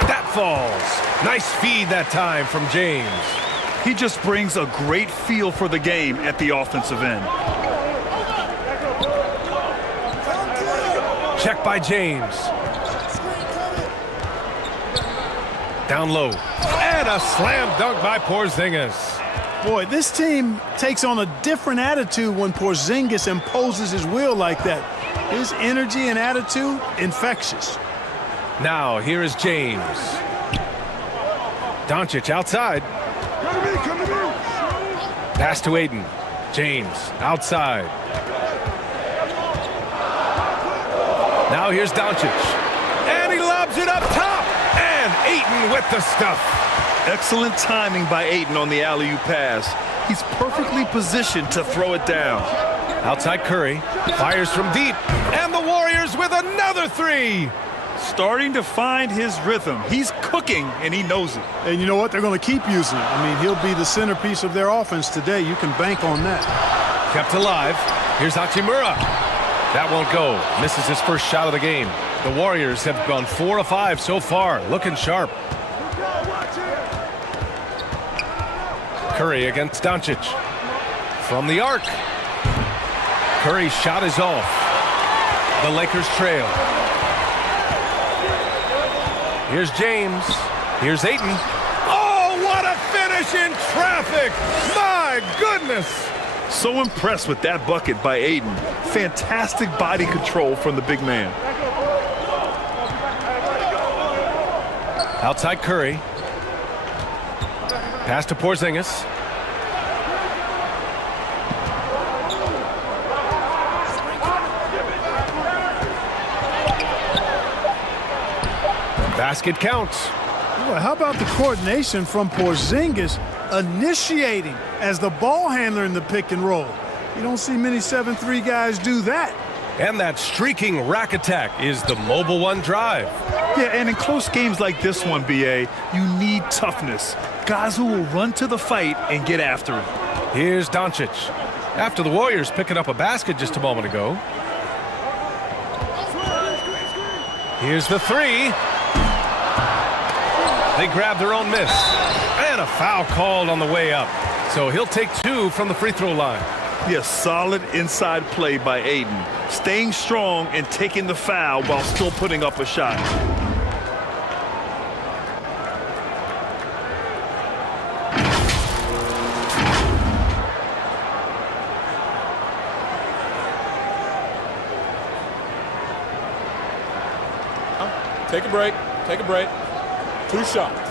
That falls. Nice feed that time from James. He just brings a great feel for the game at the offensive end. Check by James. Down low. And a slam dunk by Porzingis. Boy, this team takes on a different attitude when Porzingis imposes his will like that. His energy and attitude, infectious. Now, here is James. Doncic outside. Pass to Aiden. James outside. Now here's Doncic. And he lobs it up top. And Ayton with the stuff. Excellent timing by Ayton on the alley-oop pass. He's perfectly positioned to throw it down. Outside Curry. Fires from deep. And the Warriors with another 3. Starting to find his rhythm. He's cooking, and he knows it. And you know what? They're going to keep using it. I mean, he'll be the centerpiece of their offense today. You can bank on that. Kept alive. Here's Hachimura. That won't go. Misses his first shot of the game. The Warriors have gone 4 of 5 so far. Looking sharp. Curry against Doncic. From the arc. Curry's shot is off. The Lakers trail. Here's James. Here's Ayton. Oh, what a finish in traffic! My my goodness. So impressed with that bucket by Ayton. Fantastic body control from the big man. Outside Curry. Pass to Porzingis. Basket counts. Well, how about the coordination from Porzingis initiating as the ball handler in the pick and roll? You don't see many 7-3 guys do that. And that streaking rack attack is the Mobile One drive. Yeah, and in close games like this one, BA, you need toughness. Guys who will run to the fight and get after it. Here's Doncic. After the Warriors picking up a basket just a moment ago. Here's the three. They grab their own miss. And a foul called on the way up. So he'll take 2 from the free throw line. Yeah, solid inside play by Ayton. Staying strong and taking the foul while still putting up a shot. Take a break. Take a break. 2 shots.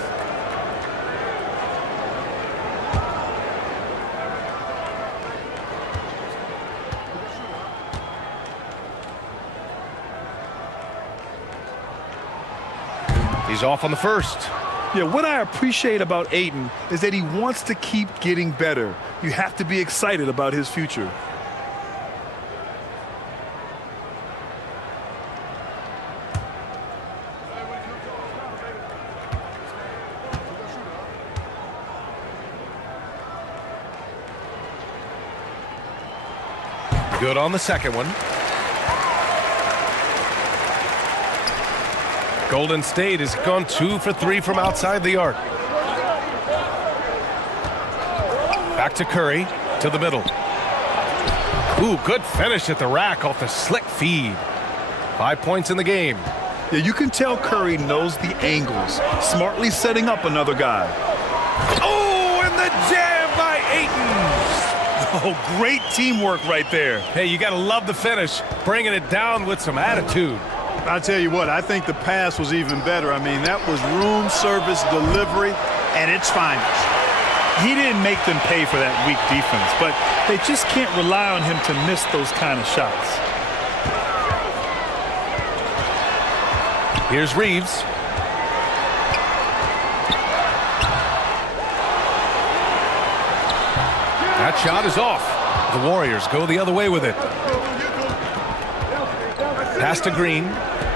He's off on the first. Yeah, what I appreciate about Ayton is that he wants to keep getting better. You have to be excited about his future. Good on the second one. Golden State has gone 2 for 3 from outside the arc. Back to Curry, to the middle. Ooh, good finish at the rack off the slick feed. 5 points in the game. Yeah, you can tell Curry knows the angles, smartly setting up another guy. Oh, and the jam by Ayton. Oh, great teamwork right there. Hey, you got to love the finish, bringing it down with some attitude. I tell you what, I think the pass was even better. I mean, that was room service delivery at its finest. He didn't make them pay for that weak defense, but they just can't rely on him to miss those kind of shots. Here's Reeves. That shot is off. The Warriors go the other way with it. Pass to Green.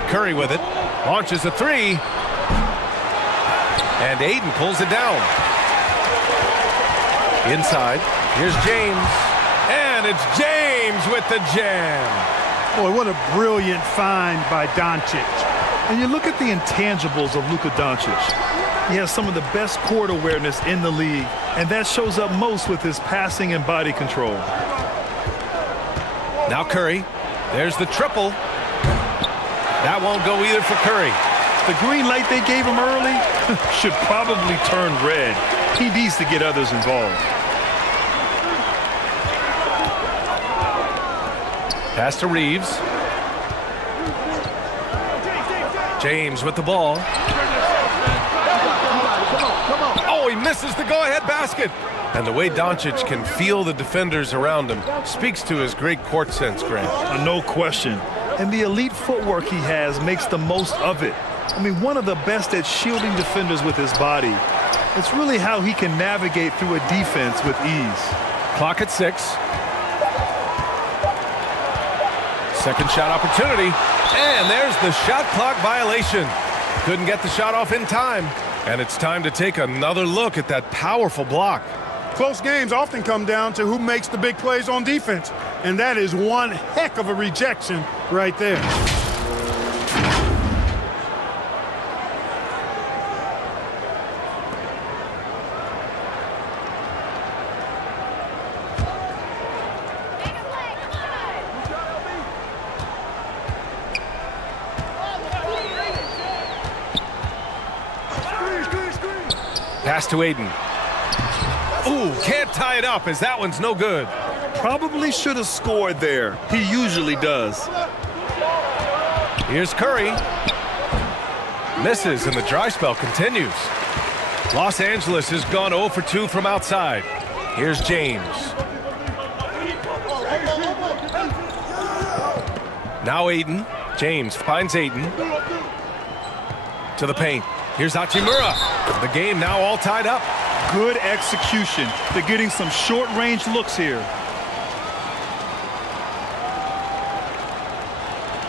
Curry with it. Launches a three. And Ayton pulls it down. Inside. Here's James. And it's James with the jam. Boy, what a brilliant find by Doncic. And you look at the intangibles of Luka Doncic. He has some of the best court awareness in the league, and that shows up most with his passing and body control. Now Curry. There's the triple. That won't go either for Curry. The green light they gave him early should probably turn red. He needs to get others involved. Pass to Reeves. James with the ball. Oh, he misses the go-ahead basket. And the way Doncic can feel the defenders around him speaks to his great court sense, Grant. No question. And the elite footwork he has makes the most of it. I mean, one of the best at shielding defenders with his body. It's really how he can navigate through a defense with ease. Clock at 6. Second shot opportunity. And there's the shot clock violation. Couldn't get the shot off in time. And it's time to take another look at that powerful block. Close games often come down to who makes the big plays on defense. And that is one heck of a rejection right there. Pass to Ayton. Ooh, can't tie it up as that one's no good. Probably should have scored there. He usually does. Here's Curry. Misses, and the dry spell continues. Los Angeles has gone 0 for 2 from outside. Here's James. Now Ayton. James finds Ayton. To the paint. Here's Hachimura. The game now all tied up. Good execution. They're getting some short-range looks here.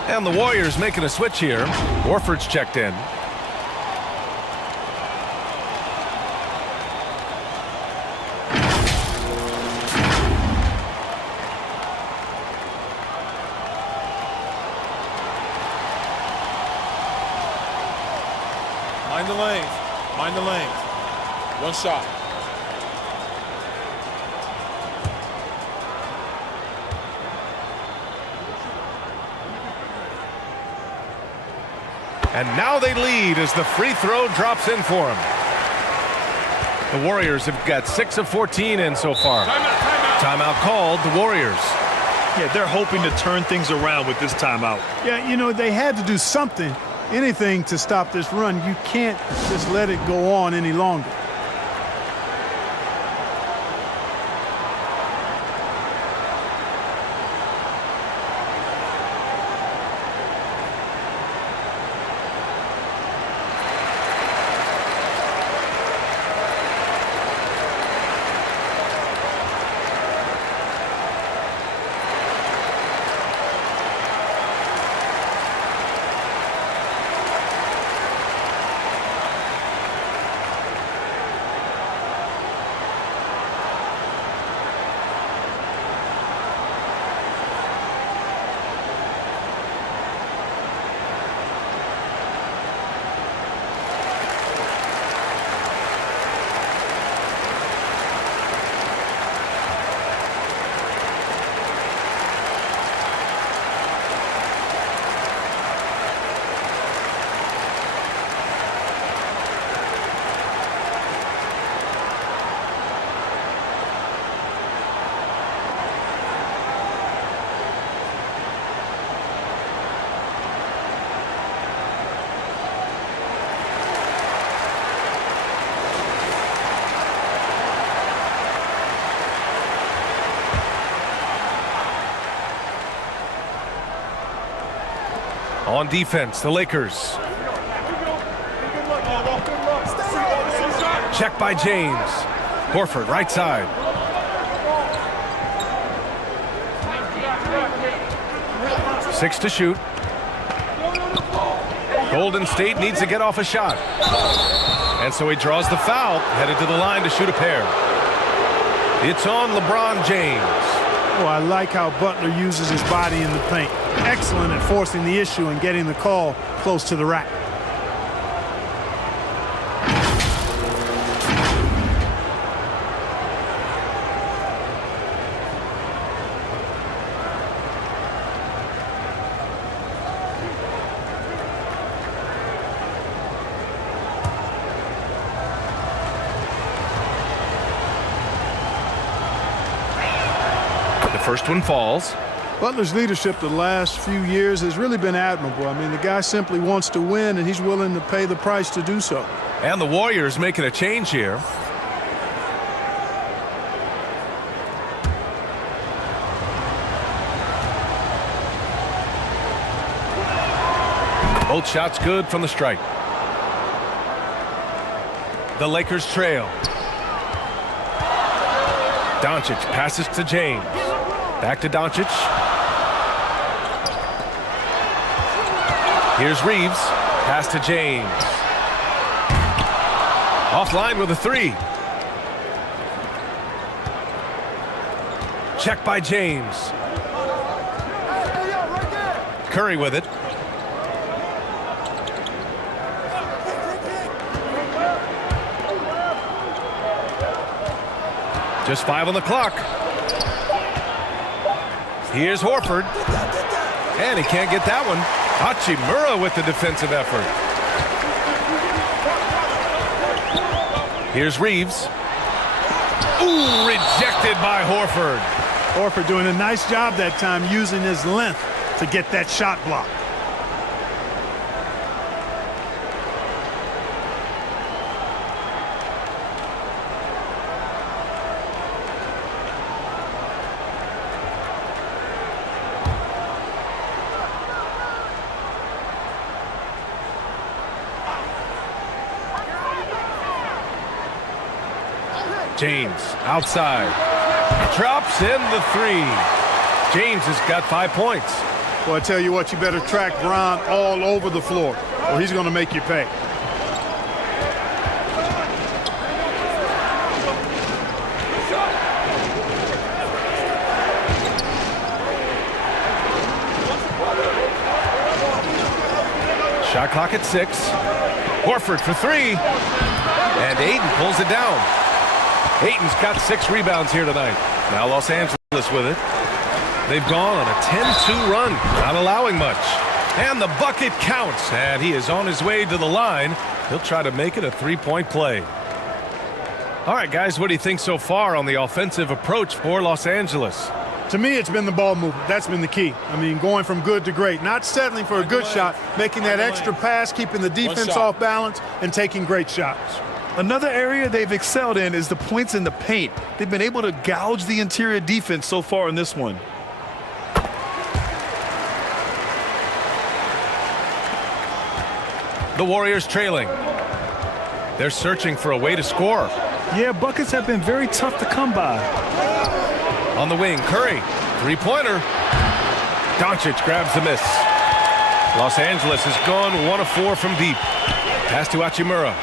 And the Warriors making a switch here. Horford's checked in. Mind the lanes. Mind the lanes. One shot. And now they lead as the free throw drops in for them. The Warriors have got 6 of 14 in so far. Timeout called, the Warriors. Yeah, they're hoping to turn things around with this timeout. Yeah, you know, they had to do something, anything to stop this run. You can't just let it go on any longer. On defense, the Lakers. Check by James. Horford, right side. Six to shoot. Golden State needs to get off a shot. And so he draws the foul, headed to the line to shoot a pair. It's on LeBron James. Oh, I like how Butler uses his body in the paint. Excellent at forcing the issue and getting the call close to the rack. First one falls. Butler's leadership the last few years has really been admirable. I mean, the guy simply wants to win, and he's willing to pay the price to do so. And the Warriors making a change here. Both shots good from the strike. The Lakers trail. Doncic passes to James. Back to Doncic. Here's Reeves. Pass to James. Offline with a three. Check by James. Curry with it. Just 5 on the clock. Here's Horford. And he can't get that one. Hachimura with the defensive effort. Here's Reeves. Ooh, rejected by Horford. Horford doing a nice job that time using his length to get that shot blocked. James outside. Drops in the three. James has got 5 points. Well, I tell you what, you better track Bron all over the floor, or he's going to make you pay. Shot clock at 6. Horford for 3. And Ayton pulls it down. Ayton's got 6 rebounds here tonight. Now Los Angeles with it. They've gone on a 10-2 run, not allowing much. And the bucket counts, and he is on his way to the line. He'll try to make it a 3-point play. All right, guys, what do you think so far on the offensive approach for Los Angeles? To me, it's been the ball movement. That's been the key. I mean, going from good to great. Not settling for a good shot, making that extra pass, keeping the defense off balance, and taking great shots. Another area they've excelled in is the points in the paint. They've been able to gouge the interior defense so far in this one. The Warriors trailing. They're searching for a way to score. Yeah, buckets have been very tough to come by. On the wing, Curry, three-pointer. Doncic grabs the miss. Los Angeles has gone 1 of 4 from deep. Pass to Hachimura.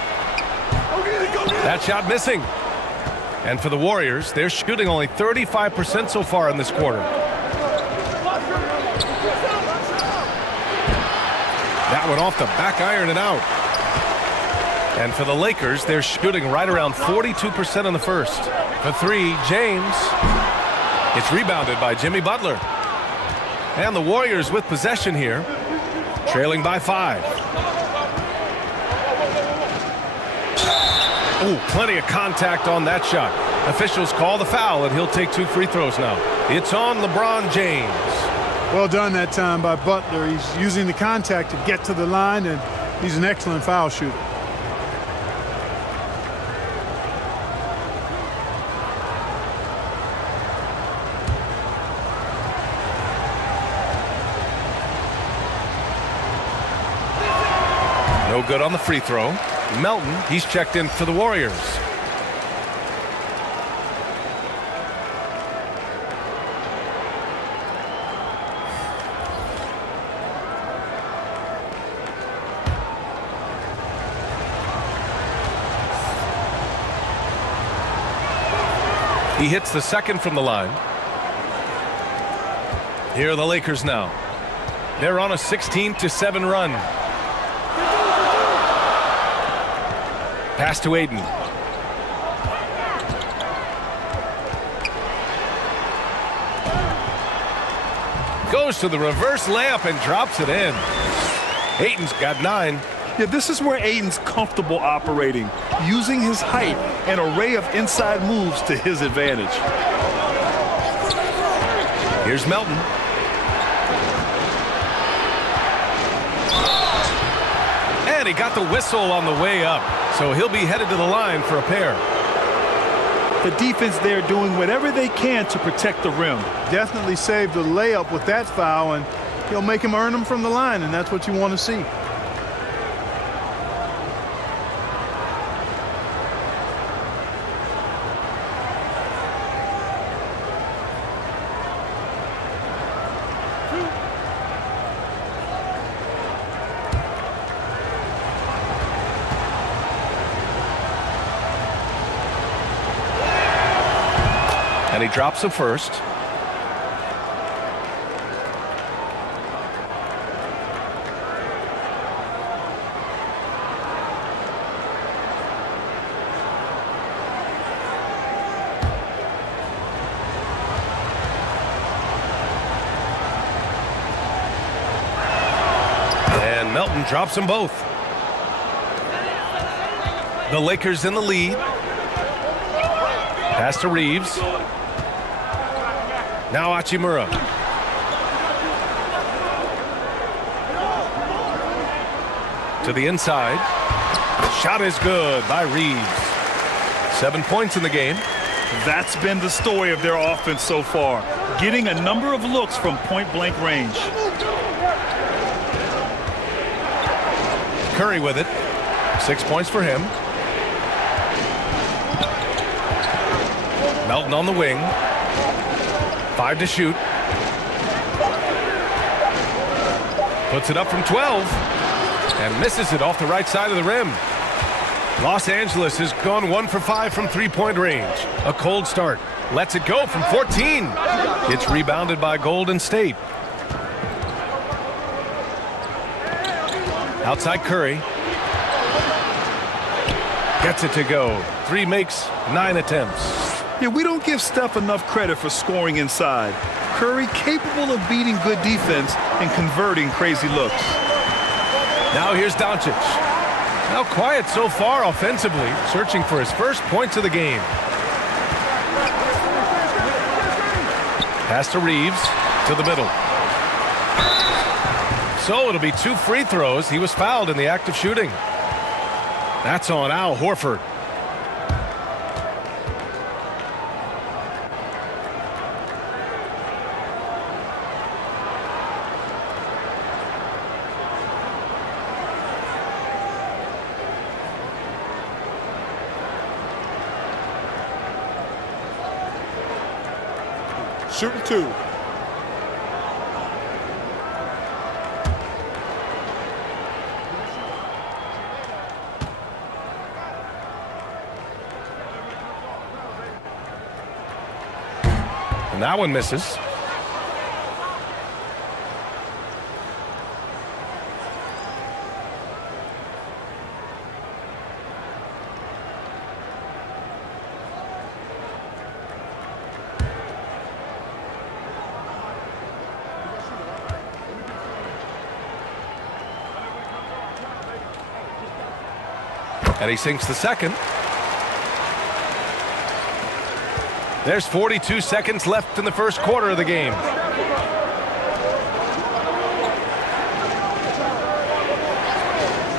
That shot missing. And for the Warriors, they're shooting only 35% so far in this quarter. That one off the back iron and out. And for the Lakers, they're shooting right around 42% in the first. For 3, James. It's rebounded by Jimmy Butler. And the Warriors with possession here, trailing by 5. Ooh, plenty of contact on that shot. Officials call the foul, and he'll take 2 free throws now. It's on LeBron James. Well done that time by Butler. He's using the contact to get to the line, and he's an excellent foul shooter. No good on the free throw. Melton, he's checked in for the Warriors. He hits the second from the line. Here are the Lakers now. They're on a 16-7 run. Pass to Ayton. Goes to the reverse layup and drops it in. Ayton's got 9. Yeah, this is where Ayton's comfortable operating, using his height and array of inside moves to his advantage. Here's Melton. And he got the whistle on the way up, so he'll be headed to the line for a pair. The defense there doing whatever they can to protect the rim. Definitely saved the layup with that foul, and he'll make him earn them from the line, and that's what you want to see. And he drops the first. And Melton drops them both. The Lakers in the lead. Pass to Reeves. Now Hachimura. To the inside. Shot is good by Reeves. 7 points in the game. That's been the story of their offense so far, getting a number of looks from point-blank range. Curry with it. 6 points for him. Melton on the wing. 5 to shoot. Puts it up from 12 and misses it off the right side of the rim. Los Angeles has gone 1 for 5 from three-point range. A cold start. Lets it go from 14. It's rebounded by Golden State. Outside Curry. Gets it to go. 3 makes, 9 attempts. Yeah, we don't give Steph enough credit for scoring inside. Curry capable of beating good defense and converting crazy looks. Now here's Doncic. Now quiet so far offensively, searching for his first points of the game. Pass to Reeves, to the middle. So it'll be 2 free throws. He was fouled in the act of shooting. That's on Al Horford. Shooting 2. And that one misses. And he sinks the second. There's 42 seconds left in the first quarter of the game.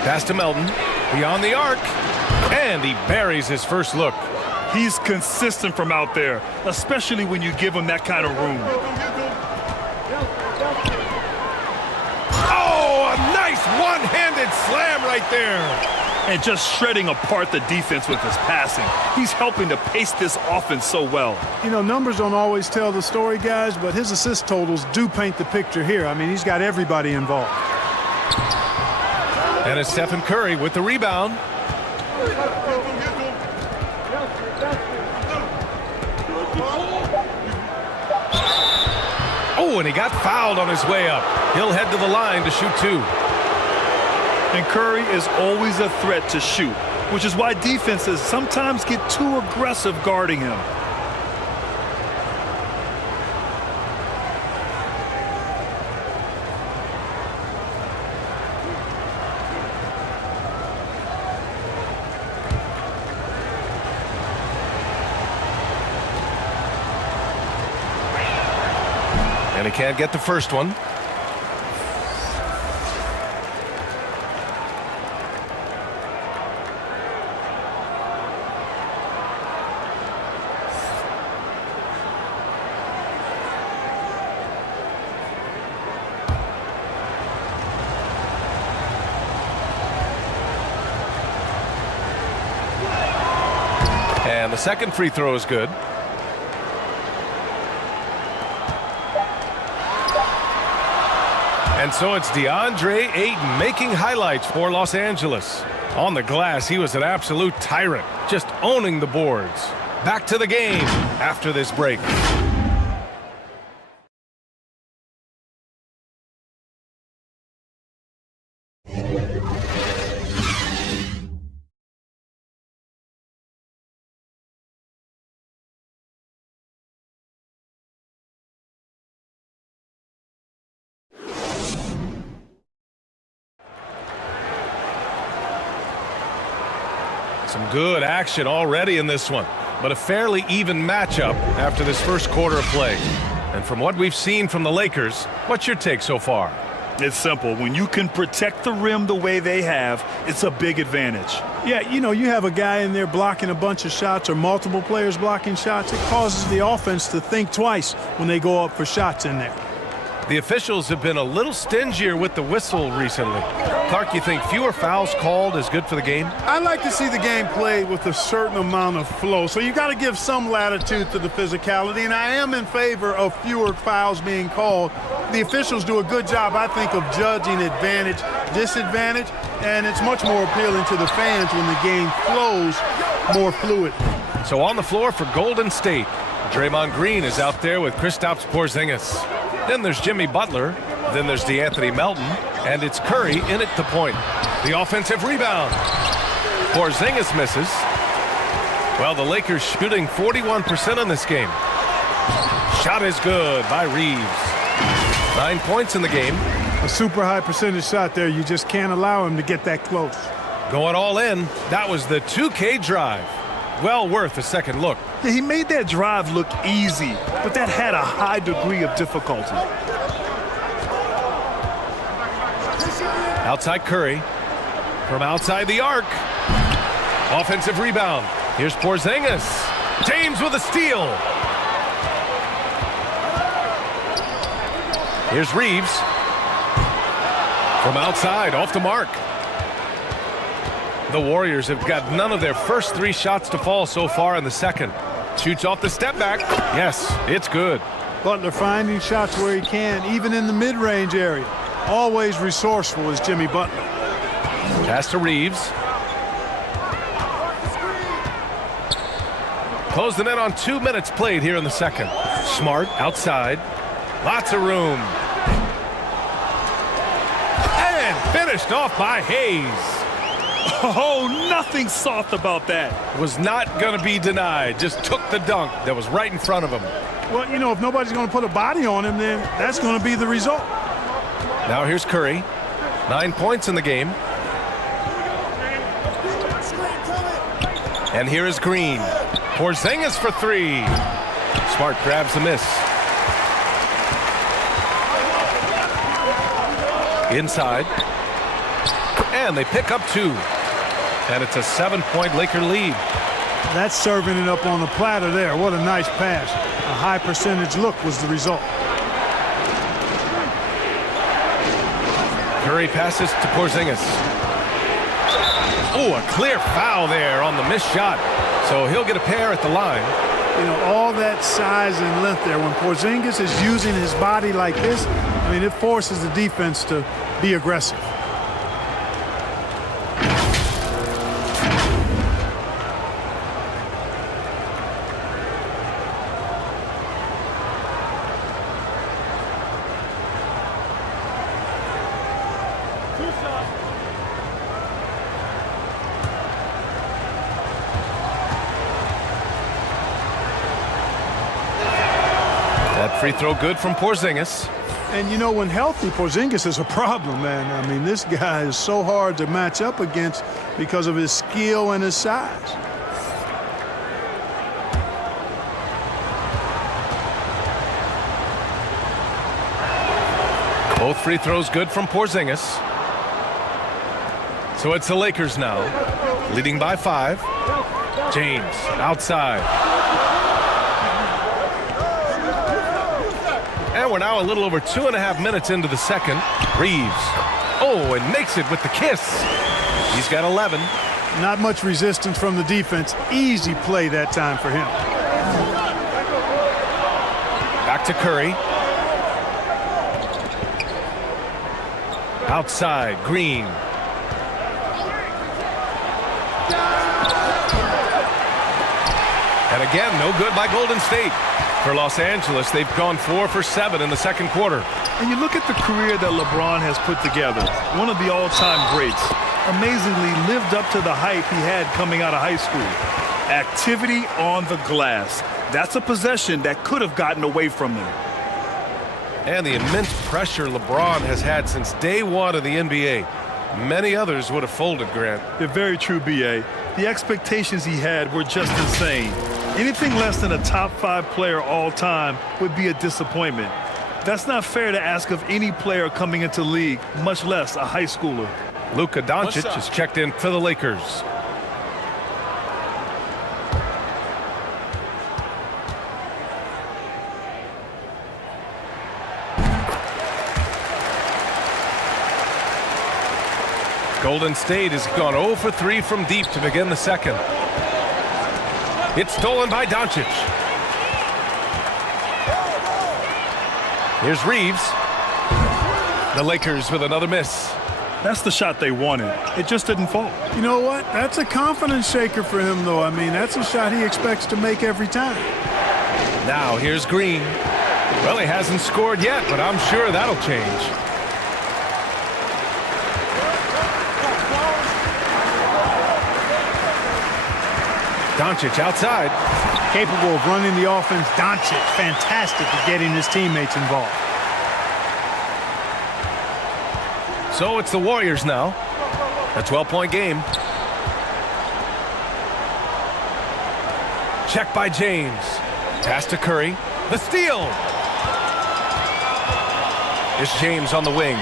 Pass to Melton. Beyond the arc. And he buries his first look. He's consistent from out there, especially when you give him that kind of room. Oh, a nice one-handed slam right there. And just shredding apart the defense with his passing. He's helping to pace this offense so well. You know, numbers don't always tell the story, guys, but his assist totals do paint the picture here. I mean, he's got everybody involved. And it's Stephen Curry with the rebound. Oh, and he got fouled on his way up. He'll head to the line to shoot 2. And Curry is always a threat to shoot, which is why defenses sometimes get too aggressive guarding him. And he can't get the first one. And the second free throw is good. And so it's DeAndre Ayton making highlights for Los Angeles. On the glass, he was an absolute tyrant, just owning the boards. Back to the game after this break. Some good action already in this one. but a fairly even matchup after this first quarter of play. And from what we've seen from the Lakers, what's your take so far? It's simple. When you can protect the rim the way they have, it's a big advantage. Yeah, you know, you have a guy in there blocking a bunch of shots or multiple players blocking shots. It causes the offense to think twice when they go up for shots in there. The officials have been a little stingier with the whistle recently. Clark, you think fewer fouls called is good for the game? I like to see the game played with a certain amount of flow, so you got to give some latitude to the physicality, and I am in favor of fewer fouls being called. The officials do a good job, I think, of judging advantage, disadvantage, and it's much more appealing to the fans when the game flows more fluid. So on the floor for Golden State, Draymond Green is out there with Kristaps Porzingis. Then there's Jimmy Butler. Then there's DeAnthony Melton. And it's Curry in at the point. The offensive rebound. Porzingis misses. Well, the Lakers shooting 41% in this game. Shot is good by Reeves. 9 points in the game. A super high percentage shot there. You just can't allow him to get that close. Going all in. That was the 2K drive. Well worth a second look. Yeah, he made that drive look easy, but that had a high degree of difficulty. Outside Curry. From outside the arc. Offensive rebound. Here's Porzingis. James with a steal. Here's Reeves. From outside, off the mark. The Warriors have got none of their first 3 shots to fall so far in the second. Shoots off the step back. Yes, it's good. Butler finding shots where he can, even in the mid-range area. Always resourceful is Jimmy Butler. Pass to Reeves. Close the net on 2 minutes played here in the second. Smart outside. Lots of room. And finished off by Hayes. Oh, nothing soft about that. Was not going to be denied. Just took the dunk that was right in front of him. Well, you know, if nobody's going to put a body on him, then that's going to be the result. Now here's Curry. 9 points in the game. And here is Green. Porzingis for 3. Smart grabs the miss. Inside. And they pick up 2. And it's a 7-point Laker lead. That's serving it up on the platter there. What a nice pass. A high percentage look was the result. Curry passes to Porzingis. Oh, a clear foul there on the missed shot. So he'll get a pair at the line. You know, all that size and length there. When Porzingis is using his body like this, I mean, it forces the defense to be aggressive. Free throw good from Porzingis. And, you know, when healthy, Porzingis is a problem, man. I mean, this guy is so hard to match up against because of his skill and his size. Both free throws good from Porzingis. So it's the Lakers now, leading by 5. James outside. And we're now a little over 2.5 minutes into the second. Reeves. Oh, and makes it with the kiss. He's got 11. Not much resistance from the defense. Easy play that time for him. Back to Curry. Outside, Green. And again, no good by Golden State. For Los Angeles, they've gone 4 for 7 in the second quarter. And you look at the career that LeBron has put together, one of the all-time greats. Amazingly lived up to the hype he had coming out of high school. Activity on the glass. That's a possession that could have gotten away from him. And the immense pressure LeBron has had since day one of the NBA. Many others would have folded, Grant. They're very true, B.A. The expectations he had were just insane. Anything less than a top 5 player all time would be a disappointment. That's not fair to ask of any player coming into the league, much less a high schooler. Luka Doncic is checked in for the Lakers. Golden State has gone 0 for 3 from deep to begin the second. It's stolen by Doncic. Here's Reeves. The Lakers with another miss. That's the shot they wanted. It just didn't fall. You know what? That's a confidence shaker for him, though. I mean, that's a shot he expects to make every time. Now here's Green. Well, he hasn't scored yet, but I'm sure that'll change. Doncic outside. Capable of running the offense. Doncic, fantastic at getting his teammates involved. So it's the Warriors now. A 12-point game. Check by James. Pass to Curry. The steal. It's James on the wing.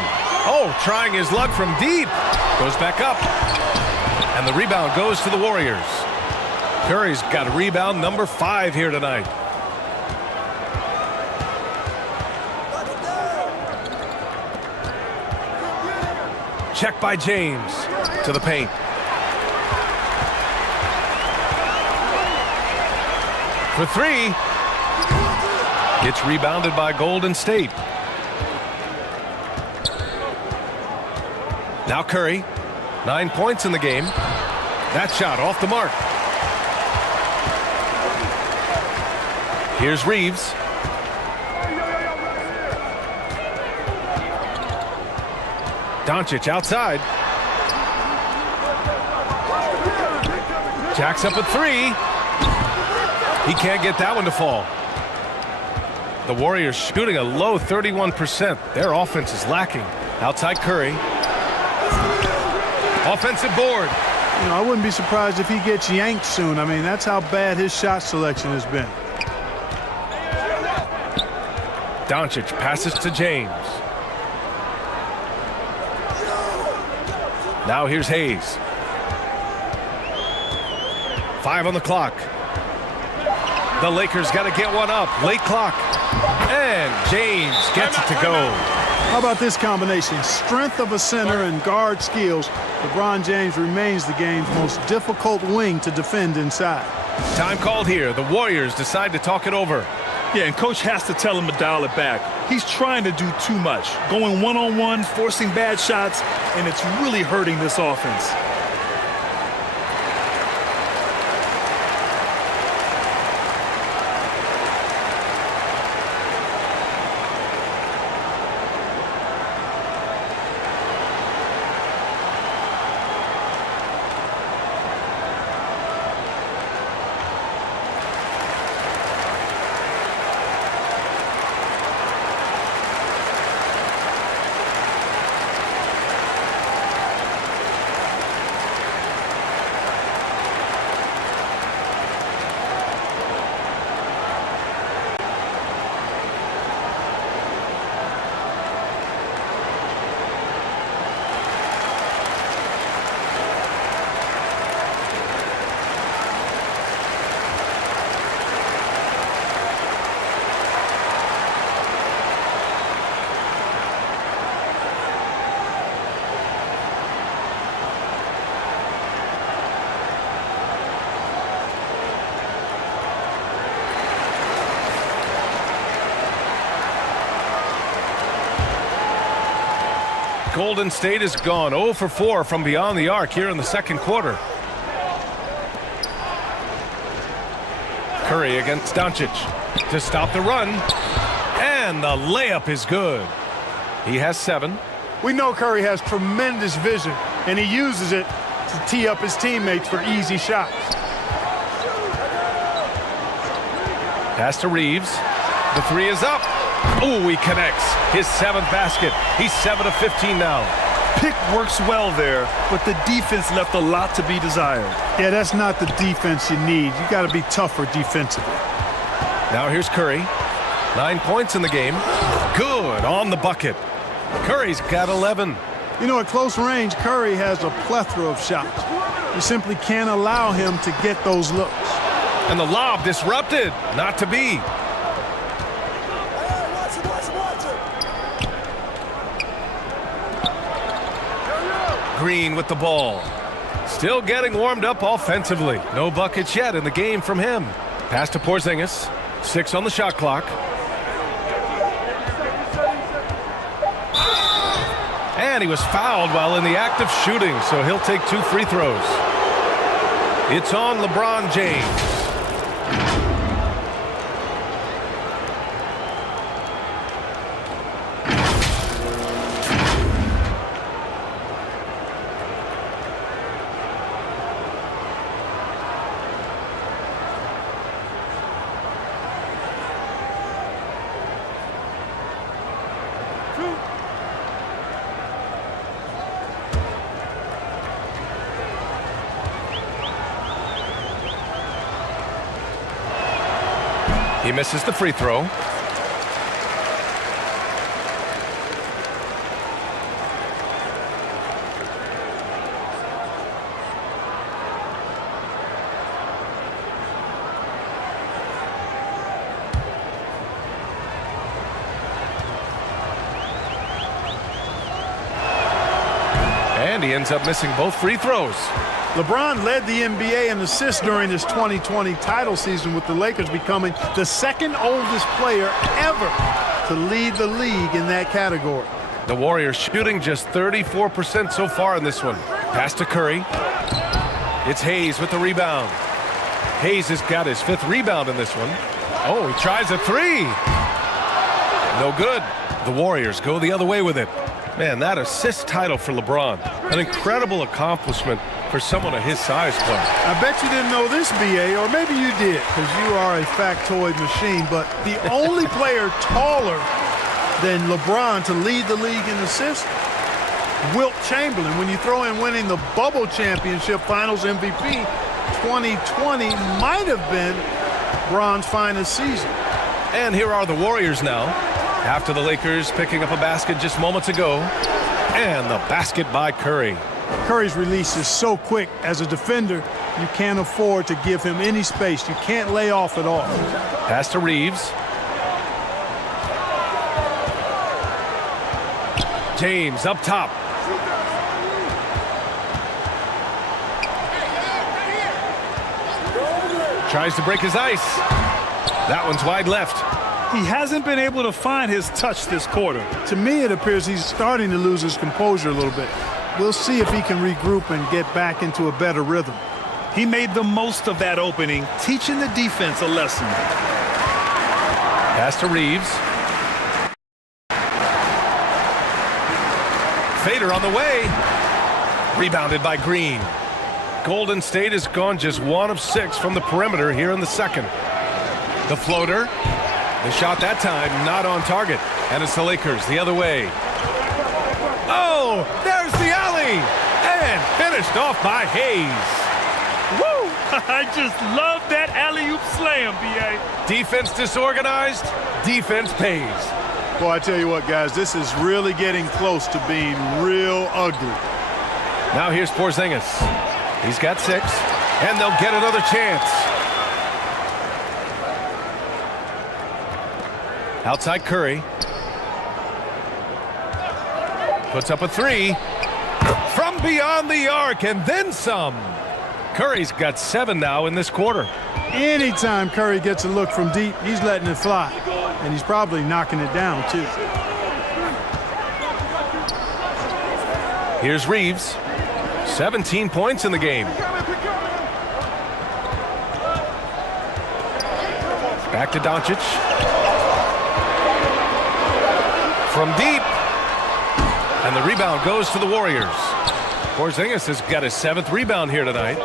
Oh, trying his luck from deep. Goes back up. And the rebound goes to the Warriors. Curry's got rebound number 5 here tonight. Check by James to the paint. For 3. It's rebounded by Golden State. Now Curry. 9 points in the game. That shot off the mark. Here's Reeves. Doncic outside. Jacks up a 3. He can't get that one to fall. The Warriors shooting a low 31%. Their offense is lacking. Outside Curry. Offensive board. You know, I wouldn't be surprised if he gets yanked soon. I mean, that's how bad his shot selection has been. Doncic passes to James. Now here's Hayes. 5 on the clock. The Lakers got to get one up. Late clock. And James gets it to go. How about this combination? Strength of a center and guard skills. LeBron James remains the game's most difficult wing to defend inside. Time called here. The Warriors decide to talk it over. Yeah, and coach has to tell him to dial it back. He's trying to do too much, going one-on-one, forcing bad shots, and it's really hurting this offense. Golden State has gone 0 for 4 from beyond the arc here in the second quarter. Curry against Doncic to stop the run. And the layup is good. He has 7. We know Curry has tremendous vision, and he uses it to tee up his teammates for easy shots. Pass to Reeves. The 3 is up. Oh, he connects. His 7th basket. He's 7 of 15 now. pick works well there, but the defense left a lot to be desired. Yeah, that's not the defense you need. You got to be tougher defensively. Now here's Curry. 9 points in the game. Good on the bucket. Curry's got 11. You know, at close range, Curry has a plethora of shots. You simply can't allow him to get those looks. And the lob disrupted. Not to be. Green with the ball. Still getting warmed up offensively. No buckets yet in the game from him. Pass to Porzingis. 6 on the shot clock. And he was fouled while in the act of shooting, so he'll take 2 free throws. It's on LeBron James. He misses the free throw. And he ends up missing both free throws. LeBron led the NBA in assists during his 2020 title season, with the Lakers becoming the second oldest player ever to lead the league in that category. The Warriors shooting just 34% so far in this one. Pass to Curry. It's Hayes with the rebound. Hayes has got his 5th rebound in this one. Oh, he tries a 3. No good. The Warriors go the other way with it. Man, that assist title for LeBron. An incredible accomplishment for someone of his size, Clark. I bet you didn't know this, B.A., or maybe you did, because you are a factoid machine, but the only player taller than LeBron to lead the league in assists, Wilt Chamberlain. When you throw in winning the Bubble Championship Finals MVP, 2020 might have been Bron's finest season. And here are the Warriors now, after the Lakers picking up a basket just moments ago. And the basket by Curry. Curry's release is so quick. As a defender, you can't afford to give him any space. You can't lay off at all. Pass to Reeves. James up top. Tries to break his ice. That one's wide left. He hasn't been able to find his touch this quarter. To me, it appears he's starting to lose his composure a little bit. We'll see if he can regroup and get back into a better rhythm. He made the most of that opening, teaching the defense a lesson. Pass to Reeves. Fader on the way. Rebounded by Green. Golden State has gone just 1 of 6 from the perimeter here in the second. The floater. The shot that time not on target. And it's the Lakers the other way. Oh, there's the alley. And finished off by Hayes. Woo! I just love that alley-oop slam, B.A. Defense disorganized, defense pays. Boy, I tell you what, guys, this is really getting close to being real ugly. Now here's Porzingis. He's got 6, and they'll get another chance. Outside Curry. Puts up a 3 from beyond the arc, and then some. Curry's got 7 now in this quarter. Anytime Curry gets a look from deep, he's letting it fly. And he's probably knocking it down, too. Here's Reeves. 17 points in the game. Back to Doncic. From deep. And the rebound goes to the Warriors. Porzingis has got his 7th rebound here tonight.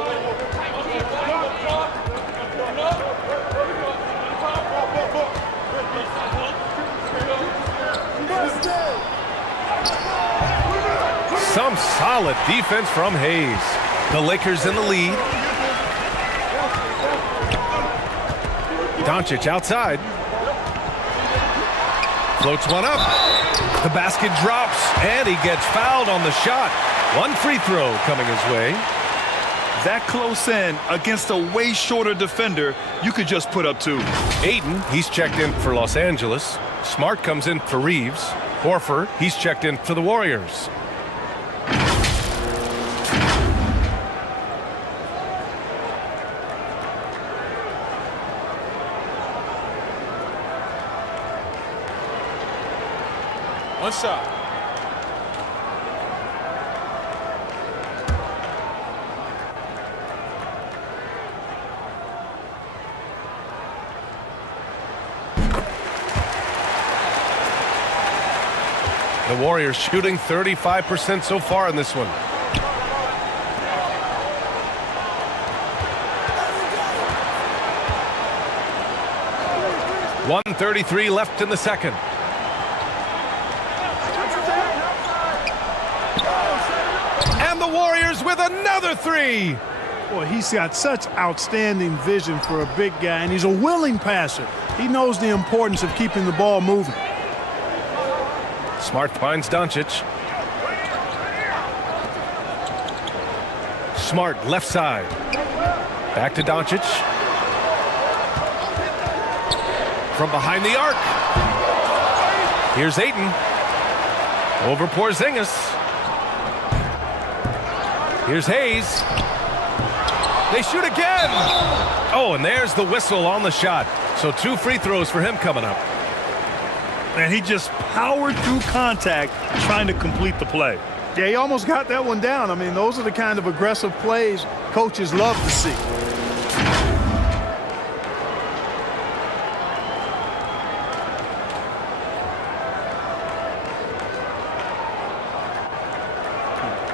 some solid defense from Hayes. The Lakers in the lead. Doncic outside. Floats one up. The basket drops, and he gets fouled on the shot. One free throw coming his way. That close in against a way shorter defender, you could just put up 2. Ayton, he's checked in for Los Angeles. Smart comes in for Reeves. Horford, he's checked in for the Warriors. One shot. The Warriors shooting 35% so far in this one. .133 left in the second. And the Warriors with another 3. Boy, he's got such outstanding vision for a big guy, and he's a willing passer. He knows the importance of keeping the ball moving. Smart finds Doncic. Smart left side. Back to Doncic. From behind the arc. Here's Ayton. Over Porzingis. Here's Hayes. They shoot again. Oh, and there's the whistle on the shot. So 2 free throws for him coming up. And he just powered through contact trying to complete the play. Yeah, he almost got that one down. I mean, those are the kind of aggressive plays coaches love to see.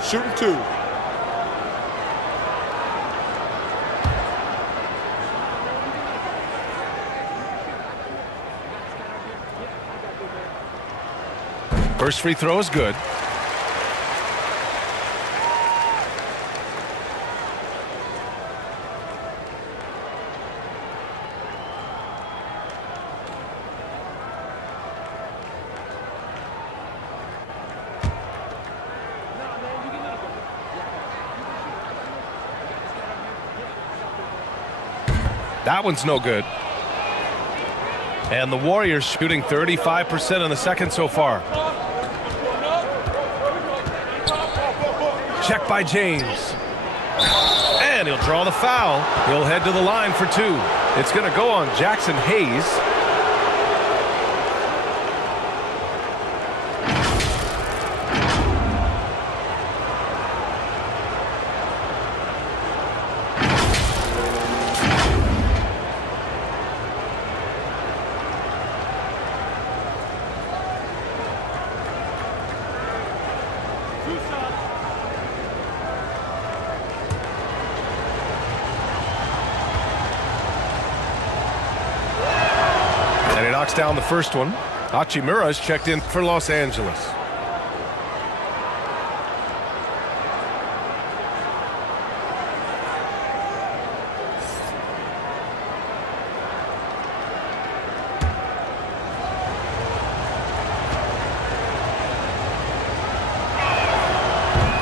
Shooting 2. First free throw is good. That one's no good. And the Warriors shooting 35% in the second so far. Check by James. And he'll draw the foul. He'll head to the line for 2. It's going to go on Jackson Hayes. Knocks down the first one. Hachimura's checked in for Los Angeles.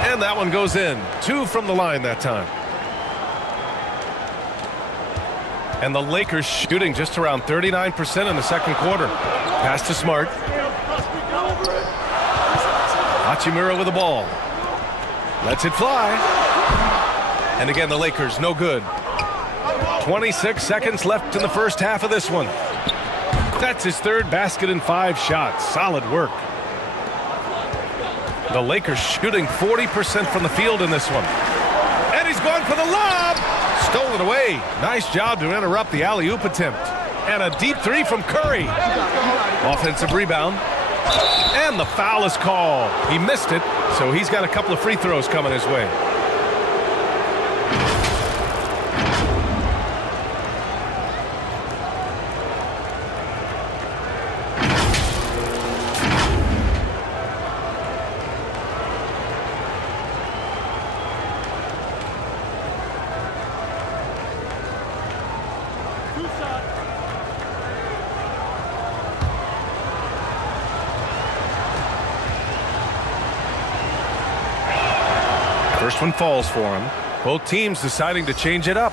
And that one goes in. 2 from the line that time. And the Lakers shooting just around 39% in the second quarter. Pass to Smart. Hachimura with the ball. Lets it fly. And again, the Lakers no good. 26 seconds left in the first half of this one. That's his 3rd basket in 5 shots. Solid work. The Lakers shooting 40% from the field in this one. And he's going for the lob. Stolen away. Nice job to interrupt the alley-oop attempt. And a deep 3 from Curry. Offensive rebound. And the foul is called. He missed it, so he's got a couple of free throws coming his way. First one falls for him. Both teams deciding to change it up.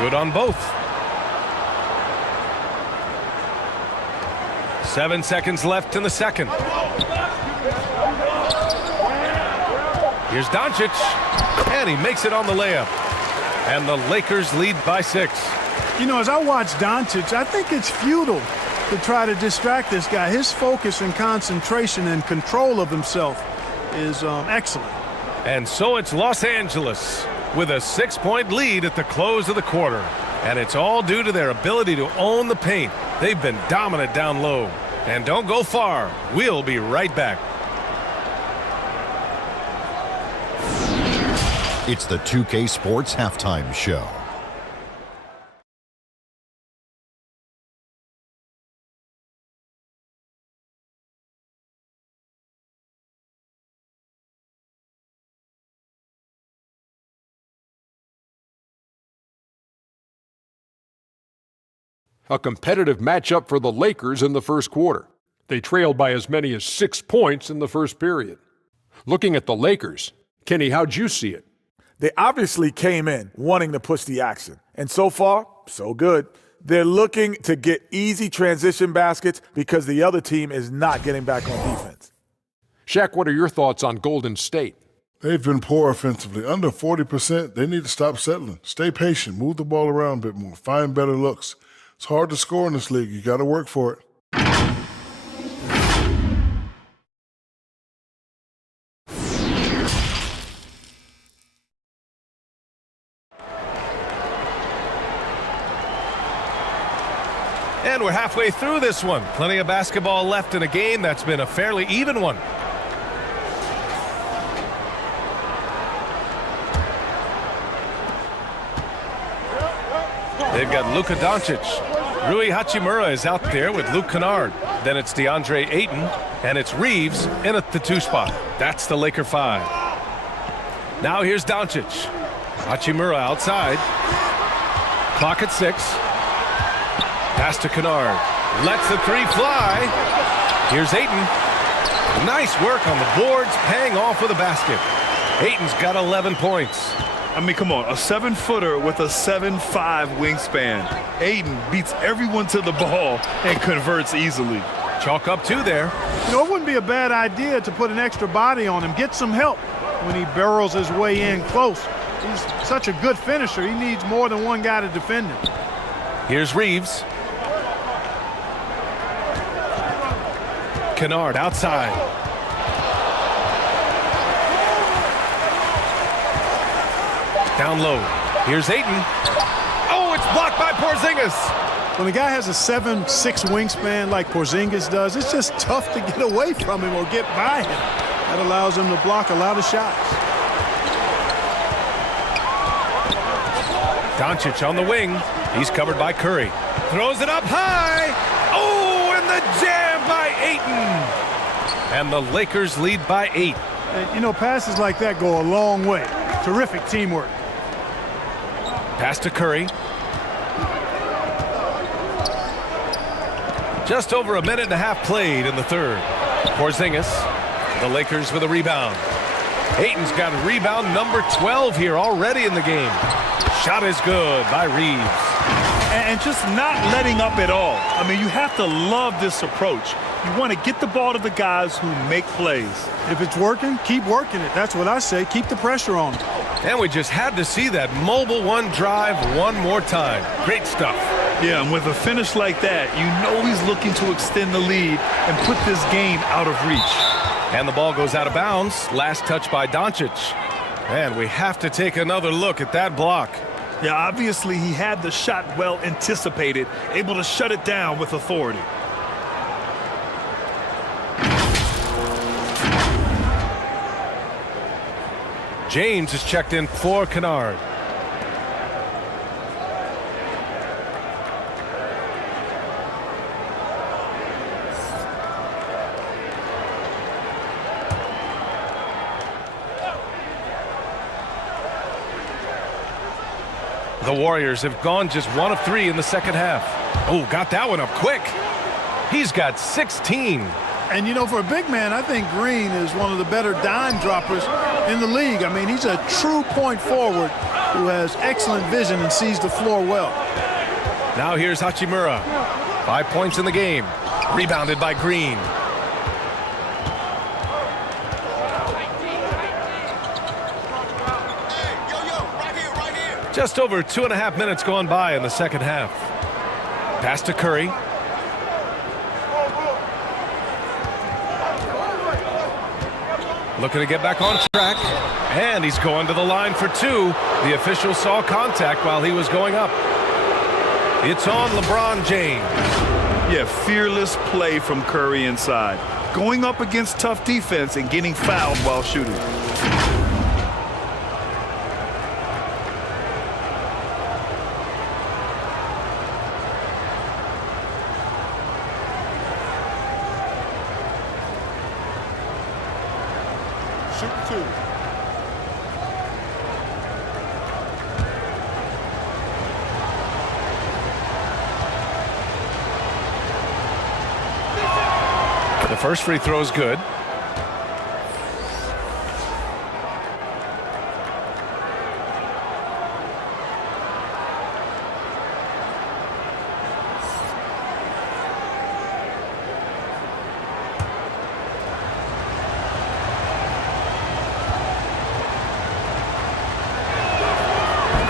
Good on both. 7 seconds left in the second. Here's Doncic, and he makes it on the layup. And the Lakers lead by 6. You know, as I watch Doncic, I think it's futile to try to distract this guy. His focus and concentration and control of himself is excellent. And so it's Los Angeles with a 6-point lead at the close of the quarter. And it's all due to their ability to own the paint. They've been dominant down low. And don't go far. We'll be right back. It's the 2K Sports Halftime Show. A competitive matchup for the Lakers in the first quarter. They trailed by as many as 6 points in the first period. Looking at the Lakers, Kenny, how'd you see it? They obviously came in wanting to push the action. And so far, so good. They're looking to get easy transition baskets because the other team is not getting back on defense. Shaq, what are your thoughts on Golden State? They've been poor offensively. Under 40%, they need to stop settling. Stay patient. Move the ball around a bit more. Find better looks. It's hard to score in this league. You got to work for it. And we're halfway through this one. Plenty of basketball left in a game that's been a fairly even one. They've got Luka Doncic. Rui Hachimura is out there with Luke Kennard. Then it's DeAndre Ayton, and it's Reeves in at the 2 spot. That's the Laker 5. Now here's Doncic. Hachimura outside. Clock at 6. Pass to Kennard. Lets the 3 fly. Here's Ayton. Nice work on the boards, paying off with a basket. Ayton's got 11 points. I mean, come on, a 7-footer with a 7'5" wingspan. Ayton beats everyone to the ball and converts easily. Chalk up 2 there. You know, it wouldn't be a bad idea to put an extra body on him, get some help when he barrels his way in close. He's such a good finisher. He needs more than one guy to defend him. Here's Reeves. Kennard outside. Down low. Here's Ayton. Oh, it's blocked by Porzingis. When a guy has a 7'6" wingspan like Porzingis does, it's just tough to get away from him or get by him. That allows him to block a lot of shots. Doncic on the wing. He's covered by Curry. Throws it up high. Oh, and the jam by Ayton. And the Lakers lead by 8. You know, passes like that go a long way. Terrific teamwork. Pass to Curry. Just over a minute and a half played in the third. Porzingis, the Lakers with a rebound. Ayton's got rebound number 12 here already in the game. Shot is good by Reeves. And just not letting up at all. I mean, you have to love this approach. You want to get the ball to the guys who make plays. If it's working, keep working it. That's what I say. Keep the pressure on him. And we just had to see that mobile one drive one more time. Great stuff. Yeah, and with a finish like that, you know he's looking to extend the lead and put this game out of reach. And the ball goes out of bounds. Last touch by Doncic. And we have to take another look at that block. Yeah, obviously he had the shot well anticipated, able to shut it down with authority. James is checked in for Kennard. The Warriors have gone just 1 of 3 in the second half. Oh, got that one up quick. He's got 16. And, you know, for a big man, I think Green is one of the better dime droppers in the league. I mean, he's a true point forward who has excellent vision and sees the floor well. Now here's Hachimura. 5 points in the game. Rebounded by Green. Just over 2.5 minutes gone by in the second half. Pass to Curry. Looking to get back on track. And he's going to the line for 2. The official saw contact while he was going up. It's on LeBron James. Yeah, fearless play from Curry inside. Going up against tough defense and getting fouled while shooting. The first free throw is good.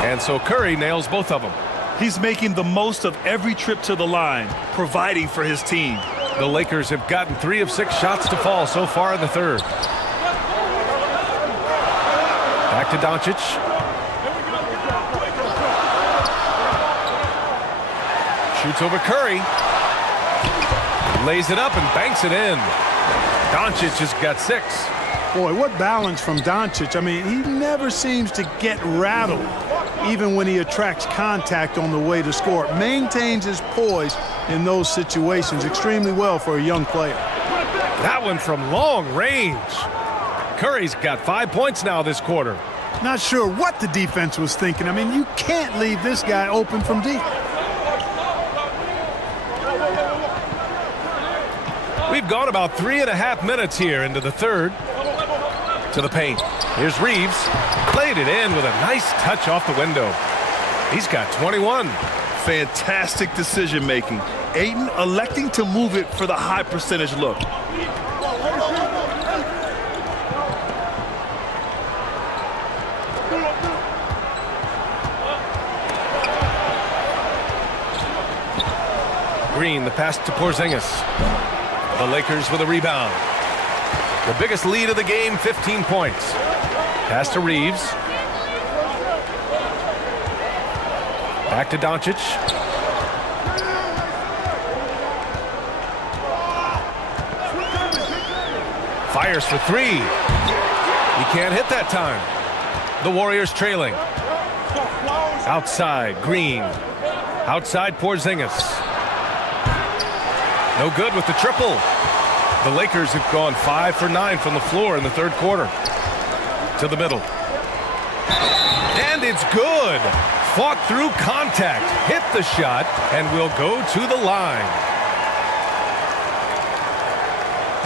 And so Curry nails both of them. He's making the most of every trip to the line, providing for his team. The Lakers have gotten 3 of 6 shots to fall so far in the third. Back to Doncic. Shoots over Curry. Lays it up and banks it in. Doncic has got 6. Boy, what balance from Doncic. I mean, he never seems to get rattled, even when he attracts contact on the way to score. Maintains his poise in those situations extremely well for a young player. That one from long range. Curry's got 5 points now this quarter. Not sure what the defense was thinking. I mean, you can't leave this guy open from deep. We've gone about 3.5 minutes here into the third. To the paint. Here's Reeves. Played it in with a nice touch off the window. He's got 21. Fantastic decision making. Ayton electing to move it for the high percentage look. Green, the pass to Porzingis. The Lakers with a rebound. The biggest lead of the game, 15 points. Pass to Reeves. Back to Doncic. Fires for 3. He can't hit that time. The Warriors trailing. Outside, Green. Outside, Porzingis. No good with the triple. The Lakers have gone 5 for 9 from the floor in the third quarter. To the middle. And it's good. Fought through contact. Hit the shot and will go to the line.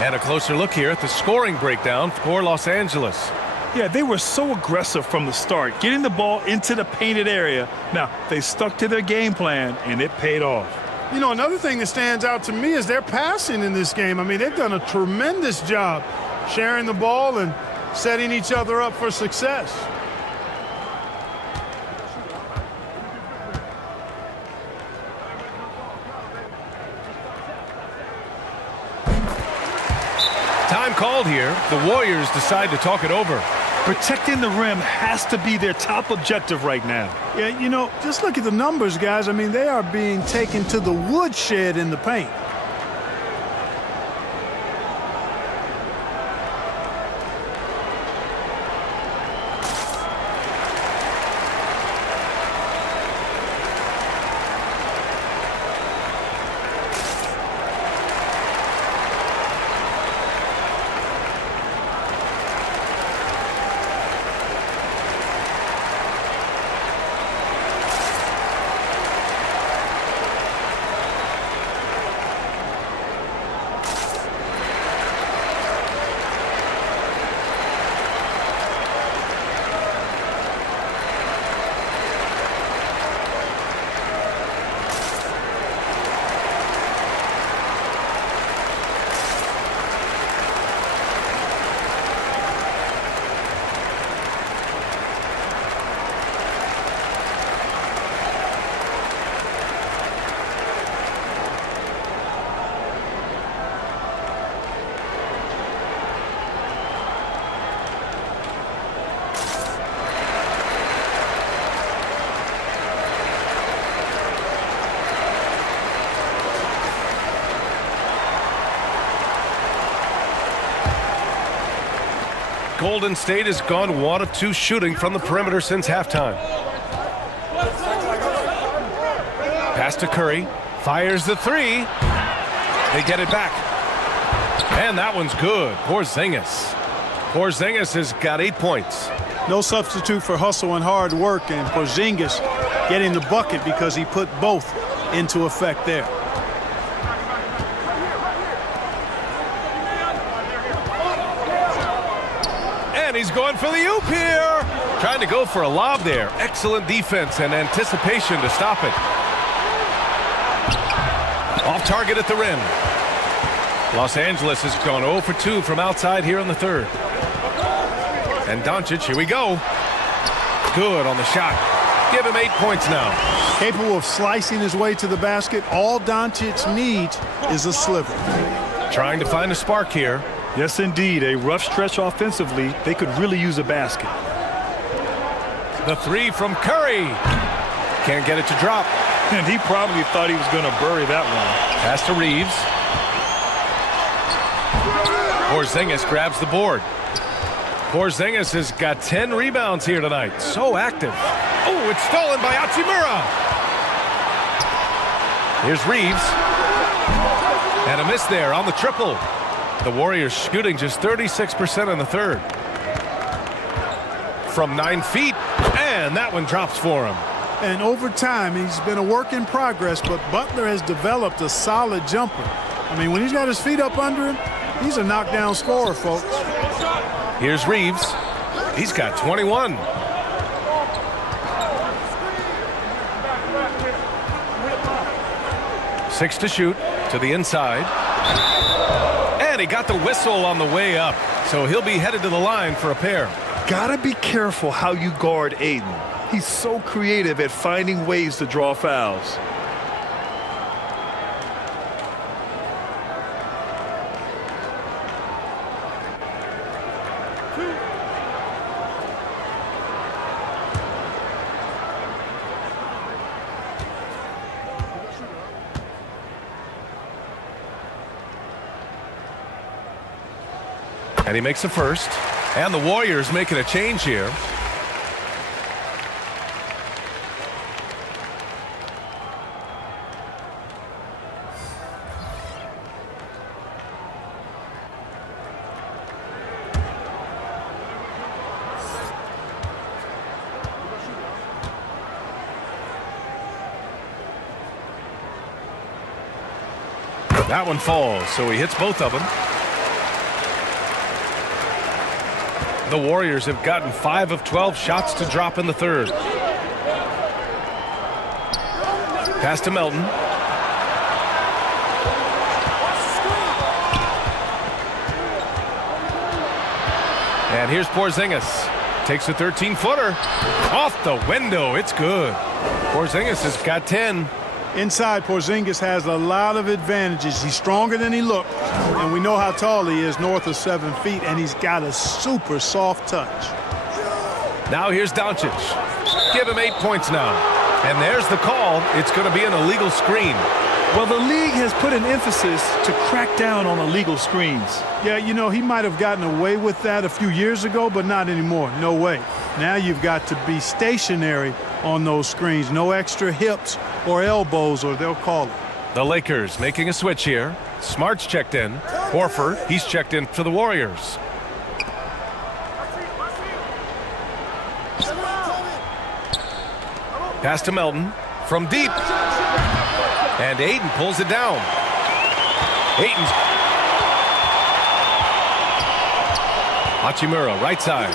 And a closer look here at the scoring breakdown for Los Angeles. Yeah, they were so aggressive from the start, getting the ball into the painted area. Now, they stuck to their game plan, and it paid off. You know, another thing that stands out to me is their passing in this game. I mean, they've done a tremendous job sharing the ball and setting each other up for success. Time called here. The Warriors decide to talk it over. Protecting the rim has to be their top objective right now. Yeah, you know, just look at the numbers, guys. I mean, they are being taken to the woodshed in the paint. Golden State has gone 1 of 2 shooting from the perimeter since halftime. Pass to Curry. Fires the 3. They get it back. And that one's good. Porzingis. Porzingis has got 8 points. No substitute for hustle and hard work, and Porzingis getting the bucket because he put both into effect there. And he's going for the oop here. Trying to go for a lob there. Excellent defense and anticipation to stop it. Off target at the rim. Los Angeles has gone 0 for 2 from outside here in the third. And Doncic, here we go. Good on the shot. Give him 8 points now. Capable of slicing his way to the basket. All Doncic needs is a sliver. Trying to find a spark here. Yes, indeed. A rough stretch offensively. They could really use a basket. The 3 from Curry. Can't get it to drop. And he probably thought he was going to bury that one. Pass to Reeves. Porzingis grabs the board. Porzingis has got 10 rebounds here tonight. So active. Oh, it's stolen by Hachimura. Here's Reeves. And a miss there on the triple. The Warriors shooting just 36% in the third. From 9 feet. And that one drops for him. And over time, he's been a work in progress, but Butler has developed a solid jumper. I mean, when he's got his feet up under him, he's a knockdown scorer, folks. Here's Reeves. He's got 21. Six to shoot to the inside. And he got the whistle on the way up. So he'll be headed to the line for a pair. Gotta be careful how you guard Aiden. He's so creative at finding ways to draw fouls. And he makes the first. And the Warriors making a change here. That one falls, so he hits both of them. The Warriors have gotten 5 of 12 shots to drop in the third. Pass to Melton. And here's Porzingis. Takes a 13-footer. Off the window. It's good. Porzingis has got 10. Inside, Porzingis has a lot of advantages. He's stronger than he looked, and we know how tall he is, north of 7 feet, and he's got a super soft touch. Now here's Doncic. Give him 8 points now. And there's the call. It's going to be an illegal screen. Well, the league has put an emphasis to crack down on illegal screens. Yeah, you know, he might have gotten away with that a few years ago, but not anymore. No way. Now you've got to be stationary on those screens. No extra hips or elbows, or they'll call it. The Lakers making a switch here. Smart's checked in. Horford, he's checked in for the Warriors. Pass to Melton from deep. And Ayton pulls it down. Ayton's. Hachimura, right side.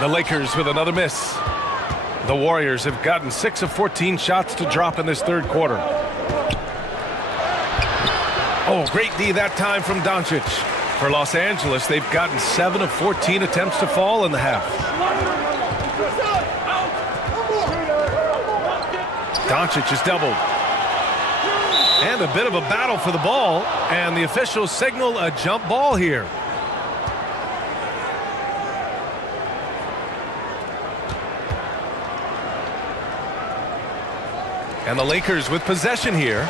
The Lakers with another miss. The Warriors have gotten 6 of 14 shots to drop in this third quarter. Oh, great D that time from Doncic. For Los Angeles, they've gotten 7 of 14 attempts to fall in the half. Doncic is doubled. And a bit of a battle for the ball. And the officials signal a jump ball here. And the Lakers with possession here.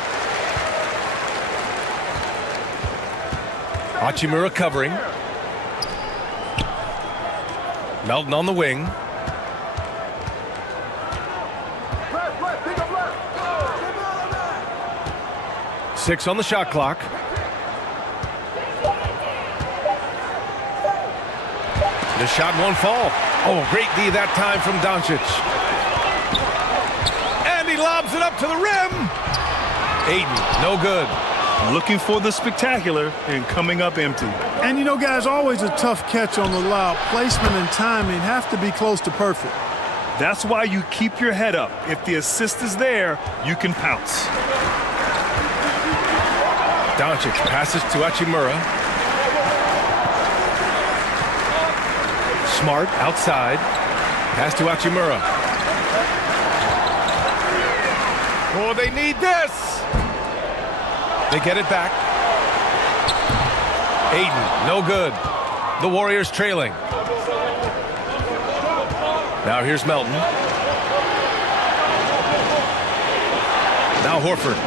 Hachimura covering. Melton on the wing. Six on the shot clock. The shot won't fall. Oh, great D that time from Doncic. And he lobs it up to the rim. Ayton, no good. Looking for the spectacular and coming up empty. And you know, guys, always a tough catch on the lob. Placement and timing have to be close to perfect. That's why you keep your head up. If the assist is there, you can pounce. Doncic passes to Hachimura. Smart outside. Pass to Hachimura. Oh, they need this. They get it back. Ayton, no good. The Warriors trailing. Now here's Melton. Now Horford.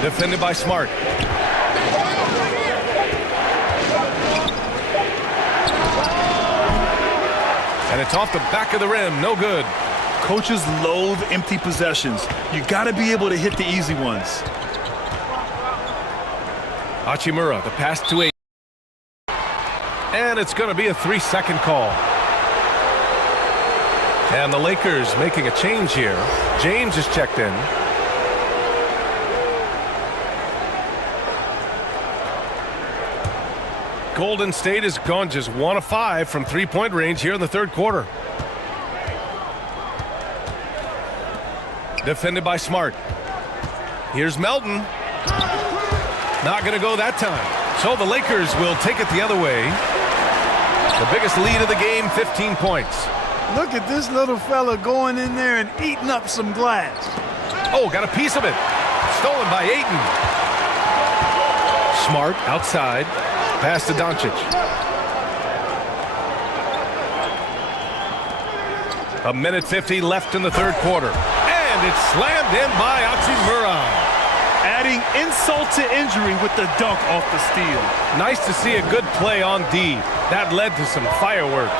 Defended by Smart. And it's off the back of the rim. No good. Coaches loathe empty possessions. You got to be able to hit the easy ones. Hachimura, the pass to Ayton. And it's going to be a 3-second call. And the Lakers making a change here. James is checked in. Golden State has gone just 1 of 5 from three-point range here in the third quarter. Defended by Smart. Here's Melton. Not going to go that time. So the Lakers will take it the other way. The biggest lead of the game, 15 points. Look at this little fella going in there and eating up some glass. Oh, got a piece of it. Stolen by Ayton. Smart outside. Pass to Doncic. A minute 50 left in the third quarter. And it's slammed in by Hachimura. Adding insult to injury with the dunk off the steal. Nice to see a good play on D. That led to some fireworks.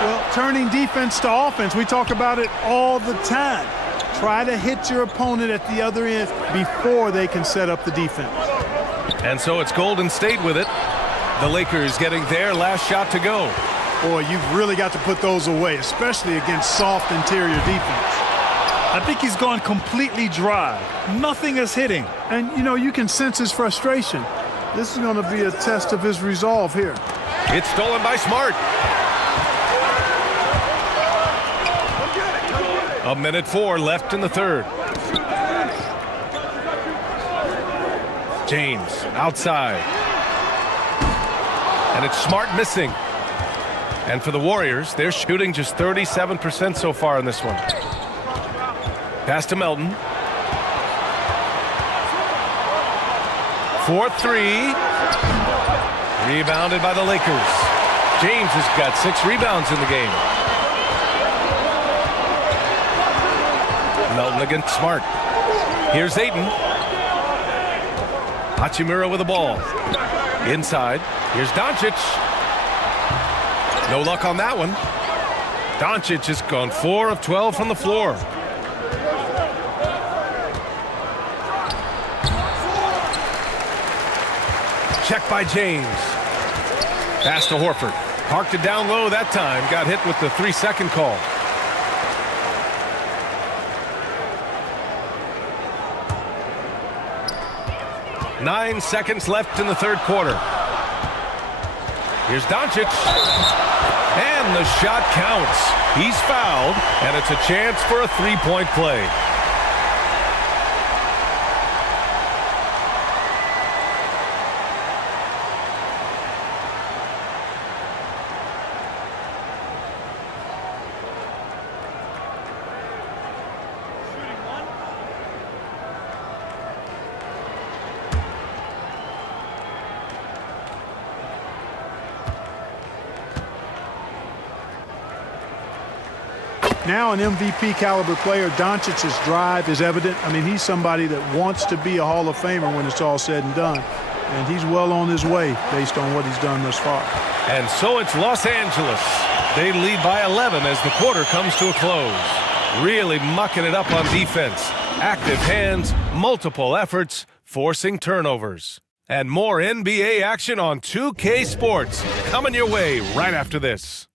Well, turning defense to offense, we talk about it all the time. Try to hit your opponent at the other end before they can set up the defense. And so it's Golden State with it. The Lakers getting their last shot to go. Boy, you've really got to put those away, especially against soft interior defense. I think he's gone completely dry. Nothing is hitting. And, you know, you can sense his frustration. This is going to be a test of his resolve here. It's stolen by Smart. A minute 4 left in the third. James outside. And it's Smart missing. And for the Warriors, they're shooting just 37% so far in this one. Pass to Melton. 4-3. Rebounded by the Lakers. James has got 6 rebounds in the game. Melton against Smart. Here's Ayton. Hachimura with the ball. Inside. Here's Doncic. No luck on that one. Doncic has gone 4 of 12 from the floor. Check by James. Pass to Horford. Parked it down low that time. Got hit with the 3-second call. Nine seconds left in the third quarter. Here's Doncic. And the shot counts. He's fouled, and it's a chance for a 3-point play. Now an MVP caliber player, Doncic's drive is evident. I mean, he's somebody that wants to be a Hall of Famer when it's all said and done. And he's well on his way based on what he's done thus far. And so it's Los Angeles. They lead by 11 as the quarter comes to a close. Really mucking it up on defense. Active hands, multiple efforts, forcing turnovers. And more NBA action on 2K Sports coming your way right after this.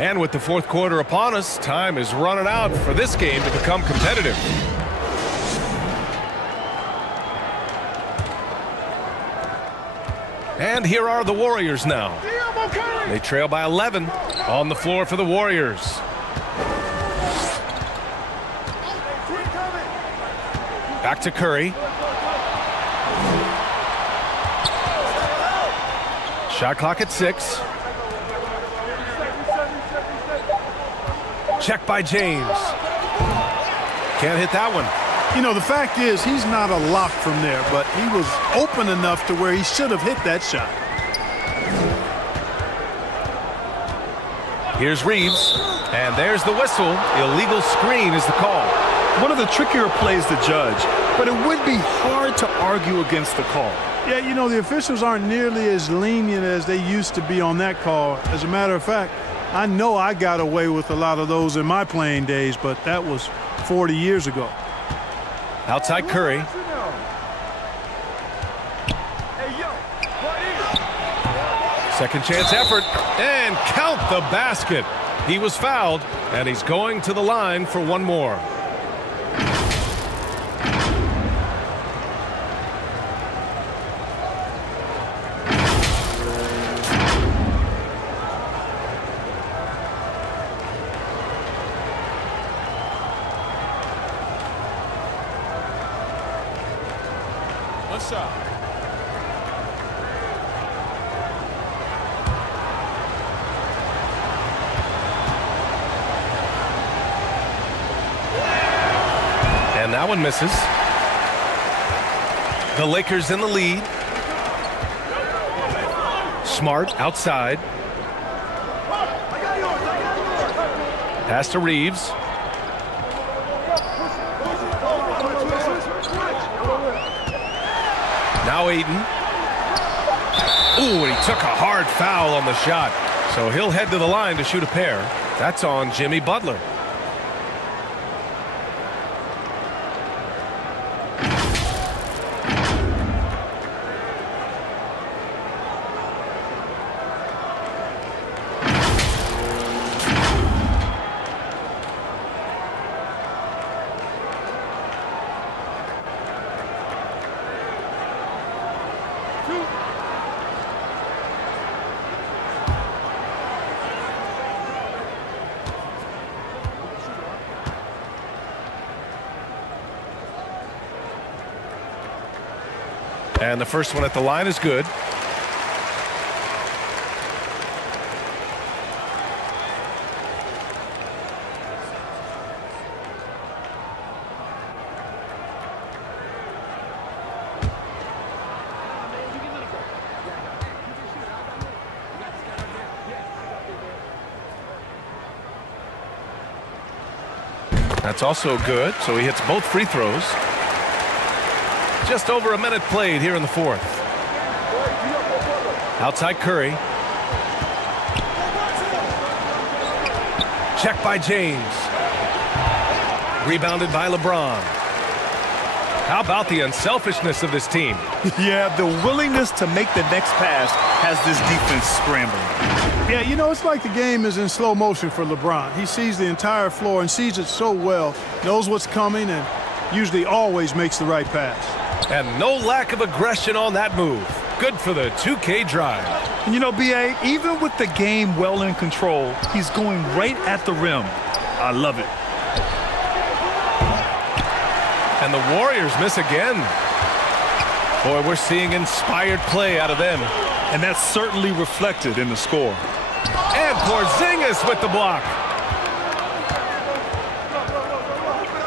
And with the fourth quarter upon us, time is running out for this game to become competitive. And here are the Warriors now. They trail by 11 on the floor for the Warriors. Back to Curry. Shot clock at 6. Check by James. Can't hit that one. You know, the fact is he's not a lock from there, but he was open enough to where he should have hit that shot. Here's Reeves, and there's the whistle. Illegal screen is the call. One of the trickier plays to judge, but it would be hard to argue against the call. Yeah, you know, the officials aren't nearly as lenient as they used to be on that call. As a matter of fact, I know I got away with a lot of those in my playing days, but that was 40 years ago. Outside Curry. Second chance effort, and count the basket. He was fouled, and he's going to the line for one more. And that one misses. The Lakers in the lead. Smart outside. Pass to Reeves. Now Ayton. Ooh, and he took a hard foul on the shot. So he'll head to the line to shoot a pair. That's on Jimmy Butler. And the first one at the line is good. That's also good, so he hits both free throws. Just over a minute played here in the fourth. Outside Curry. Check by James. Rebounded by LeBron. How about the unselfishness of this team? Yeah, the willingness to make the next pass has this defense scrambling. Yeah, you know, it's like the game is in slow motion for LeBron. He sees the entire floor and sees it so well, knows what's coming, and usually always makes the right pass. And no lack of aggression on that move. Good for the 2K drive. And you know, B.A., even with the game well in control, he's going right at the rim. I love it. And the Warriors miss again. Boy, we're seeing inspired play out of them. And that's certainly reflected in the score. And Porzingis with the block.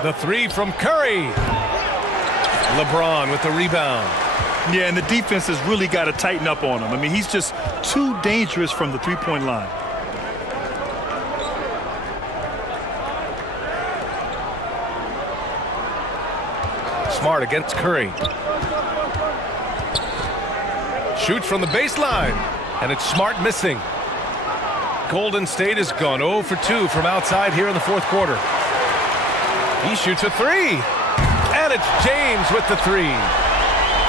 The three from Curry. LeBron with the rebound. Yeah, and the defense has really got to tighten up on him. I mean, he's just too dangerous from the three-point line. Smart against Curry. Shoots from the baseline, and it's Smart missing. Golden State has gone 0 for 2 from outside here in the fourth quarter. He shoots a three, and it's James with the three.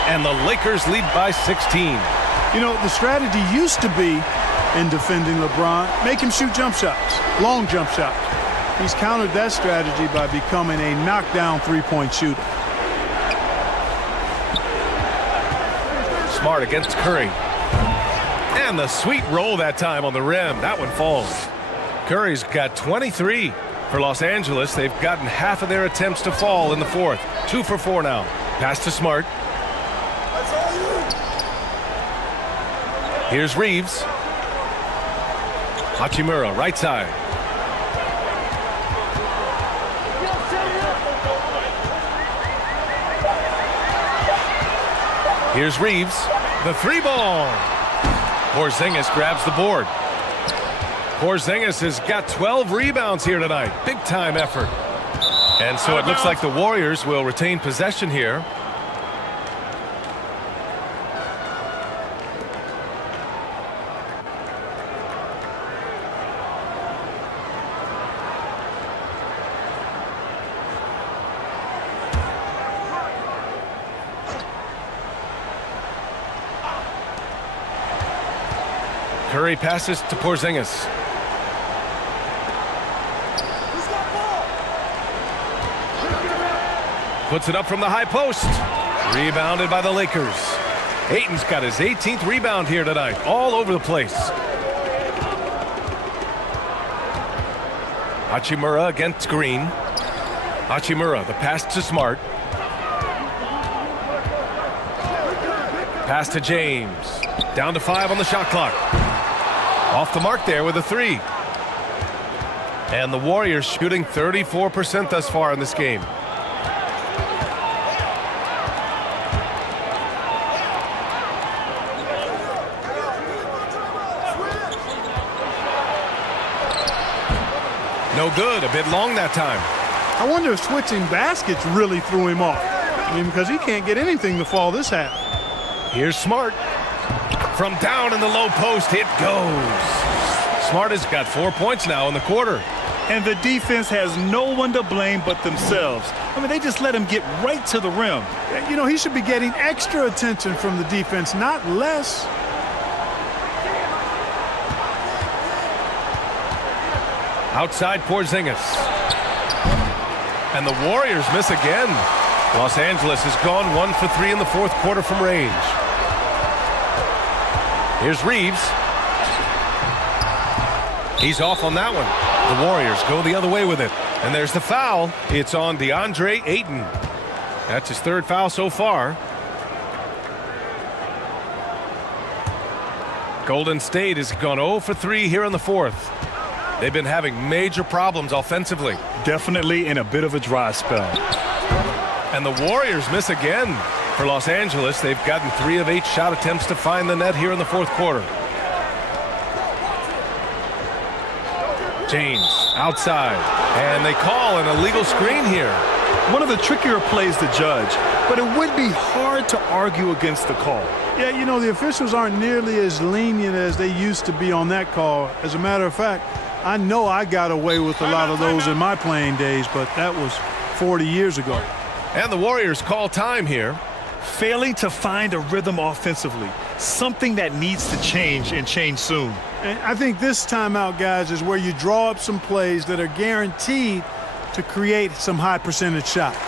And the Lakers lead by 16. You know, the strategy used to be in defending LeBron, make him shoot jump shots, long jump shots. He's countered that strategy by becoming a knockdown three-point shooter. Smart against Curry. And the sweet roll that time on the rim. That one falls. Curry's got 23 for Los Angeles. They've gotten half of their attempts to fall in the fourth. 2 for 4 now. Pass to Smart. Here's Reeves. Hachimura, right side. Here's Reeves. The three ball. Porzingis grabs the board. Porzingis has got 12 rebounds here tonight. Big time effort. And so it looks like the Warriors will retain possession here. Curry passes to Porzingis. Puts it up from the high post. Rebounded by the Lakers. Ayton's got his 18th rebound here tonight. All over the place. Hachimura against Green. Hachimura, the pass to Smart. Pass to James. Down to 5 on the shot clock. Off the mark there with a three. And the Warriors shooting 34% thus far in this game. No good. A bit long that time. I wonder if switching baskets really threw him off. I mean, because he can't get anything to fall this half. Here's Smart. From down in the low post, it goes. Smart has got 4 points now in the quarter. And the defense has no one to blame but themselves. I mean, they just let him get right to the rim. You know, he should be getting extra attention from the defense, not less. Outside Porzingis. And the Warriors miss again. Los Angeles has gone 1 for 3 in the fourth quarter from range. Here's Reeves. He's off on that one. The Warriors go the other way with it. And there's the foul. It's on DeAndre Ayton. That's his third foul so far. Golden State has gone 0 for 3 here in the fourth. They've been having major problems offensively. Definitely in a bit of a dry spell. And the Warriors miss again. For Los Angeles, they've gotten 3 of 8 shot attempts to find the net here in the fourth quarter. James outside, and they call an illegal screen here. One of the trickier plays to judge, but it would be hard to argue against the call. Yeah, you know, the officials aren't nearly as lenient as they used to be on that call. As a matter of fact, I know I got away with a lot of those in my playing days, but that was 40 years ago. And the Warriors call time here. Failing to find a rhythm offensively, something that needs to change and change soon. And I think this timeout, guys, is where you draw up some plays that are guaranteed to create some high percentage shots.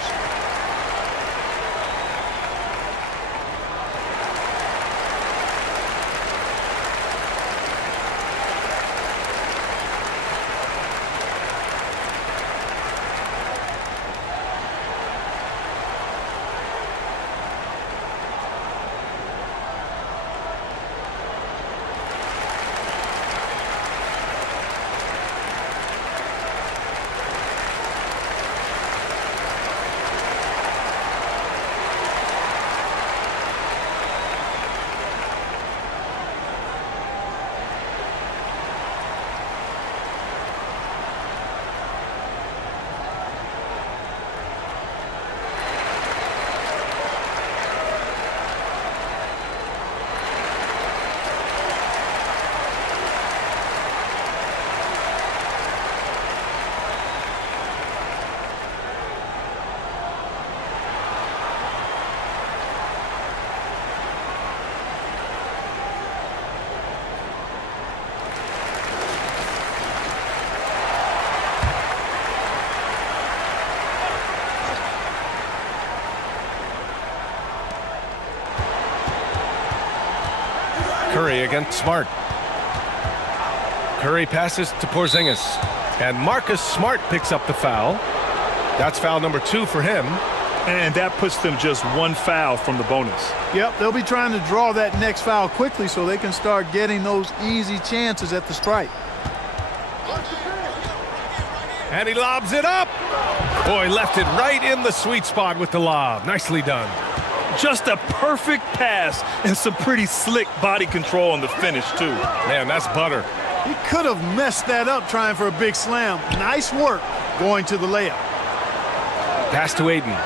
against Smart. Curry passes to Porzingis. And Marcus Smart picks up the foul. That's foul number 2 for him. And that puts them just 1 foul from the bonus. Yep, they'll be trying to draw that next foul quickly so they can start getting those easy chances at the stripe. And he lobs it up. Boy, left it right in the sweet spot with the lob. Nicely done. Just a perfect pass and some pretty slick body control on the finish, too. Man, that's butter. He could have messed that up trying for a big slam. Nice work going to the layup. Pass to Aiden.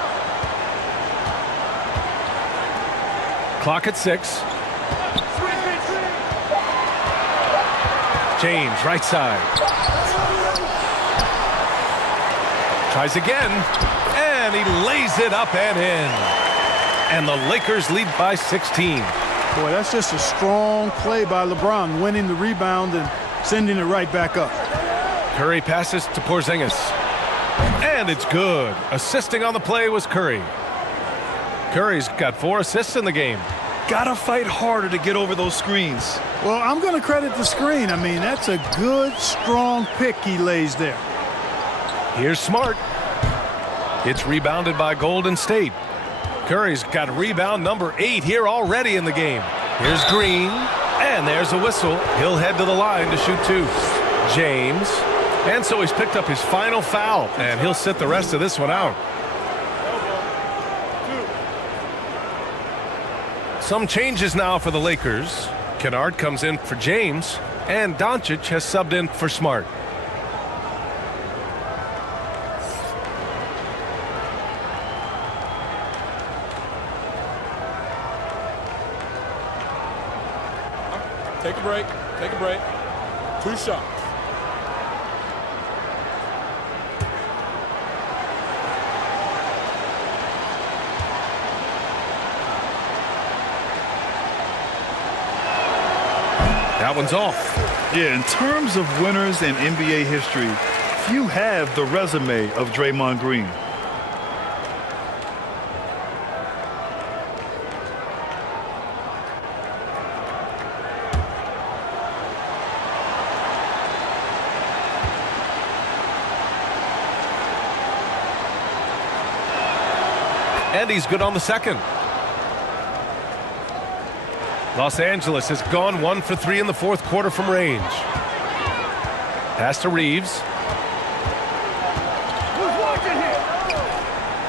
Clock at 6. James, right side. Tries again, and he lays it up and in. And the Lakers lead by 16. Boy, that's just a strong play by LeBron, winning the rebound and sending it right back up. Curry passes to Porzingis. And it's good. Assisting on the play was Curry. Curry's got 4 assists in the game. Gotta fight harder to get over those screens. Well, I'm going to credit the screen. I mean, that's a good, strong pick he lays there. Here's Smart. It's rebounded by Golden State. Curry's got rebound number 8 here already in the game. Here's Green, and there's a whistle. He'll head to the line to shoot 2. James, and so he's picked up his final foul, and he'll sit the rest of this one out. Some changes now for the Lakers. Kennard comes in for James, and Doncic has subbed in for Smart. Take a break. Take a break. 2 shots. That one's off. Yeah, in terms of winners in NBA history, few have the resume of Draymond Green. And he's good on the second. Los Angeles has gone 1 for 3 in the 4th quarter from range. Pass to Reeves.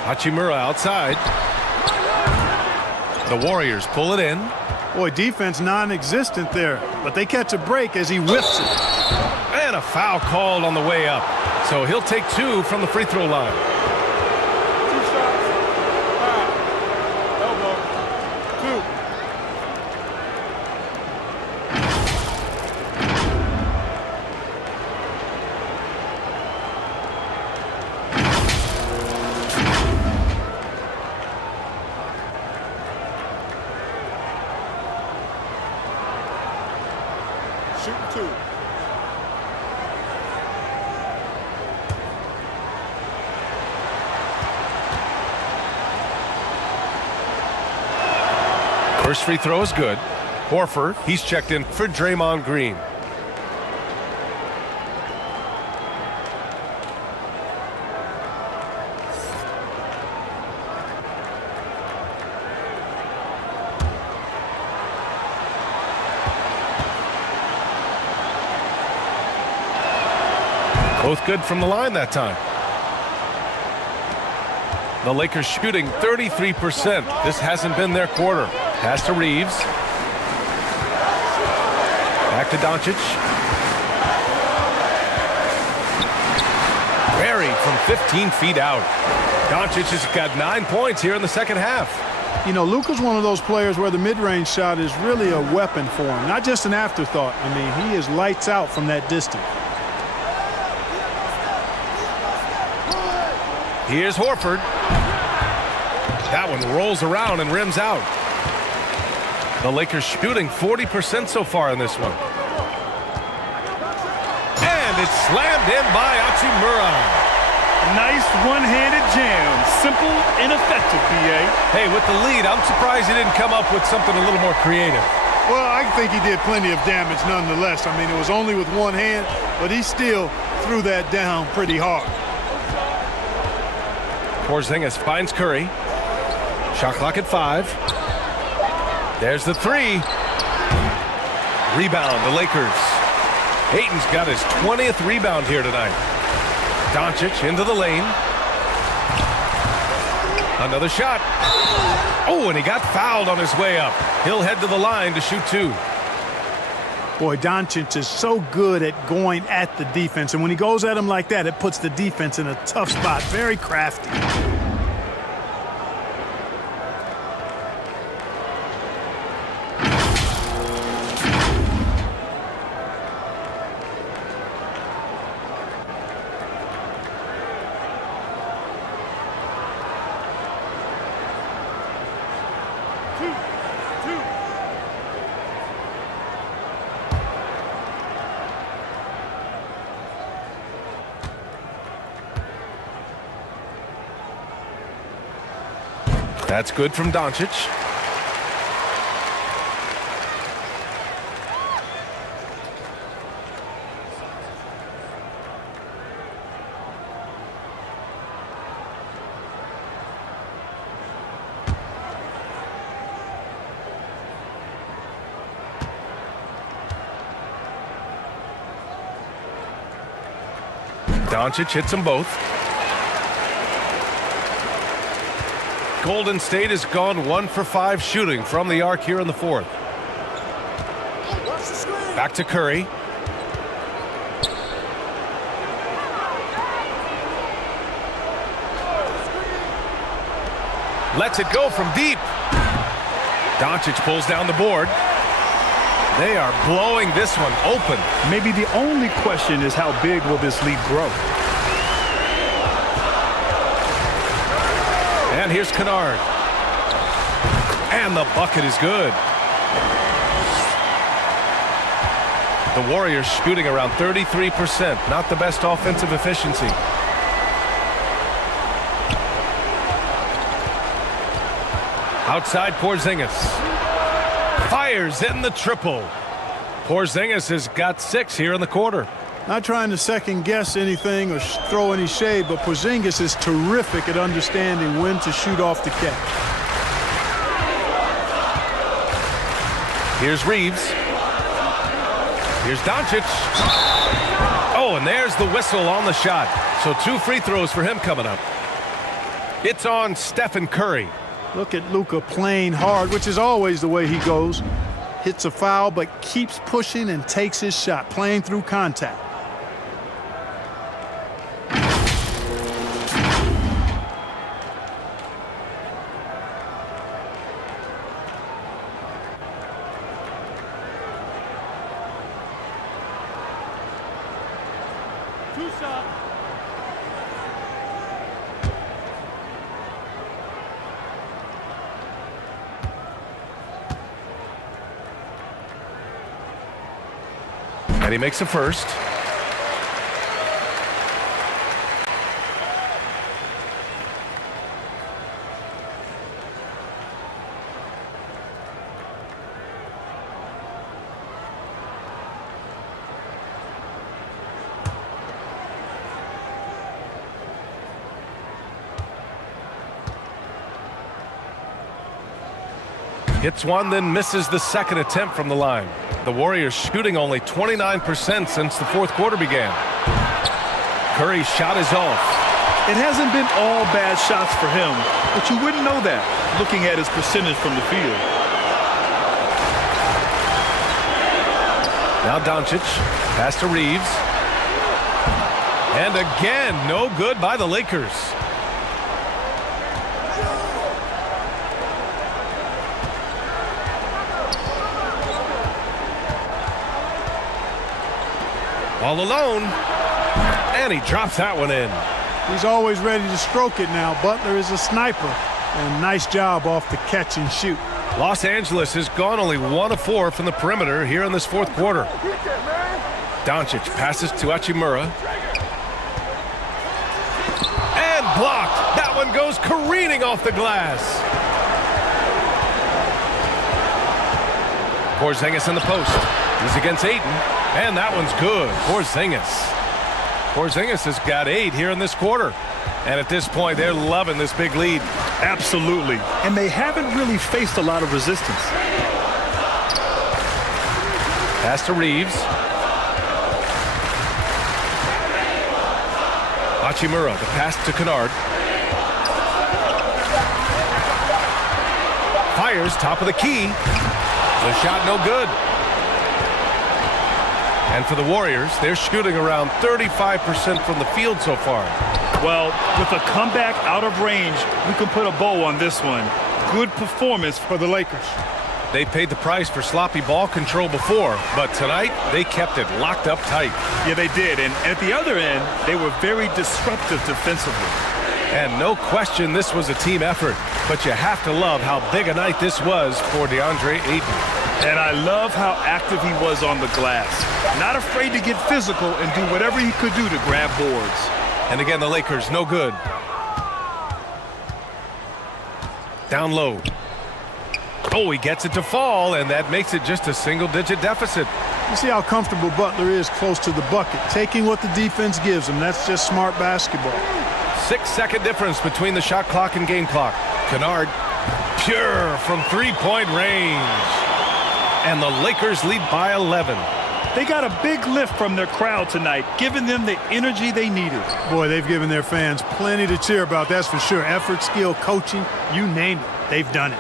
Hachimura outside. The Warriors pull it in. Boy, defense non-existent there, but they catch a break as he whiffs it. And a foul called on the way up. So he'll take 2 from the free throw line. Shooting 2. First free throw is good. Horford, he's checked in for Draymond Green. Both good from the line that time. The Lakers shooting 33%. This hasn't been their quarter. Pass to Reeves. Back to Doncic. Buried from 15 feet out. Doncic has got 9 points here in the second half. You know, Luka's one of those players where the mid-range shot is really a weapon for him, not just an afterthought. I mean, he is lights out from that distance. Here's Horford. That one rolls around and rims out. The Lakers shooting 40% so far in this one. And it's slammed in by Hachimura. Nice one-handed jam. Simple and effective, B.A. Hey, with the lead, I'm surprised he didn't come up with something a little more creative. Well, I think he did plenty of damage nonetheless. I mean, it was only with one hand, but he still threw that down pretty hard. Porzingis finds Curry. Shot clock at 5. There's the 3. Rebound, the Lakers. Ayton's got his 20th rebound here tonight. Doncic into the lane. Another shot. Oh, and he got fouled on his way up. He'll head to the line to shoot 2. Boy, Doncic is so good at going at the defense, and when he goes at him like that, it puts the defense in a tough spot. Very crafty. That's good from Doncic. Doncic hits them both. Golden State has gone 1 for 5 shooting from the arc here in the 4th. Back to Curry. Lets it go from deep. Doncic pulls down the board. They are blowing this one open. Maybe the only question is how big will this lead grow? And here's Kennard. And the bucket is good. The Warriors shooting around 33%. Not the best offensive efficiency. Outside Porzingis. Fires in the triple. Porzingis has got 6 here in the quarter. Not trying to second guess anything or throw any shade, but Porzingis is terrific at understanding when to shoot off the catch. Here's Reeves. Here's Doncic. Oh, and there's the whistle on the shot. So 2 free throws for him coming up. It's on Stephen Curry. Look at Luka playing hard, which is always the way he goes. Hits a foul, but keeps pushing and takes his shot, playing through contact. And he makes a first. Hits one, then misses the second attempt from the line. The Warriors shooting only 29% since the 4th quarter began. Curry's shot is off. It hasn't been all bad shots for him, but you wouldn't know that looking at his percentage from the field. Now Doncic, pass to Reeves. And again, no good by the Lakers. All alone, and he drops that one in. He's always ready to stroke it now. Butler is a sniper, and nice job off the catch and shoot. Los Angeles has gone only 1 of 4 from the perimeter here in this 4th quarter. Doncic passes to Hachimura. And blocked. That one goes careening off the glass. Porzingis in the post. He's against Ayton, and that one's good. Porzingis has got 8 here in this quarter. And at this point, they're loving this big lead. Absolutely. And they haven't really faced a lot of resistance. Pass to Reeves. Hachimura, the pass to Kennard. Fires, top of the key. The shot no good. And for the Warriors, they're shooting around 35% from the field so far. Well, with a comeback out of range, we can put a bow on this one. Good performance for the Lakers. They paid the price for sloppy ball control before, but tonight they kept it locked up tight. Yeah, they did. And at the other end, they were very disruptive defensively. And no question this was a team effort, but you have to love how big a night this was for DeAndre Ayton. And I love how active he was on the glass. Not afraid to get physical and do whatever he could do to grab boards. And again, the Lakers, no good. Down low. Oh, he gets it to fall, and that makes it just a single-digit deficit. You see how comfortable Butler is close to the bucket, taking what the defense gives him. That's just smart basketball. 6-second difference between the shot clock and game clock. Kennard, pure from three-point range. And the Lakers lead by 11. They got a big lift from their crowd tonight, giving them the energy they needed. Boy, they've given their fans plenty to cheer about, that's for sure. Effort, skill, coaching, you name it, they've done it.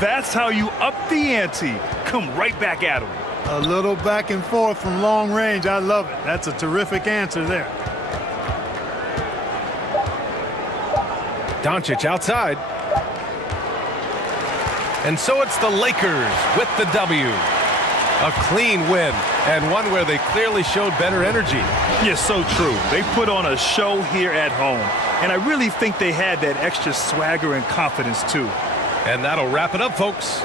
That's how you up the ante. Come right back at them. A little back and forth from long range, I love it. That's a terrific answer there. Doncic outside. And so it's the Lakers with the W. A clean win, and one where they clearly showed better energy. Yes, so true. They put on a show here at home, and I really think they had that extra swagger and confidence, too. And that'll wrap it up, folks.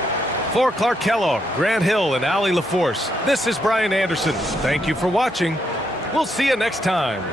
For Clark Kellogg, Grant Hill, and Allie LaForce, this is Brian Anderson. Thank you for watching. We'll see you next time.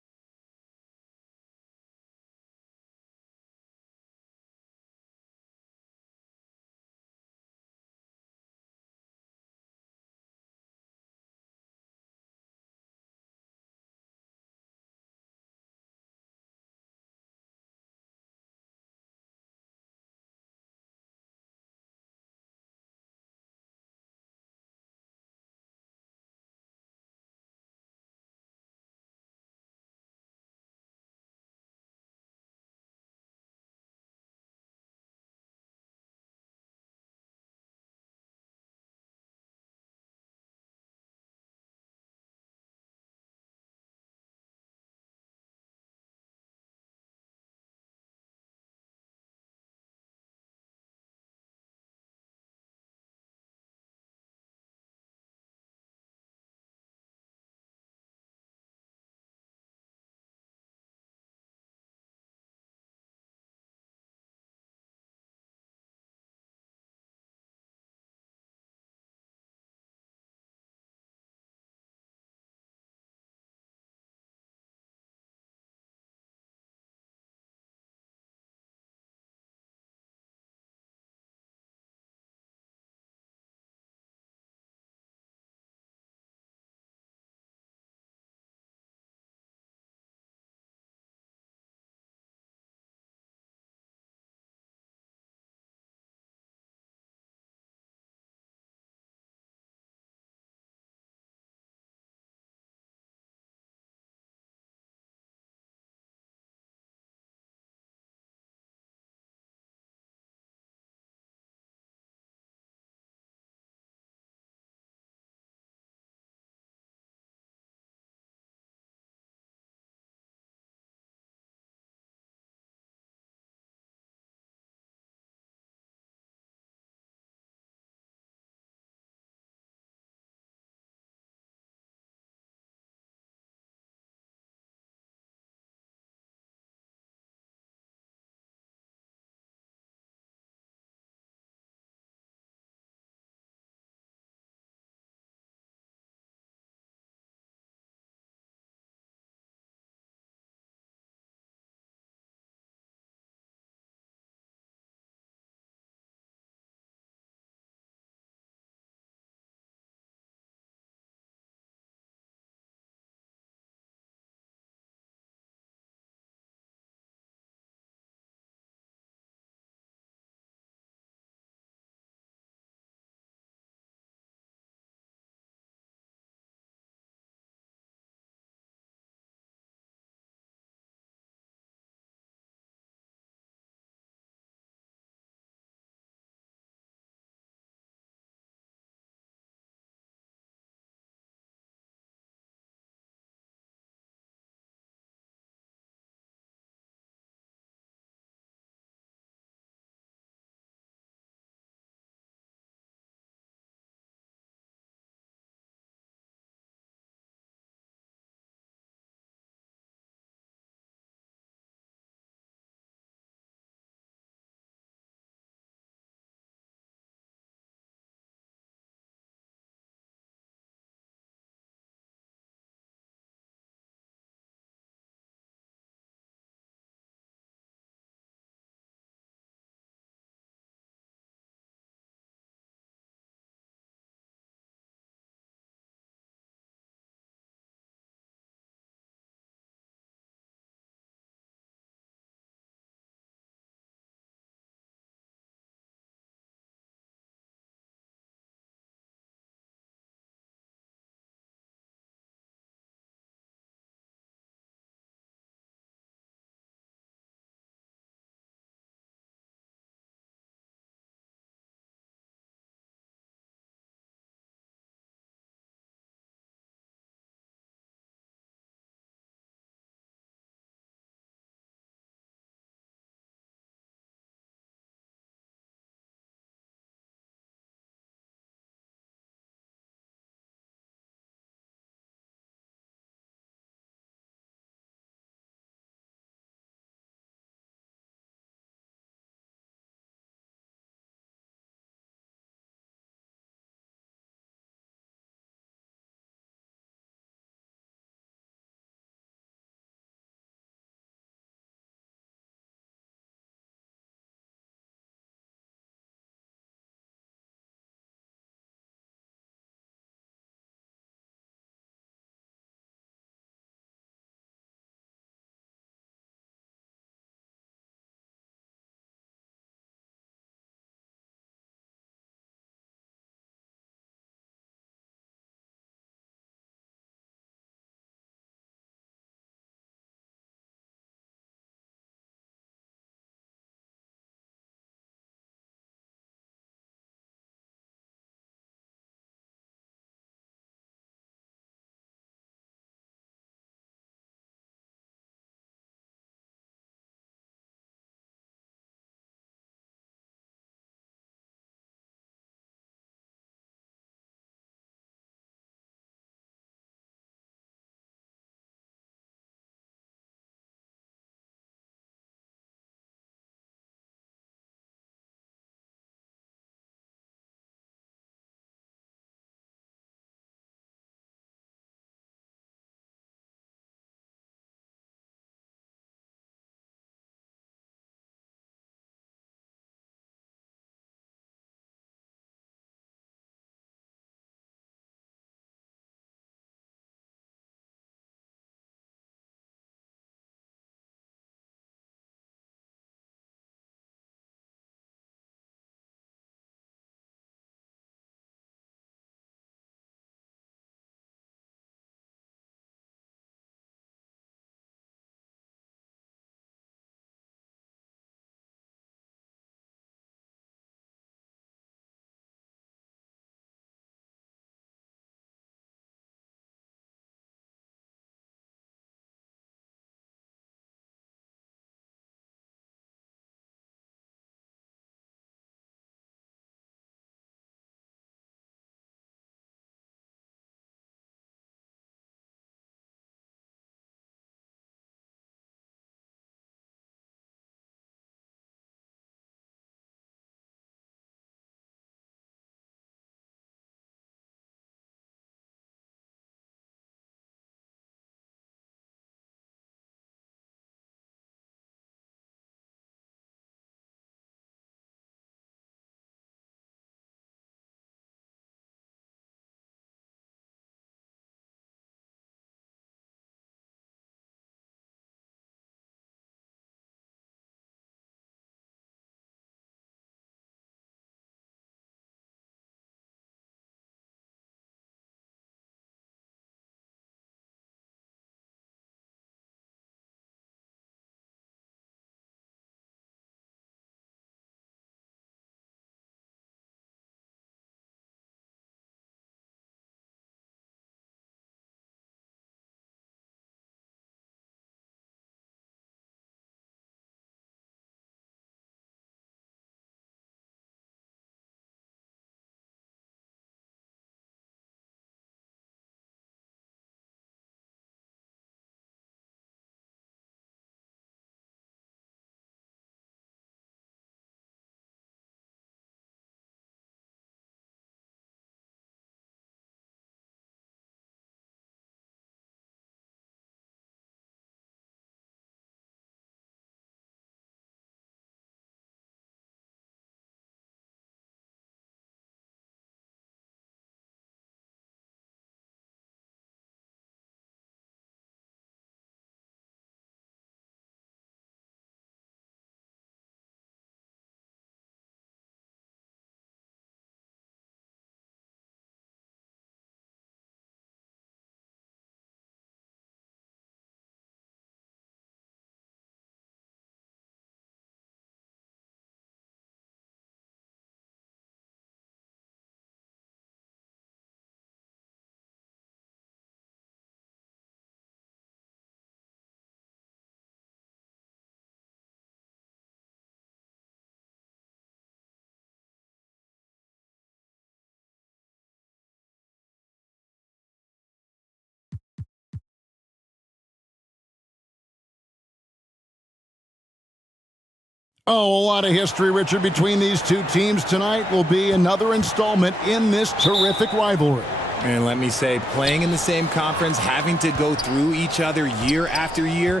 Oh, a lot of history, Richard, between these two teams. Tonight will be another installment in this terrific rivalry. And let me say, playing in the same conference, having to go through each other year after year,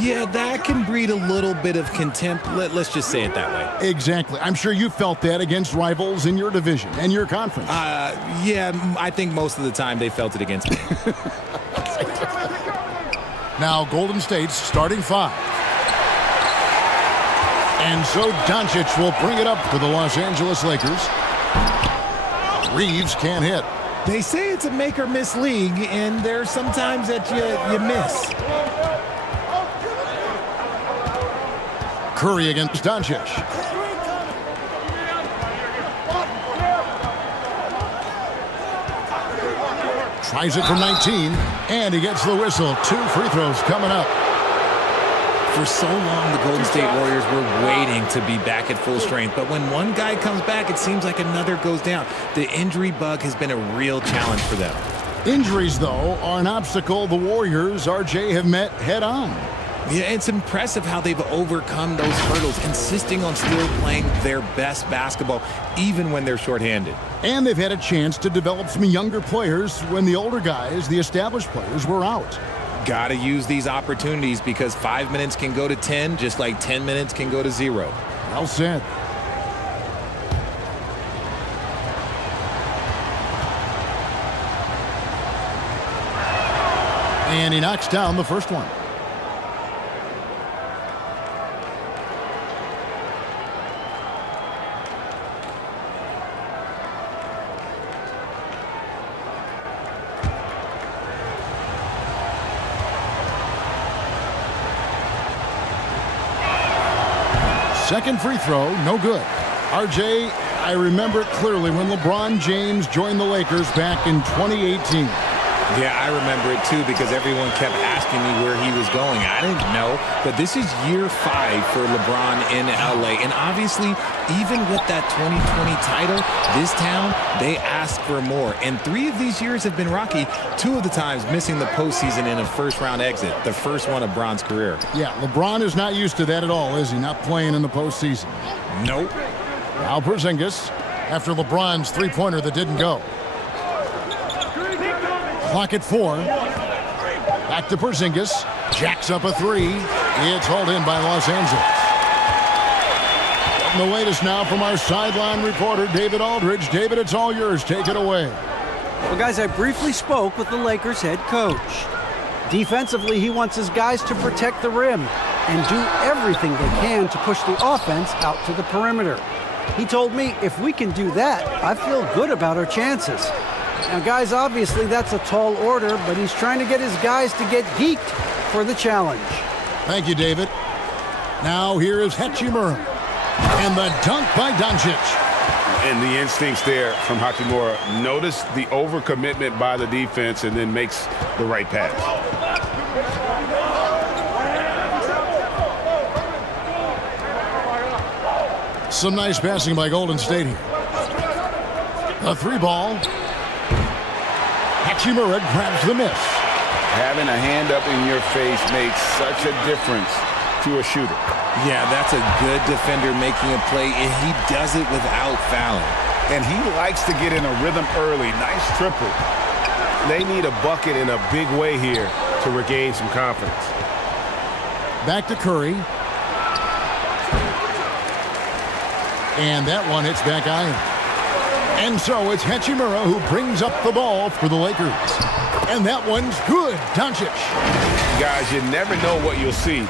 yeah, that can breed a little bit of contempt. Let's just say it that way. Exactly. I'm sure you felt that against rivals in your division and your conference. Yeah, I think most of the time they felt it against me. Now Golden State's starting 5. And so Doncic will bring it up for the Los Angeles Lakers. Reeves can't hit. They say it's a make-or-miss league, and there's sometimes that you miss. Curry against Doncic. Tries it from 19, and he gets the whistle. 2 free throws coming up. For so long, the Golden State Warriors were waiting to be back at full strength. But when one guy comes back, it seems like another goes down. The injury bug has been a real challenge for them. Injuries, though, are an obstacle the Warriors, RJ, have met head-on. Yeah, it's impressive how they've overcome those hurdles, insisting on still playing their best basketball, even when they're shorthanded. And they've had a chance to develop some younger players when the older guys, the established players, were out. Got to use these opportunities because 5 minutes can go to 10, just like 10 minutes can go to 0. Well said. And he knocks down the first one. Second free throw, no good. RJ, I remember it clearly when LeBron James joined the Lakers back in 2018. Yeah, I remember it too because everyone kept asking me where he was going. I didn't know, but this is year 5 for LeBron in LA. And obviously, even with that 2020 title, this town, they asked for more. And 3 of these years have been rocky, 2 of the times missing the postseason in a first-round exit, the first one of Bron's career. Yeah, LeBron is not used to that at all, is he? Not playing in the postseason. Nope. Now Porzingis, after LeBron's three-pointer that didn't go. Clock at 4. Back to Porzingis. Jacks up a 3. It's hauled in by Los Angeles. And the latest now from our sideline reporter, David Aldridge. David, it's all yours. Take it away. Well, guys, I briefly spoke with the Lakers head coach. Defensively, he wants his guys to protect the rim and do everything they can to push the offense out to the perimeter. He told me if we can do that, I feel good about our chances. Now, guys, obviously that's a tall order, but he's trying to get his guys to get geeked for the challenge. Thank you, David. Now here is Hachimura. And the dunk by Doncic. And the instincts there from Hachimura. Notice the overcommitment by the defense and then makes the right pass. Some nice passing by Golden State here. A 3-ball. Hachimura grabs the miss. Having a hand up in your face makes such a difference to a shooter. Yeah, that's a good defender making a play, and he does it without fouling. And he likes to get in a rhythm early. Nice triple. They need a bucket in a big way here to regain some confidence. Back to Curry. And that one hits back iron. And so it's Hachimura who brings up the ball for the Lakers. And that one's good. Doncic. Guys, you never know what you'll see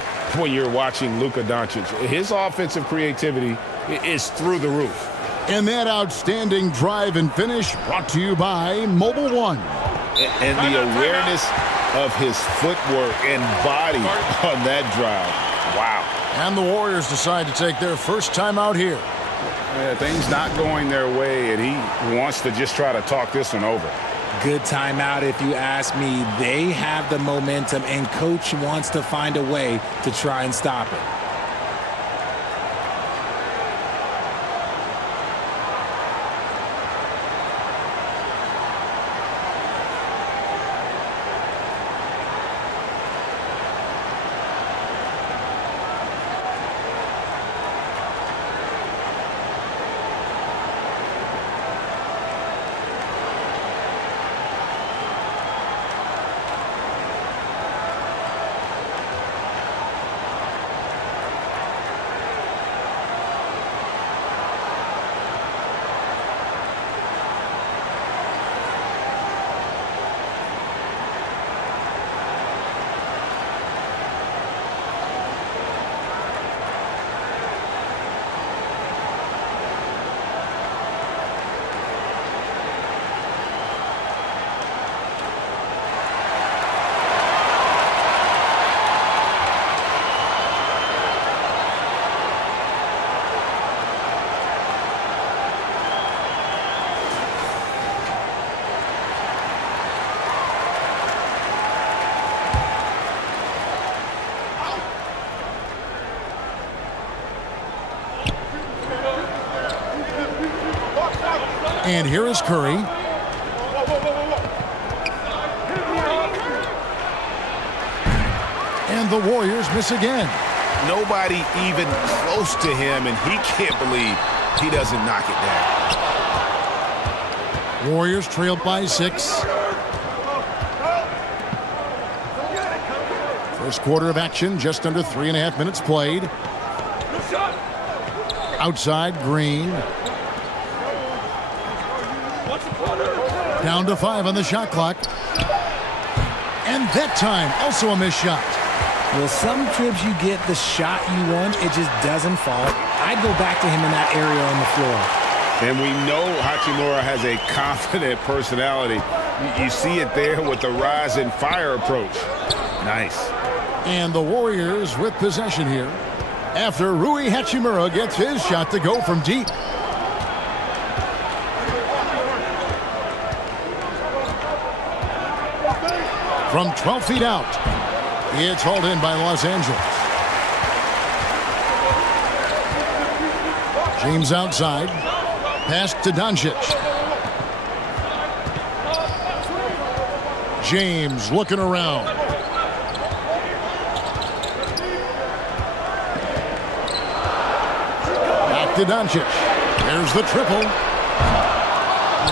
when you're watching Luka Doncic. His offensive creativity is through the roof. And that outstanding drive and finish brought to you by Mobile One. And the awareness of his footwork and body on that drive. Wow. And the Warriors decide to take their first time out here. Things not going their way, and he wants to just try to talk this one over. Good timeout if you ask me. They have the momentum, and coach wants to find a way to try and stop it. And here is Curry. And the Warriors miss again. Nobody even close to him, and he can't believe he doesn't knock it down. Warriors trail by 6. First quarter of action, just under 3.5 minutes played. Outside, Green. Down to 5 on the shot clock. And that time, also a missed shot. Well, some trips you get the shot you want, it just doesn't fall. I'd go back to him in that area on the floor. And we know Hachimura has a confident personality. You see it there with the rise and fire approach. Nice. And the Warriors with possession here after Rui Hachimura gets his shot to go from deep. From 12 feet out, it's hauled in by Los Angeles. James outside. Pass to Doncic. James looking around. Back to Doncic. There's the triple.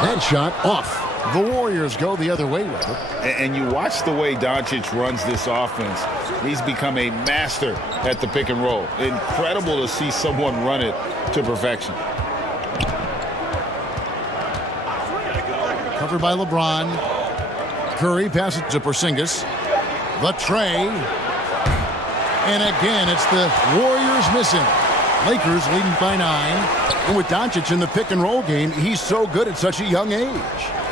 That shot off. The Warriors go the other way with it. And you watch the way Doncic runs this offense. He's become a master at the pick and roll. Incredible to see someone run it to perfection. Covered by LeBron. Curry passes to Porzingis. The tray. And again, it's the Warriors missing. Lakers leading by 9. And with Doncic in the pick and roll game, he's so good at such a young age.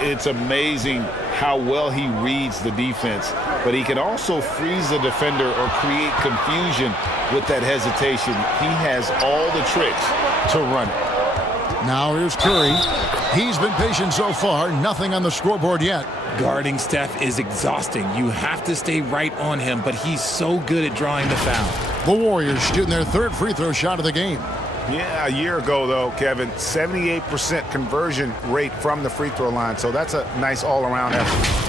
It's amazing how well he reads the defense, but he can also freeze the defender or create confusion with that hesitation. He has all the tricks to run it. Now here's Curry. He's been patient so far. Nothing on the scoreboard yet. Guarding Steph is exhausting. You have to stay right on him, but he's so good at drawing the foul. The Warriors shooting their third free throw shot of the game. Yeah, a year ago, though, Kevin, 78% conversion rate from the free throw line. So that's a nice all-around effort.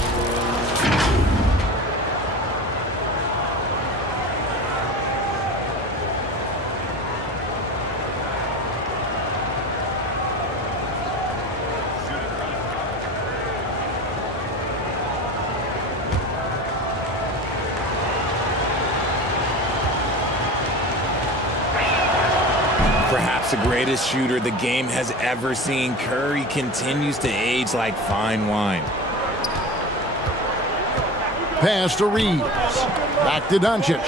Perhaps the greatest shooter the game has ever seen, Curry continues to age like fine wine. Pass to Reeves. Back to Doncic.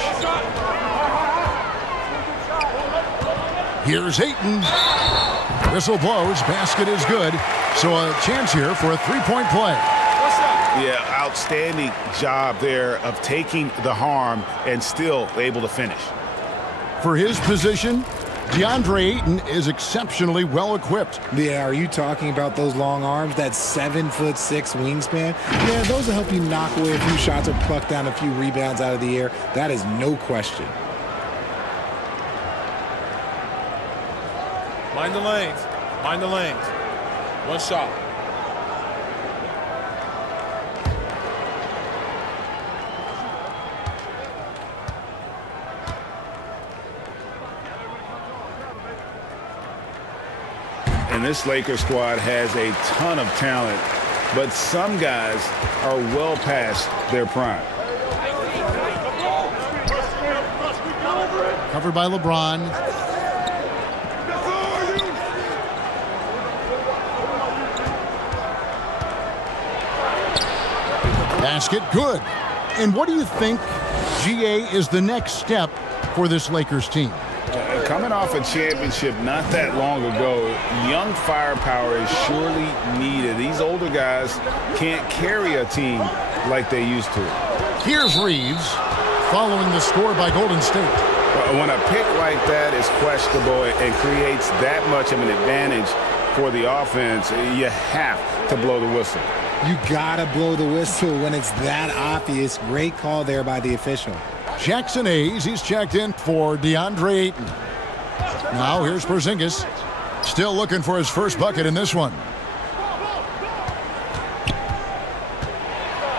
Here's Ayton. Whistle blows. Basket is good. So a chance here for a three-point play. Yeah, outstanding job there of taking the harm and still able to finish. For his position, DeAndre Ayton is exceptionally well equipped. Yeah, are you talking about those long arms, that 7'6" wingspan? Yeah, those will help you knock away a few shots or pluck down a few rebounds out of the air. That is no question. Mind the lanes. Mind the lanes. One shot. And this Lakers squad has a ton of talent, but some guys are well past their prime. Covered by LeBron. Basket good. And what do you think, GA, is the next step for this Lakers team? Coming off a championship not that long ago, young firepower is surely needed. These older guys can't carry a team like they used to. Here's Reeves following the score by Golden State. When a pick like that is questionable and creates that much of an advantage for the offense, you have to blow the whistle. You gotta blow the whistle when it's that obvious. Great call there by the official. Jackson Hayes, he's checked in for DeAndre Ayton. Now here's Porzingis, still looking for his first bucket in this one.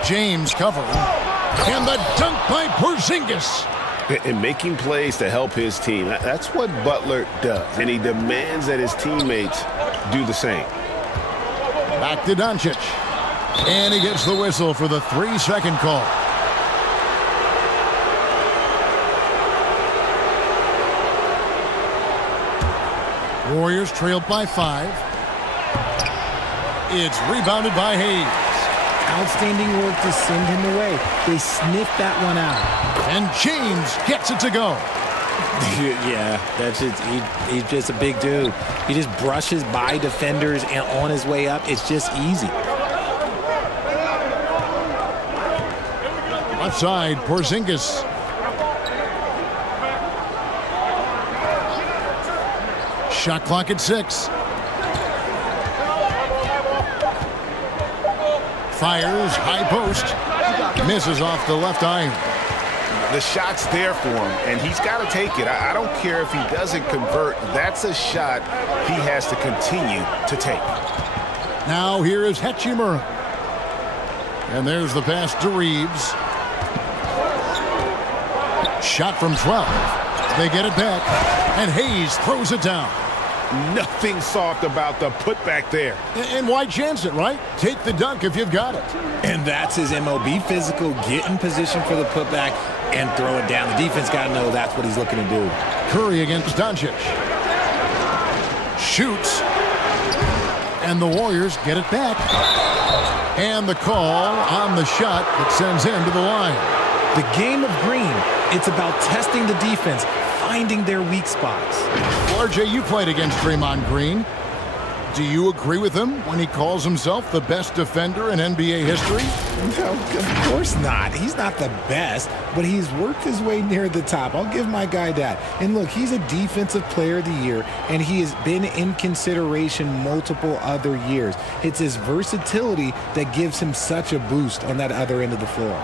James covering. And the dunk by Porzingis. And making plays to help his team. That's what Butler does. And he demands that his teammates do the same. Back to Doncic. And he gets the whistle for the 3-second call. Warriors trailed by 5. It's rebounded by Hayes. Outstanding work to send him away. They sniffed that one out. And James gets it to go. Yeah, that's just, he's just a big dude. He just brushes by defenders and on his way up, it's just easy. Left side, Porzingis. Shot clock at 6. Fires, high post. Misses off the left iron. The shot's there for him, and he's got to take it. I don't care if he doesn't convert. That's a shot he has to continue to take. Now here is Hachimura. And there's the pass to Reeves. Shot from 12. They get it back, and Hayes throws it down. Nothing soft about the putback there. And why chance it, right? Take the dunk if you've got it. And that's his MO. Be physical, get in position for the putback, and throw it down. The defense got to know that's what he's looking to do. Curry against Doncic. Shoots. And the Warriors get it back. And the call on the shot that sends him to the line. The game of green, it's about testing the defense, finding their weak spots. RJ, you played against Draymond Green. Do you agree with him when he calls himself the best defender in NBA history? No, of course not. He's not the best, but he's worked his way near the top. I'll give my guy that. And look, he's a defensive player of the year, and he has been in consideration multiple other years. It's his versatility that gives him such a boost on that other end of the floor.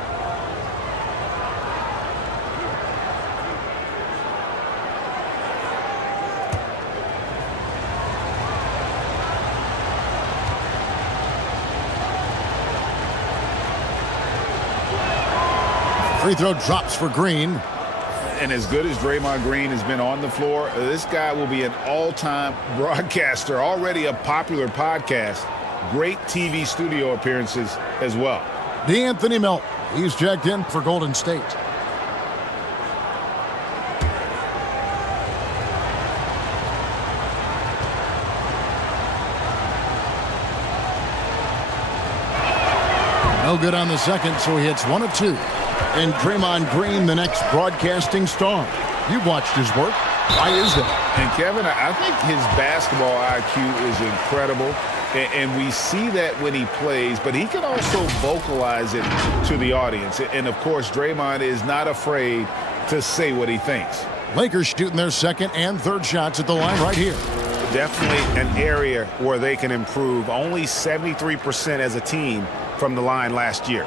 Free throw drops for Green. And as good as Draymond Green has been on the floor, this guy will be an all-time broadcaster, already a popular podcast, great TV studio appearances as well. DeAnthony Melton, he's checked in for Golden State. No good on the second, so he hits 1 of 2. And Draymond Green, the next broadcasting star. You've watched his work. Why is that? And Kevin, I think his basketball IQ is incredible. And we see that when he plays, but he can also vocalize it to the audience. And of course, Draymond is not afraid to say what he thinks. Lakers shooting their second and third shots at the line right here. Definitely an area where they can improve. Only 73% as a team from the line last year.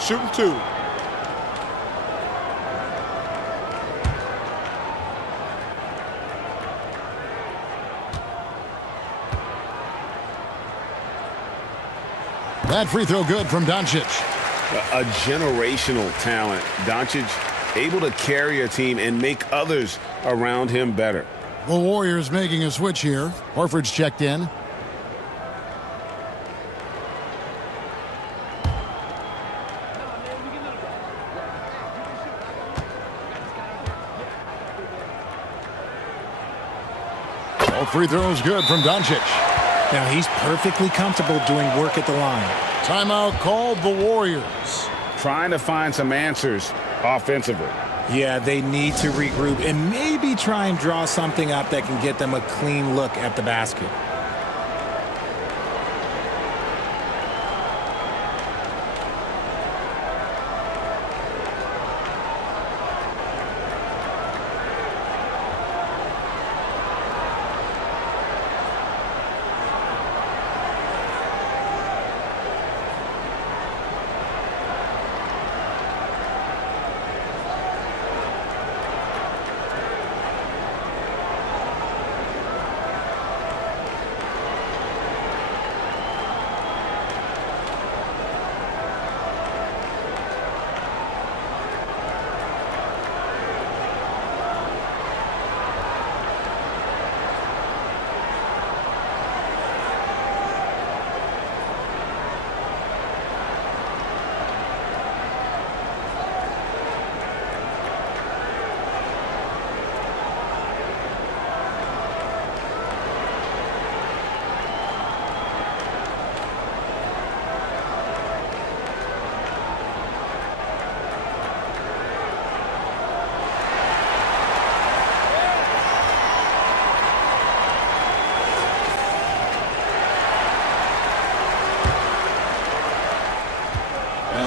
Shooting 2. That free throw good from Doncic. A generational talent. Doncic able to carry a team and make others around him better. The Warriors making a switch here. Horford's checked in. All free throws good from Doncic. Now he's perfectly comfortable doing work at the line. Timeout called the Warriors. Trying to find some answers offensively. Yeah, they need to regroup and maybe try and draw something up that can get them a clean look at the basket.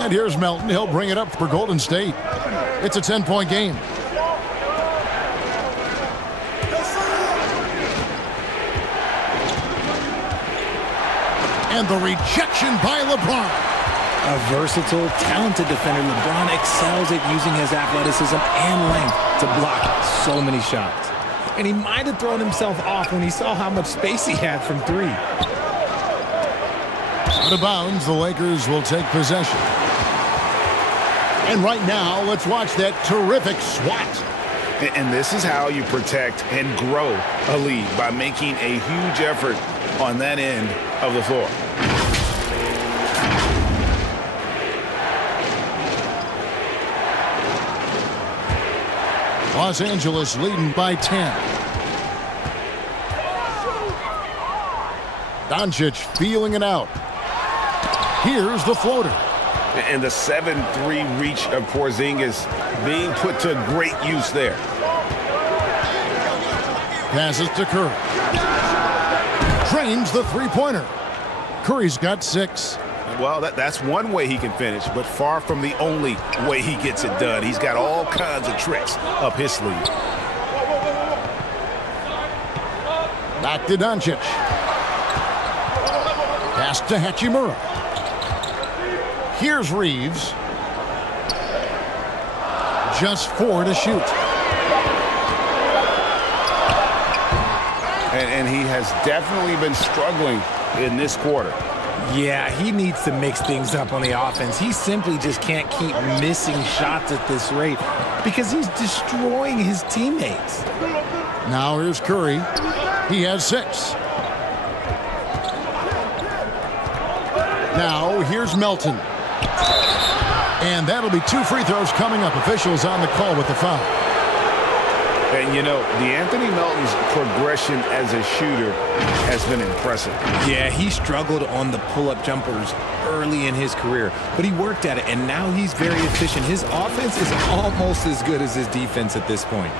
And here's Melton. He'll bring it up for Golden State. It's a 10-point game. And the rejection by LeBron. A versatile, talented defender, LeBron excels at using his athleticism and length to block so many shots. And he might have thrown himself off when he saw how much space he had from three. Out of bounds, the Lakers will take possession. And right now, let's watch that terrific swat. And this is how you protect and grow a lead, by making a huge effort on that end of the floor. Los Angeles leading by 10. Doncic feeling it out. Here's the floater. And the 7-3 reach of Porzingis being put to great use there. Passes to Curry. Drains the three-pointer. Curry's got 6. Well, that's one way he can finish, but far from the only way he gets it done. He's got all kinds of tricks up his sleeve. Back to Doncic. Pass to Hachimura. Here's Reeves. Just 4 to shoot. And he has definitely been struggling in this quarter. Yeah, he needs to mix things up on the offense. He simply just can't keep missing shots at this rate because he's destroying his teammates. Now here's Curry. He has 6. Now here's Melton. And that'll be 2 free throws coming up. Officials on the call with the foul. And, you know, DeAnthony Melton's progression as a shooter has been impressive. Yeah, he struggled on the pull-up jumpers early in his career, but he worked at it, and now he's very efficient. His offense is almost as good as his defense at this point.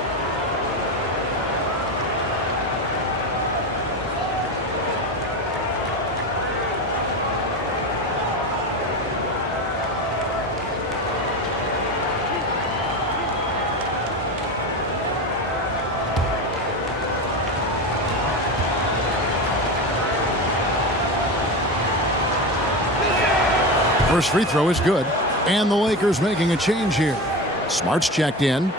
First free throw is good. And the Lakers making a change here. Smart's checked in.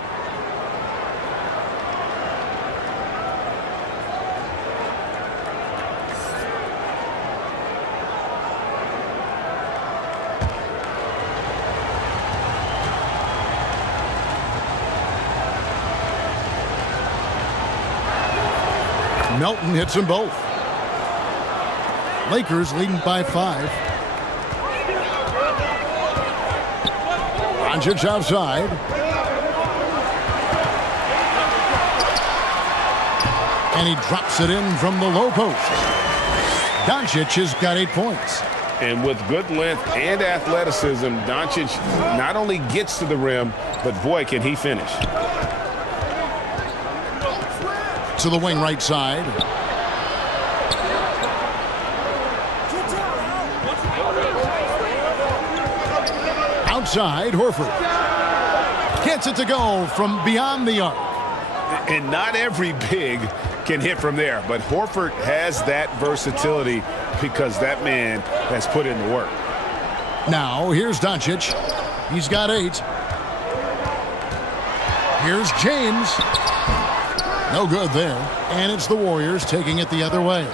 Melton hits them both. Lakers leading by 5. Doncic outside. And he drops it in from the low post. Doncic has got 8 points. And with good length and athleticism, Doncic not only gets to the rim, but boy, can he finish. To the wing right side. Outside, Horford. Gets it to go from beyond the arc. And not every big can hit from there, but Horford has that versatility because that man has put in the work. Now, here's Doncic. He's got 8. Here's James. No good there. And it's the Warriors taking it the other way.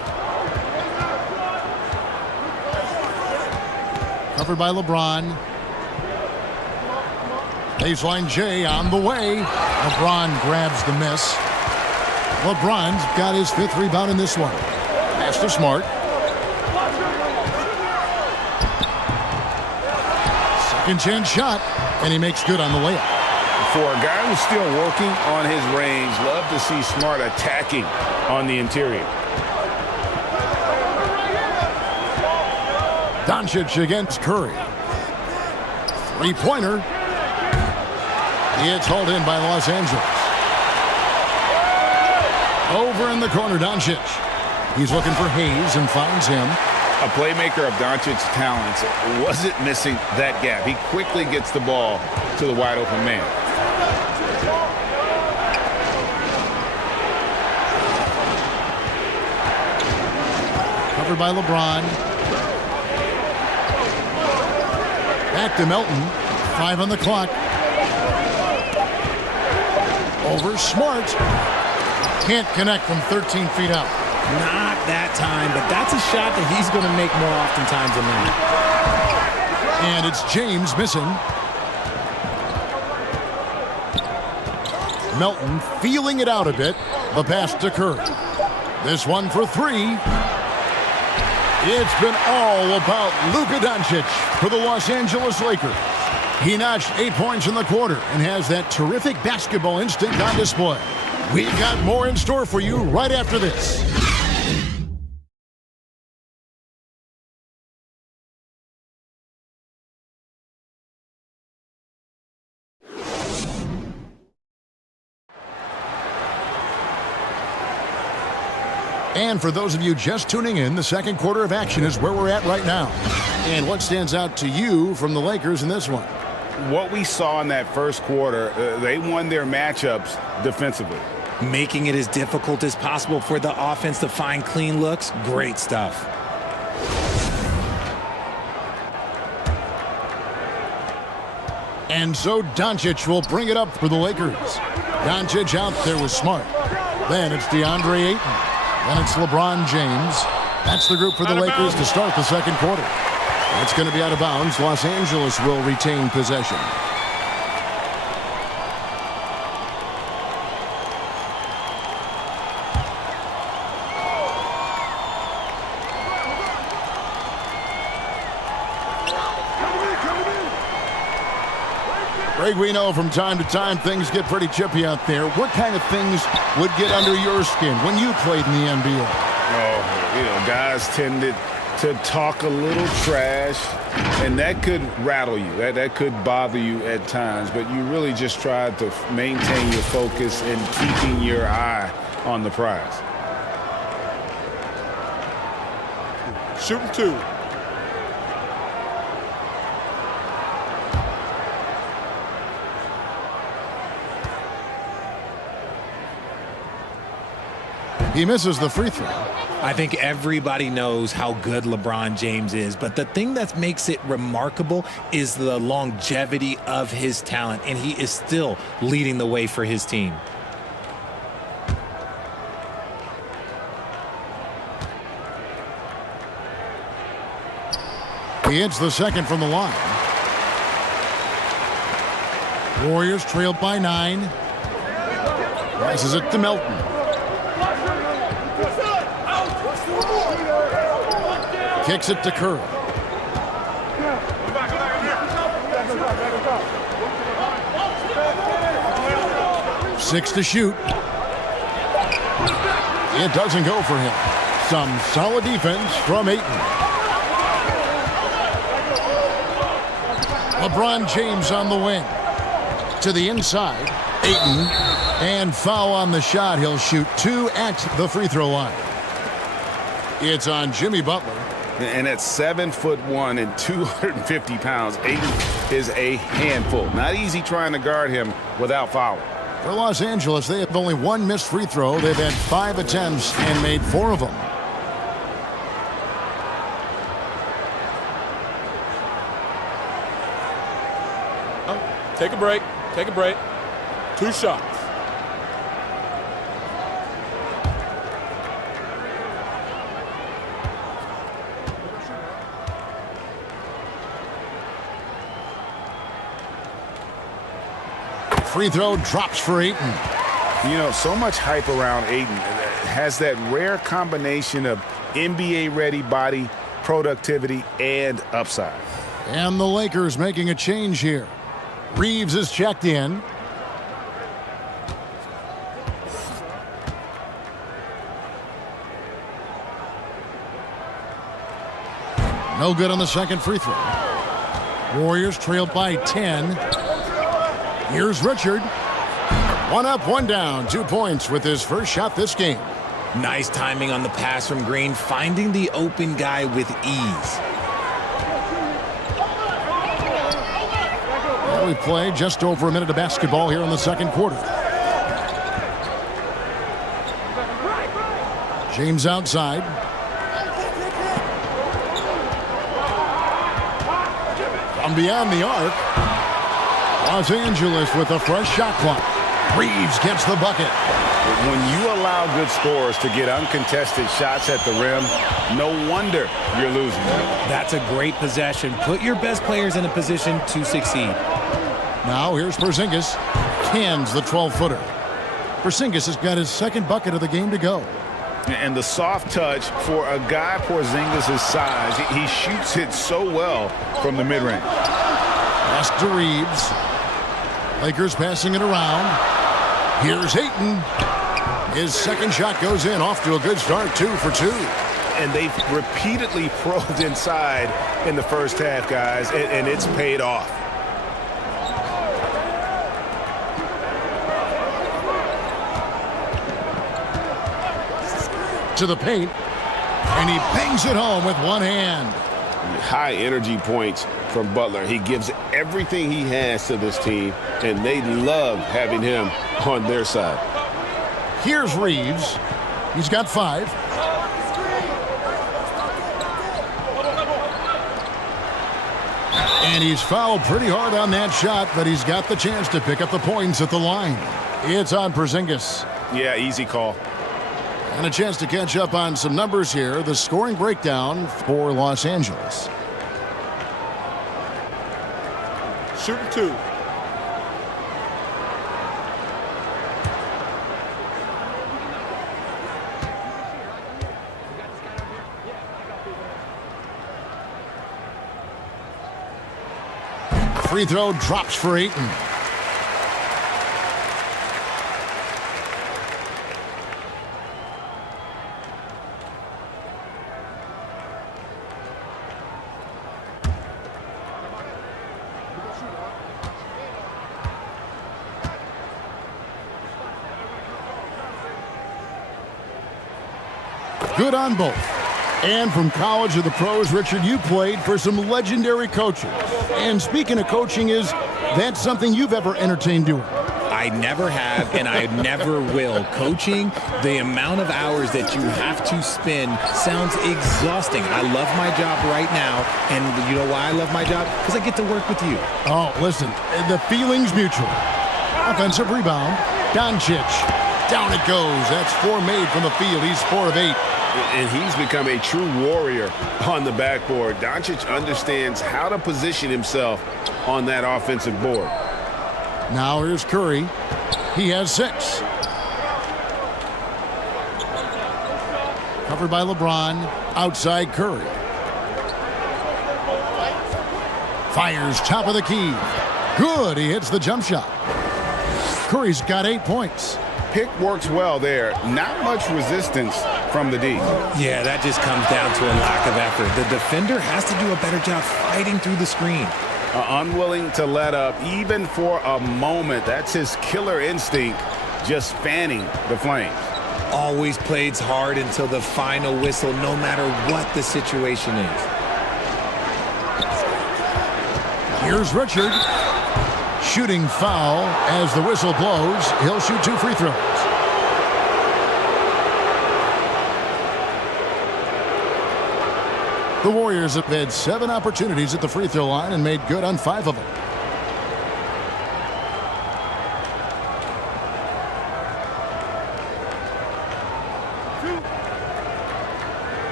Covered by LeBron. Baseline J on the way. LeBron grabs the miss. LeBron's got his 5th rebound in this one. Pass to Smart. Second chance shot, and he makes good on the layup. For a guy who's still working on his range, love to see Smart attacking on the interior. Doncic against Curry. 3-pointer. It's hauled in by Los Angeles. Over in the corner, Doncic. He's looking for Hayes and finds him. A playmaker of Doncic's talents wasn't missing that gap. He quickly gets the ball to the wide open man. Covered by LeBron. Back to Melton. 5 on the clock. Over Smart. Can't connect from 13 feet out. Not that time, but that's a shot that he's going to make more oftentimes than not. And it's James missing. Melton feeling it out a bit. The pass to Curry. This one for 3. It's been all about Luka Doncic for the Los Angeles Lakers. He notched 8 points in the quarter and has that terrific basketball instinct on display. We've got more in store for you right after this. And for those of you just tuning in, the second quarter of action is where we're at right now. And what stands out to you from the Lakers in this one? What we saw in that first quarter, they won their matchups defensively. Making it as difficult as possible for the offense to find clean looks. Great stuff. And so Doncic will bring it up for the Lakers. Doncic out there with Smart. Then it's DeAndre Ayton. Then it's LeBron James. That's the group for the Lakers to start the second quarter. It's going to be out of bounds. Los Angeles will retain possession. Greg, we know from time to time things get pretty chippy out there. What kind of things would get under your skin when you played in the NBA? Oh, guys tended to talk a little trash, and that could rattle you. That could bother you at times, but you really just tried to maintain your focus and keeping your eye on the prize. Shooting 2. He misses the free throw. I think everybody knows how good LeBron James is, but the thing that makes it remarkable is the longevity of his talent, and he is still leading the way for his team. He hits the second from the line. Warriors trailed by 9. Passes it to Melton. Kicks it to Curry. Six to shoot. It doesn't go for him. Some solid defense from Ayton. LeBron James on the wing. To the inside. Ayton. And foul on the shot. He'll shoot 2 at the free throw line. It's on Jimmy Butler. And at 7'1" and 250 pounds, Ayton is a handful. Not easy trying to guard him without fouling. For Los Angeles, they have only 1 missed free throw. They've had 5 attempts and made 4 of them. Take a break. Take a break. 2 shots. Free throw drops for Ayton. You know, so much hype around Ayton. Has that rare combination of NBA-ready body, productivity, and upside. And the Lakers making a change here. Reeves is checked in. No good on the second free throw. Warriors trailed by 10. Here's Richard. 1 up, 1 down. 2 points with his first shot this game. Nice timing on the pass from Green, finding the open guy with ease. Well, we play just over a minute of basketball here in the second quarter. James outside. From beyond the arc, Los Angeles with a fresh shot clock. Reeves gets the bucket. When you allow good scorers to get uncontested shots at the rim, no wonder you're losing. That's a great possession. Put your best players in a position to succeed. Now here's Porzingis. Cans the 12-footer. Porzingis has got his second bucket of the game to go. And the soft touch for a guy Porzingis' size, he shoots it so well from the mid-range. Pass to Reeves. Lakers passing it around. Here's Ayton. His second shot goes in, off to a good start, 2 for 2. And they've repeatedly probed inside in the first half, guys, and it's paid off. To the paint, and he bangs it home with one hand. High energy points from Butler. He gives everything he has to this team, and they love having him on their side. Here's Reeves. He's got 5. And he's fouled pretty hard on that shot, but he's got the chance to pick up the points at the line. It's on Porzingis. Yeah, easy call. And a chance to catch up on some numbers here. The scoring breakdown for Los Angeles. Shooting 2. Free throw drops for Ayton. Good on both. And from college to the pros, Richard, you played for some legendary coaches. And speaking of coaching, is that something you've ever entertained doing? I never have, and I never will. Coaching, the amount of hours that you have to spend sounds exhausting. I love my job right now, and you know why I love my job? Because I get to work with you. Oh, listen, the feeling's mutual. Offensive rebound, Doncic. Down it goes. That's 4 made from the field. He's 4 of 8. And he's become a true warrior on the backboard. Doncic understands how to position himself on that offensive board. Now here's Curry. He has 6. Covered by LeBron. Outside Curry. Fires top of the key. Good. He hits the jump shot. Curry's got 8 points. Pick works well there. Not much resistance from the D. Yeah, that just comes down to a lack of effort. The defender has to do a better job fighting through the screen. Unwilling to let up even for a moment. That's his killer instinct, just fanning the flames. Always plays hard until the final whistle, no matter what the situation is. Here's Richard. Shooting foul as the whistle blows. He'll shoot 2 free throws. The Warriors have had 7 opportunities at the free throw line and made good on 5 of them.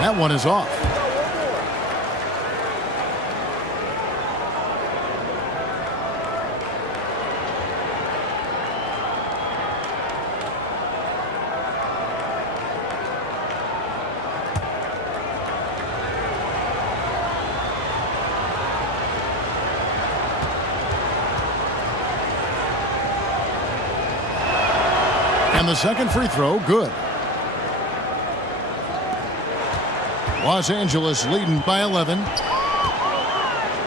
That one is off. And the second free throw, good. Los Angeles leading by 11.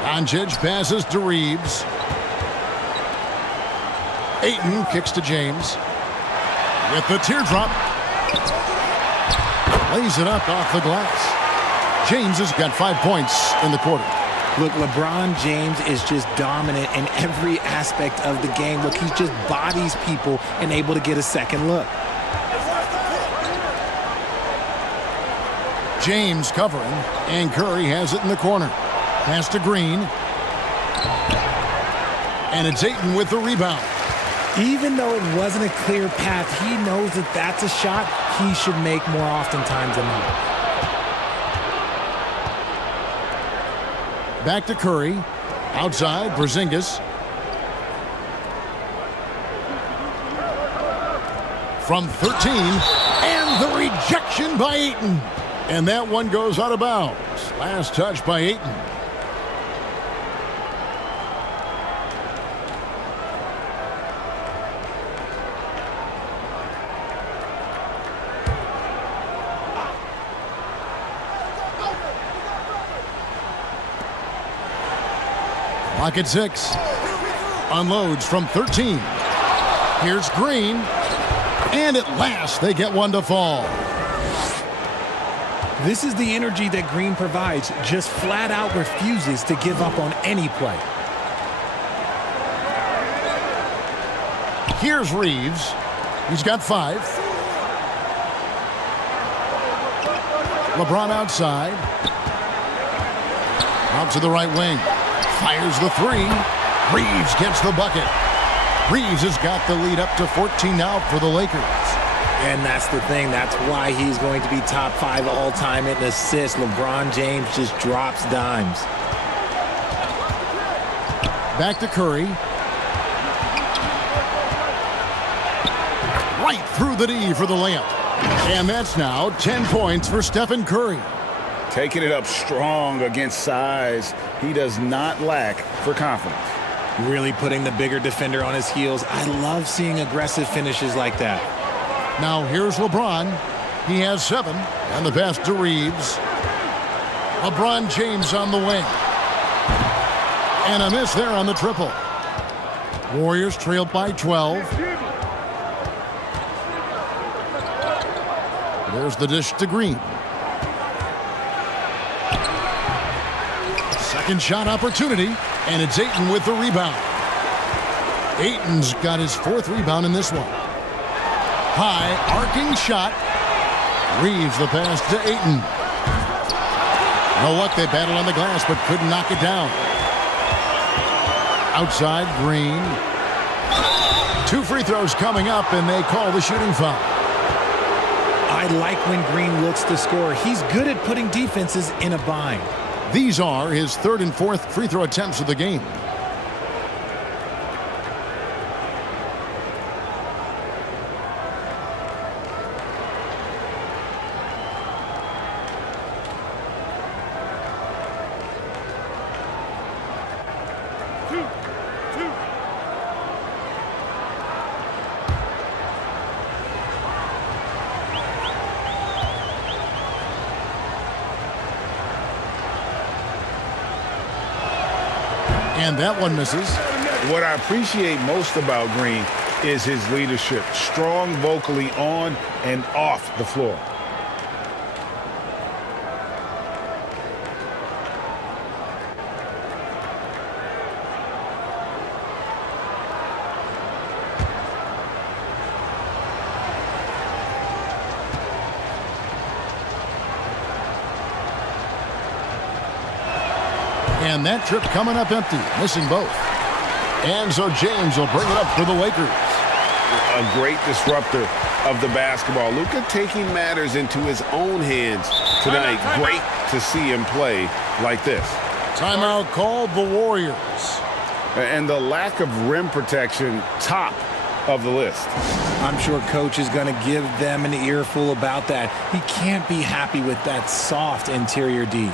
Doncic passes to Reeves. Ayton kicks to James. With the teardrop. Lays it up off the glass. James has got 5 points in the quarter. Look, LeBron James is just dominant in every aspect of the game. Look, he just bodies people and able to get a second look. James covering, and Curry has it in the corner. Pass to Green. And it's Ayton with the rebound. Even though it wasn't a clear path, he knows that that's a shot he should make more oftentimes than not. Back to Curry. Outside, Porzingis. From 13. And the rejection by Ayton. And that one goes out of bounds. Last touch by Ayton. Clock at 6. Unloads from 13. Here's Green. And at last, they get one to fall. This is the energy that Green provides. Just flat out refuses to give up on any play. Here's Reeves. He's got 5. LeBron outside. Out to the right wing. Fires the 3. Reeves gets the bucket. Reeves has got the lead up to 14 now for the Lakers. And that's the thing. That's why he's going to be top 5 all-time in assists. LeBron James just drops dimes. Back to Curry. Right through the D for the layup. And that's now 10 points for Stephen Curry. Taking it up strong against size. He does not lack for confidence. Really putting the bigger defender on his heels. I love seeing aggressive finishes like that. Now here's LeBron. He has 7. And the pass to Reeves. LeBron James on the wing. And a miss there on the triple. Warriors trailed by 12. There's the dish to Green. Second shot opportunity, and it's Ayton with the rebound. Ayton's got his 4th rebound in this one. High, arcing shot. Reeves the pass to Ayton. You know what? They battled on the glass, but couldn't knock it down. Outside, Green. 2 free throws coming up, and they call the shooting foul. I like when Green looks to score. He's good at putting defenses in a bind. These are his 3rd and 4th free throw attempts of the game. And that one misses. What I appreciate most about Green is his leadership. Strong vocally on and off the floor. And that trip coming up empty, missing both. And so James will bring it up for the Lakers. A great disruptor of the basketball. Luka taking matters into his own hands tonight. Great to see him play like this. Timeout called the Warriors. And the lack of rim protection, top of the list. I'm sure coach is going to give them an earful about that. He can't be happy with that soft interior D.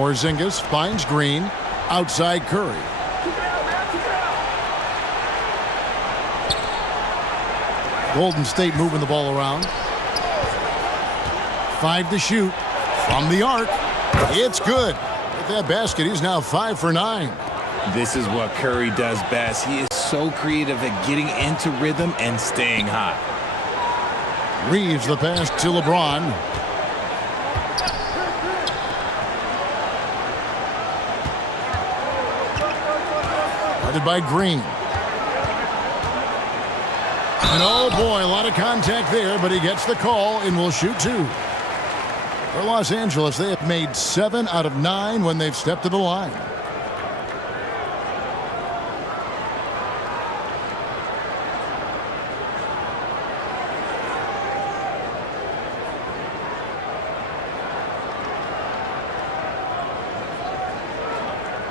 Porzingis finds Green. Outside Curry. Golden State moving the ball around. 5 to shoot. From the arc. It's good. With that basket, he's now 5 for 9. This is what Curry does best. He is so creative at getting into rhythm and staying hot. Reeves the pass to LeBron. Guarded by Green. And oh boy, a lot of contact there, but he gets the call and will shoot 2. For Los Angeles, they have made 7 out of 9 when they've stepped to the line.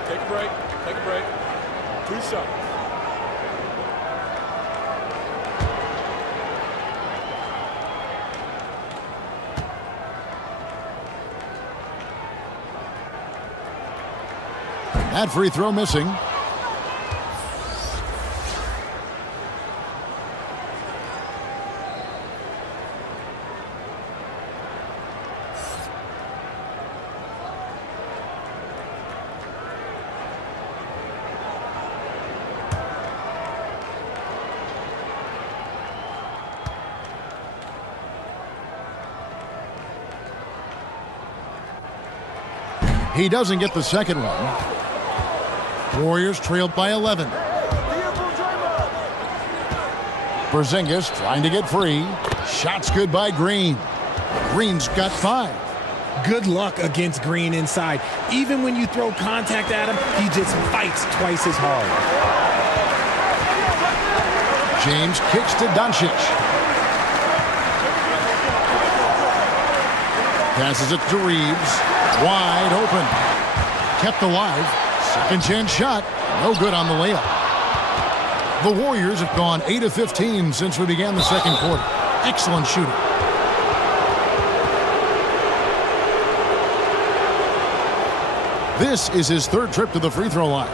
Take a break. Take a break. 2 shots. That free throw missing. He doesn't get the second one. Warriors trailed by 11. Porzingis trying to get free. Shots good by Green. Green's got 5. Good luck against Green inside. Even when you throw contact at him, he just fights twice as hard. James kicks to Doncic. Passes it to Reeves. Wide open. Kept alive. Second chance shot. No good on the layup. The Warriors have gone 8 of 15 since we began the second quarter. Excellent shooting. This is his 3rd trip to the free throw line.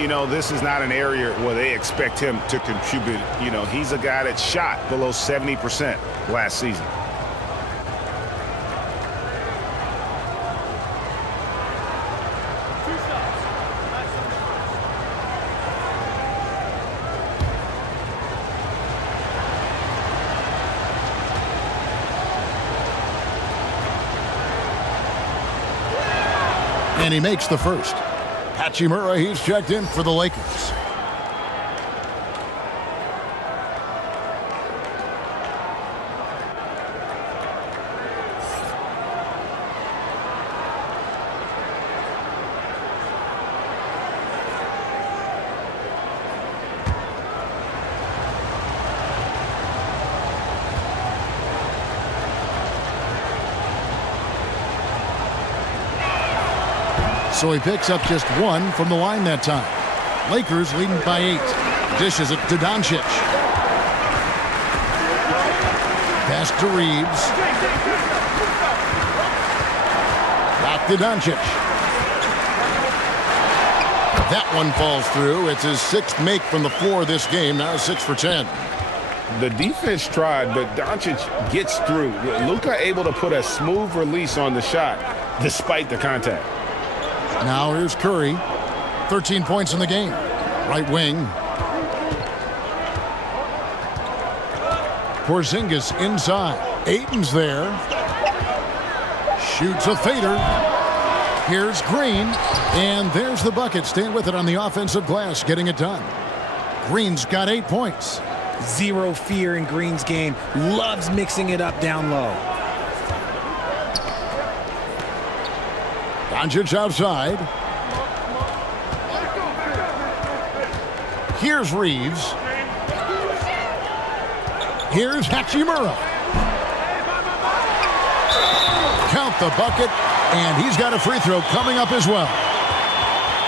You know, this is not an area where they expect him to contribute. You know, he's a guy that shot below 70% last season. And he makes the first. Hachimura, he's checked in for the Lakers. So he picks up just 1 from the line that time. Lakers leading by 8. Dishes it to Doncic. Pass to Reeves. Back to Doncic. That one falls through. It's his 6th make from the floor this game. Now 6 for 10. The defense tried, but Doncic gets through. Luka able to put a smooth release on the shot despite the contact. Now here's Curry. 13 points in the game. Right wing. Porzingis inside. Ayton's there. Shoots a fader. Here's Green. And there's the bucket. Staying with it on the offensive glass. Getting it done. Green's got 8 points. Zero fear in Green's game. Loves mixing it up down low. Doncic outside. Here's Reeves. Here's Hachimura. Count the bucket, and he's got a free throw coming up as well.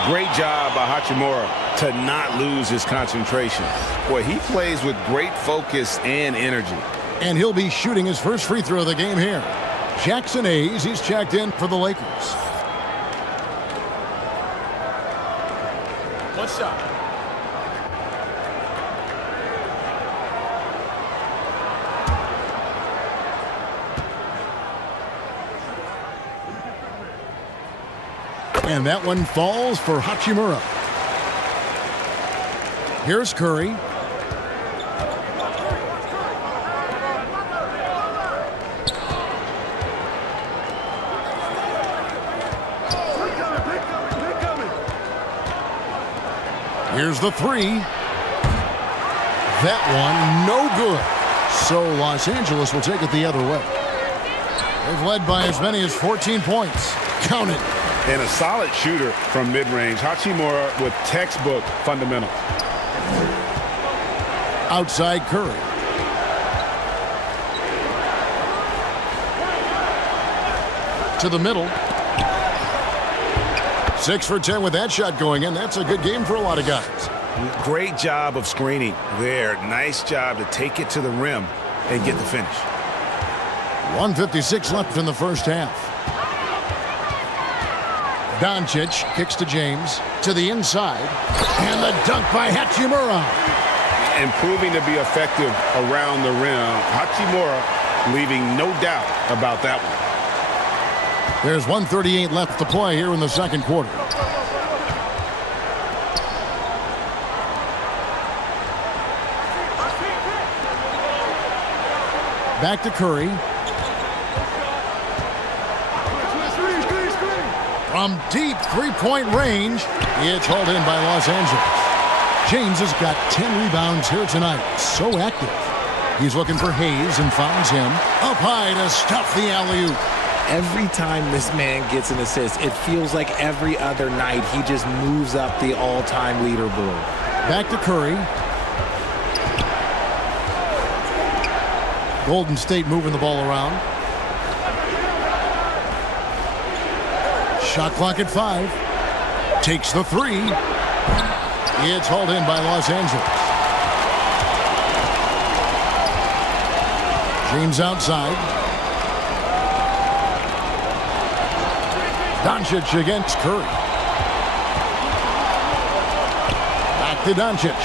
Great job by Hachimura to not lose his concentration. Boy, he plays with great focus and energy. And he'll be shooting his first free throw of the game here. Jackson Hayes, he's checked in for the Lakers. shot. And that one falls for Hachimura. Here's Curry. Here's the three. That one, no good. So Los Angeles will take it the other way. They've led by as many as 14 points. Count it. And a solid shooter from mid-range. Hachimura with textbook fundamentals. Outside Curry. To the middle. 6 for 10 with that shot going in. That's a good game for a lot of guys. Great job of screening there. Nice job to take it to the rim and get the finish. 1:56 left in the first half. Doncic kicks to James. To the inside. And the dunk by Hachimura. And proving to be effective around the rim. Hachimura leaving no doubt about that one. There's 1:38 left to play here in the second quarter. Back to Curry. From deep three-point range, it's hauled in by Los Angeles. James has got 10 rebounds here tonight. So active. He's looking for Hayes and finds him. Up high to stuff the alley-oop. Every time this man gets an assist, it feels like every other night he just moves up the all-time leaderboard. Back to Curry. Golden State moving the ball around. Shot clock at 5. Takes the three. It's hauled in by Los Angeles. James outside. Doncic against Curry. Back to Doncic.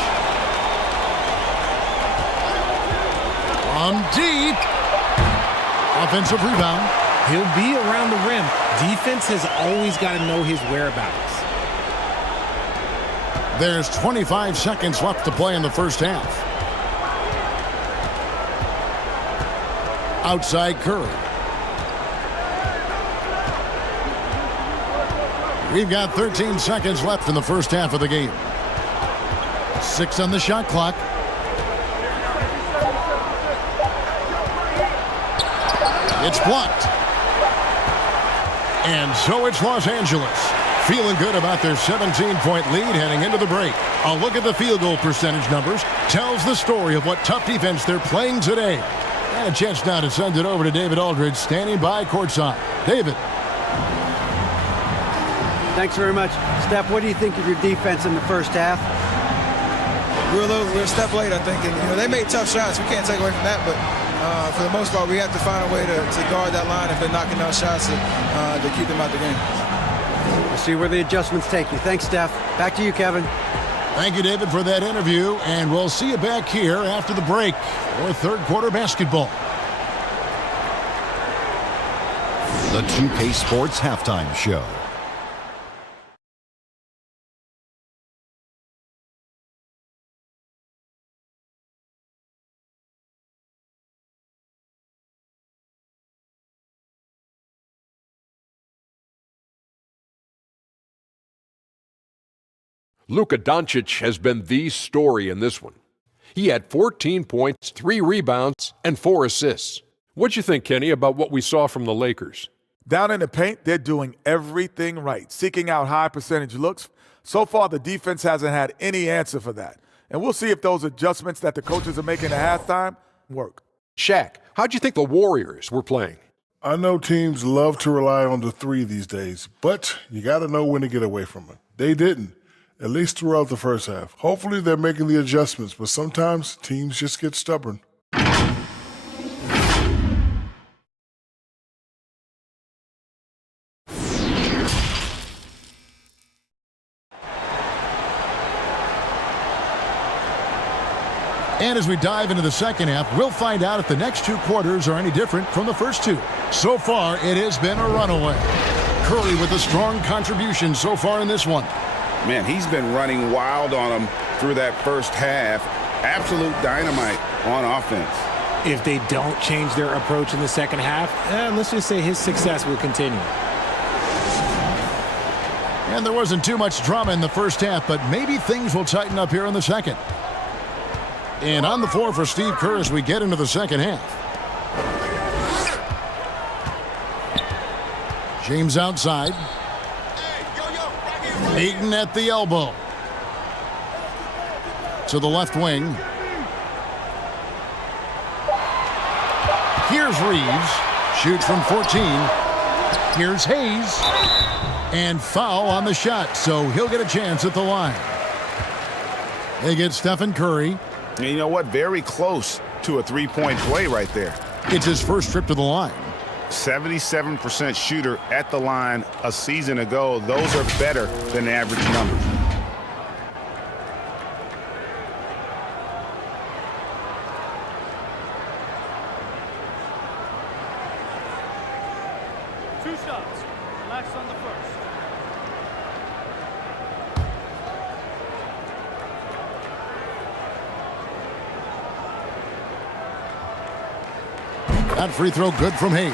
From deep. Offensive rebound. He'll be around the rim. Defense has always got to know his whereabouts. There's 25 seconds left to play in the first half. Outside Curry. We've got 13 seconds left in the first half of the game. 6 on the shot clock. It's blocked. And so it's Los Angeles. Feeling good about their 17-point lead heading into the break. A look at the field goal percentage numbers tells the story of what tough defense they're playing today. And a chance now to send it over to David Aldridge standing by courtside. David. Thanks very much. Steph, what do you think of your defense in the first half? We're a step late, I think. And, they made tough shots. We can't take away from that, but for the most part, we have to find a way to guard that line if they're knocking down shots to keep them out the game. We'll see where the adjustments take you. Thanks, Steph. Back to you, Kevin. Thank you, David, for that interview, and we'll see you back here after the break for third quarter basketball. The 2K Sports Halftime Show. Luka Doncic has been the story in this one. He had 14 points, 3 rebounds, and 4 assists. What'd you think, Kenny, about what we saw from the Lakers? Down in the paint, they're doing everything right, seeking out high percentage looks. So far, the defense hasn't had any answer for that. And we'll see if those adjustments that the coaches are making at halftime work. Shaq, how'd you think the Warriors were playing? I know teams love to rely on the three these days, but you got to know when to get away from it. They didn't, at least throughout the first half. Hopefully they're making the adjustments, but sometimes teams just get stubborn. And as we dive into the second half, we'll find out if the next two quarters are any different from the first two. So far, it has been a runaway. Curry with a strong contribution so far in this one. Man, he's been running wild on him through that first half. Absolute dynamite on offense. If they don't change their approach in the second half, let's just say his success will continue. And there wasn't too much drama in the first half, but maybe things will tighten up here in the second. And on the floor for Steve Kerr as we get into the second half. James outside. Ayton at the elbow. To the left wing. Here's Reeves. Shoots from 14. Here's Hayes. And foul on the shot, so he'll get a chance at the line. They get Stephen Curry. And you know what? Very close to a three-point play right there. It's his first trip to the line. 77% shooter at the line a season ago. Those are better than average numbers. Two shots. Relax on the first. That free throw good from Hayes.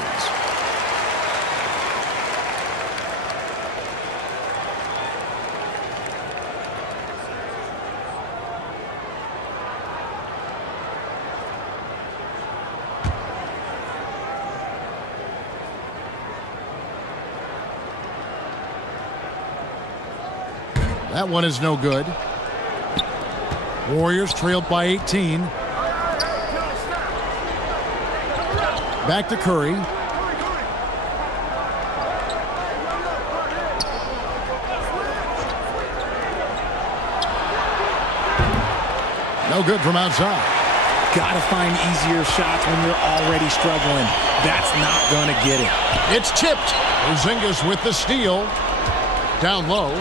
That one is no good. Warriors trailed by 18. Back to Curry. No good from outside. Gotta find easier shots when you're already struggling. That's not gonna get it. It's tipped. Porzingis with the steal. Down low.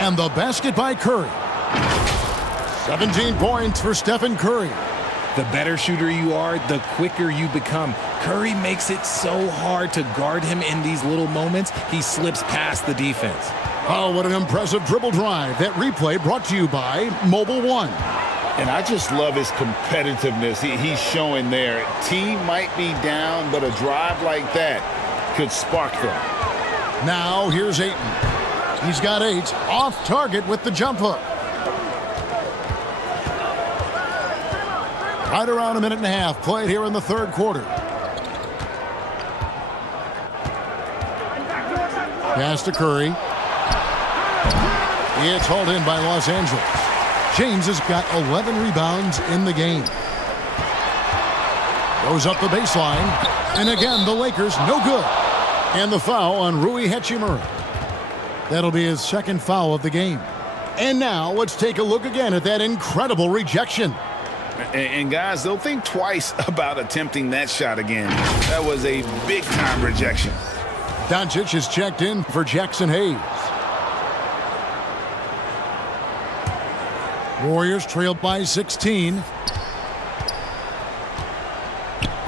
And the basket by Curry. 17 points for Stephen Curry. The better shooter you are, the quicker you become. Curry makes it so hard to guard him in these little moments. He slips past the defense. Oh, what an impressive dribble drive. That replay brought to you by Mobile One. And I just love his competitiveness he's showing there. Team might be down, but a drive like that could spark them. Now here's Ayton. He's got 8. Off target with the jump hook. Right around a minute and a half played here in the third quarter. Pass to Curry. It's hauled in by Los Angeles. James has got 11 rebounds in the game. Goes up the baseline. And again, the Lakers no good. And the foul on Rui Hachimura. That'll be his second foul of the game. And now let's take a look again at that incredible rejection. And guys, they'll think twice about attempting that shot again. That was a big-time rejection. Doncic is checked in for Jackson Hayes. Warriors trailed by 16.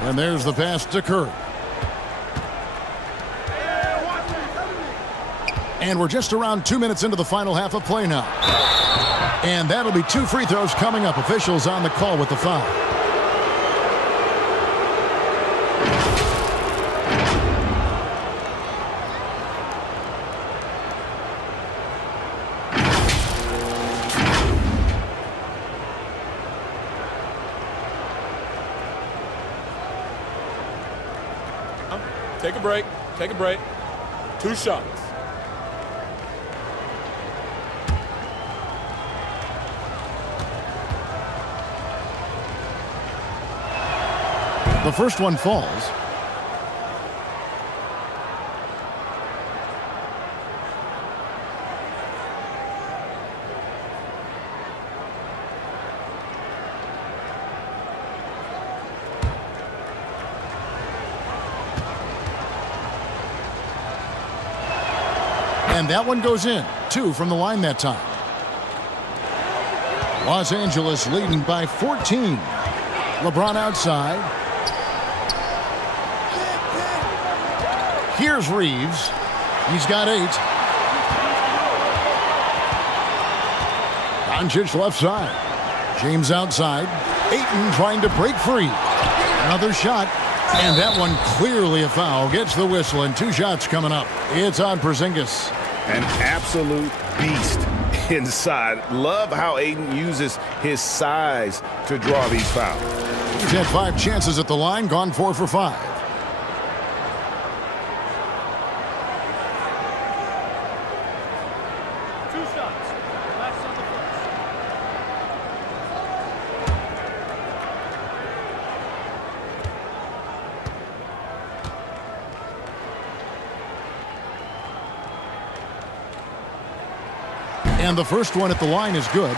And there's the pass to Curry. And we're just around 2 minutes into the final half of play now. And that'll be 2 free throws coming up. Officials on the call with the foul. Take a break. Take a break. 2 shots. The first one falls. And that one goes in. 2 from the line that time. Los Angeles leading by 14. LeBron outside. Here's Reeves. He's got 8. Doncic left side. James outside. Ayton trying to break free. Another shot. And that one clearly a foul. Gets the whistle, and 2 shots coming up. It's on Porzingis. An absolute beast inside. Love how Ayton uses his size to draw these fouls. He's had 5 chances at the line, gone 4 for 5. And the first one at the line is good.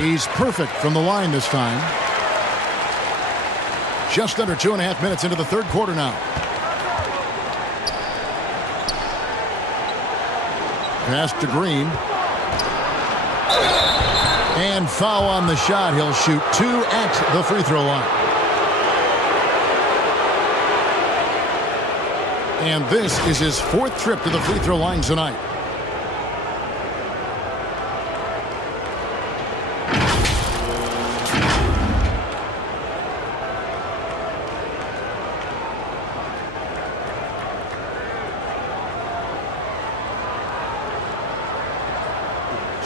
He's perfect from the line this time. Just under 2.5 minutes into the third quarter now. Pass to Green. And foul on the shot. He'll shoot 2 at the free throw line. And this is his 4th trip to the free throw line tonight.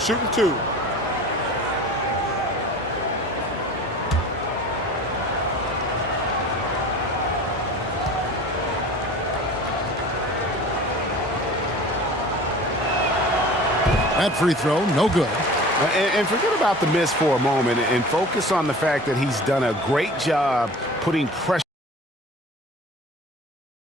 Shooting 2. That free throw, no good. And forget about the miss for a moment and focus on the fact that he's done a great job putting pressure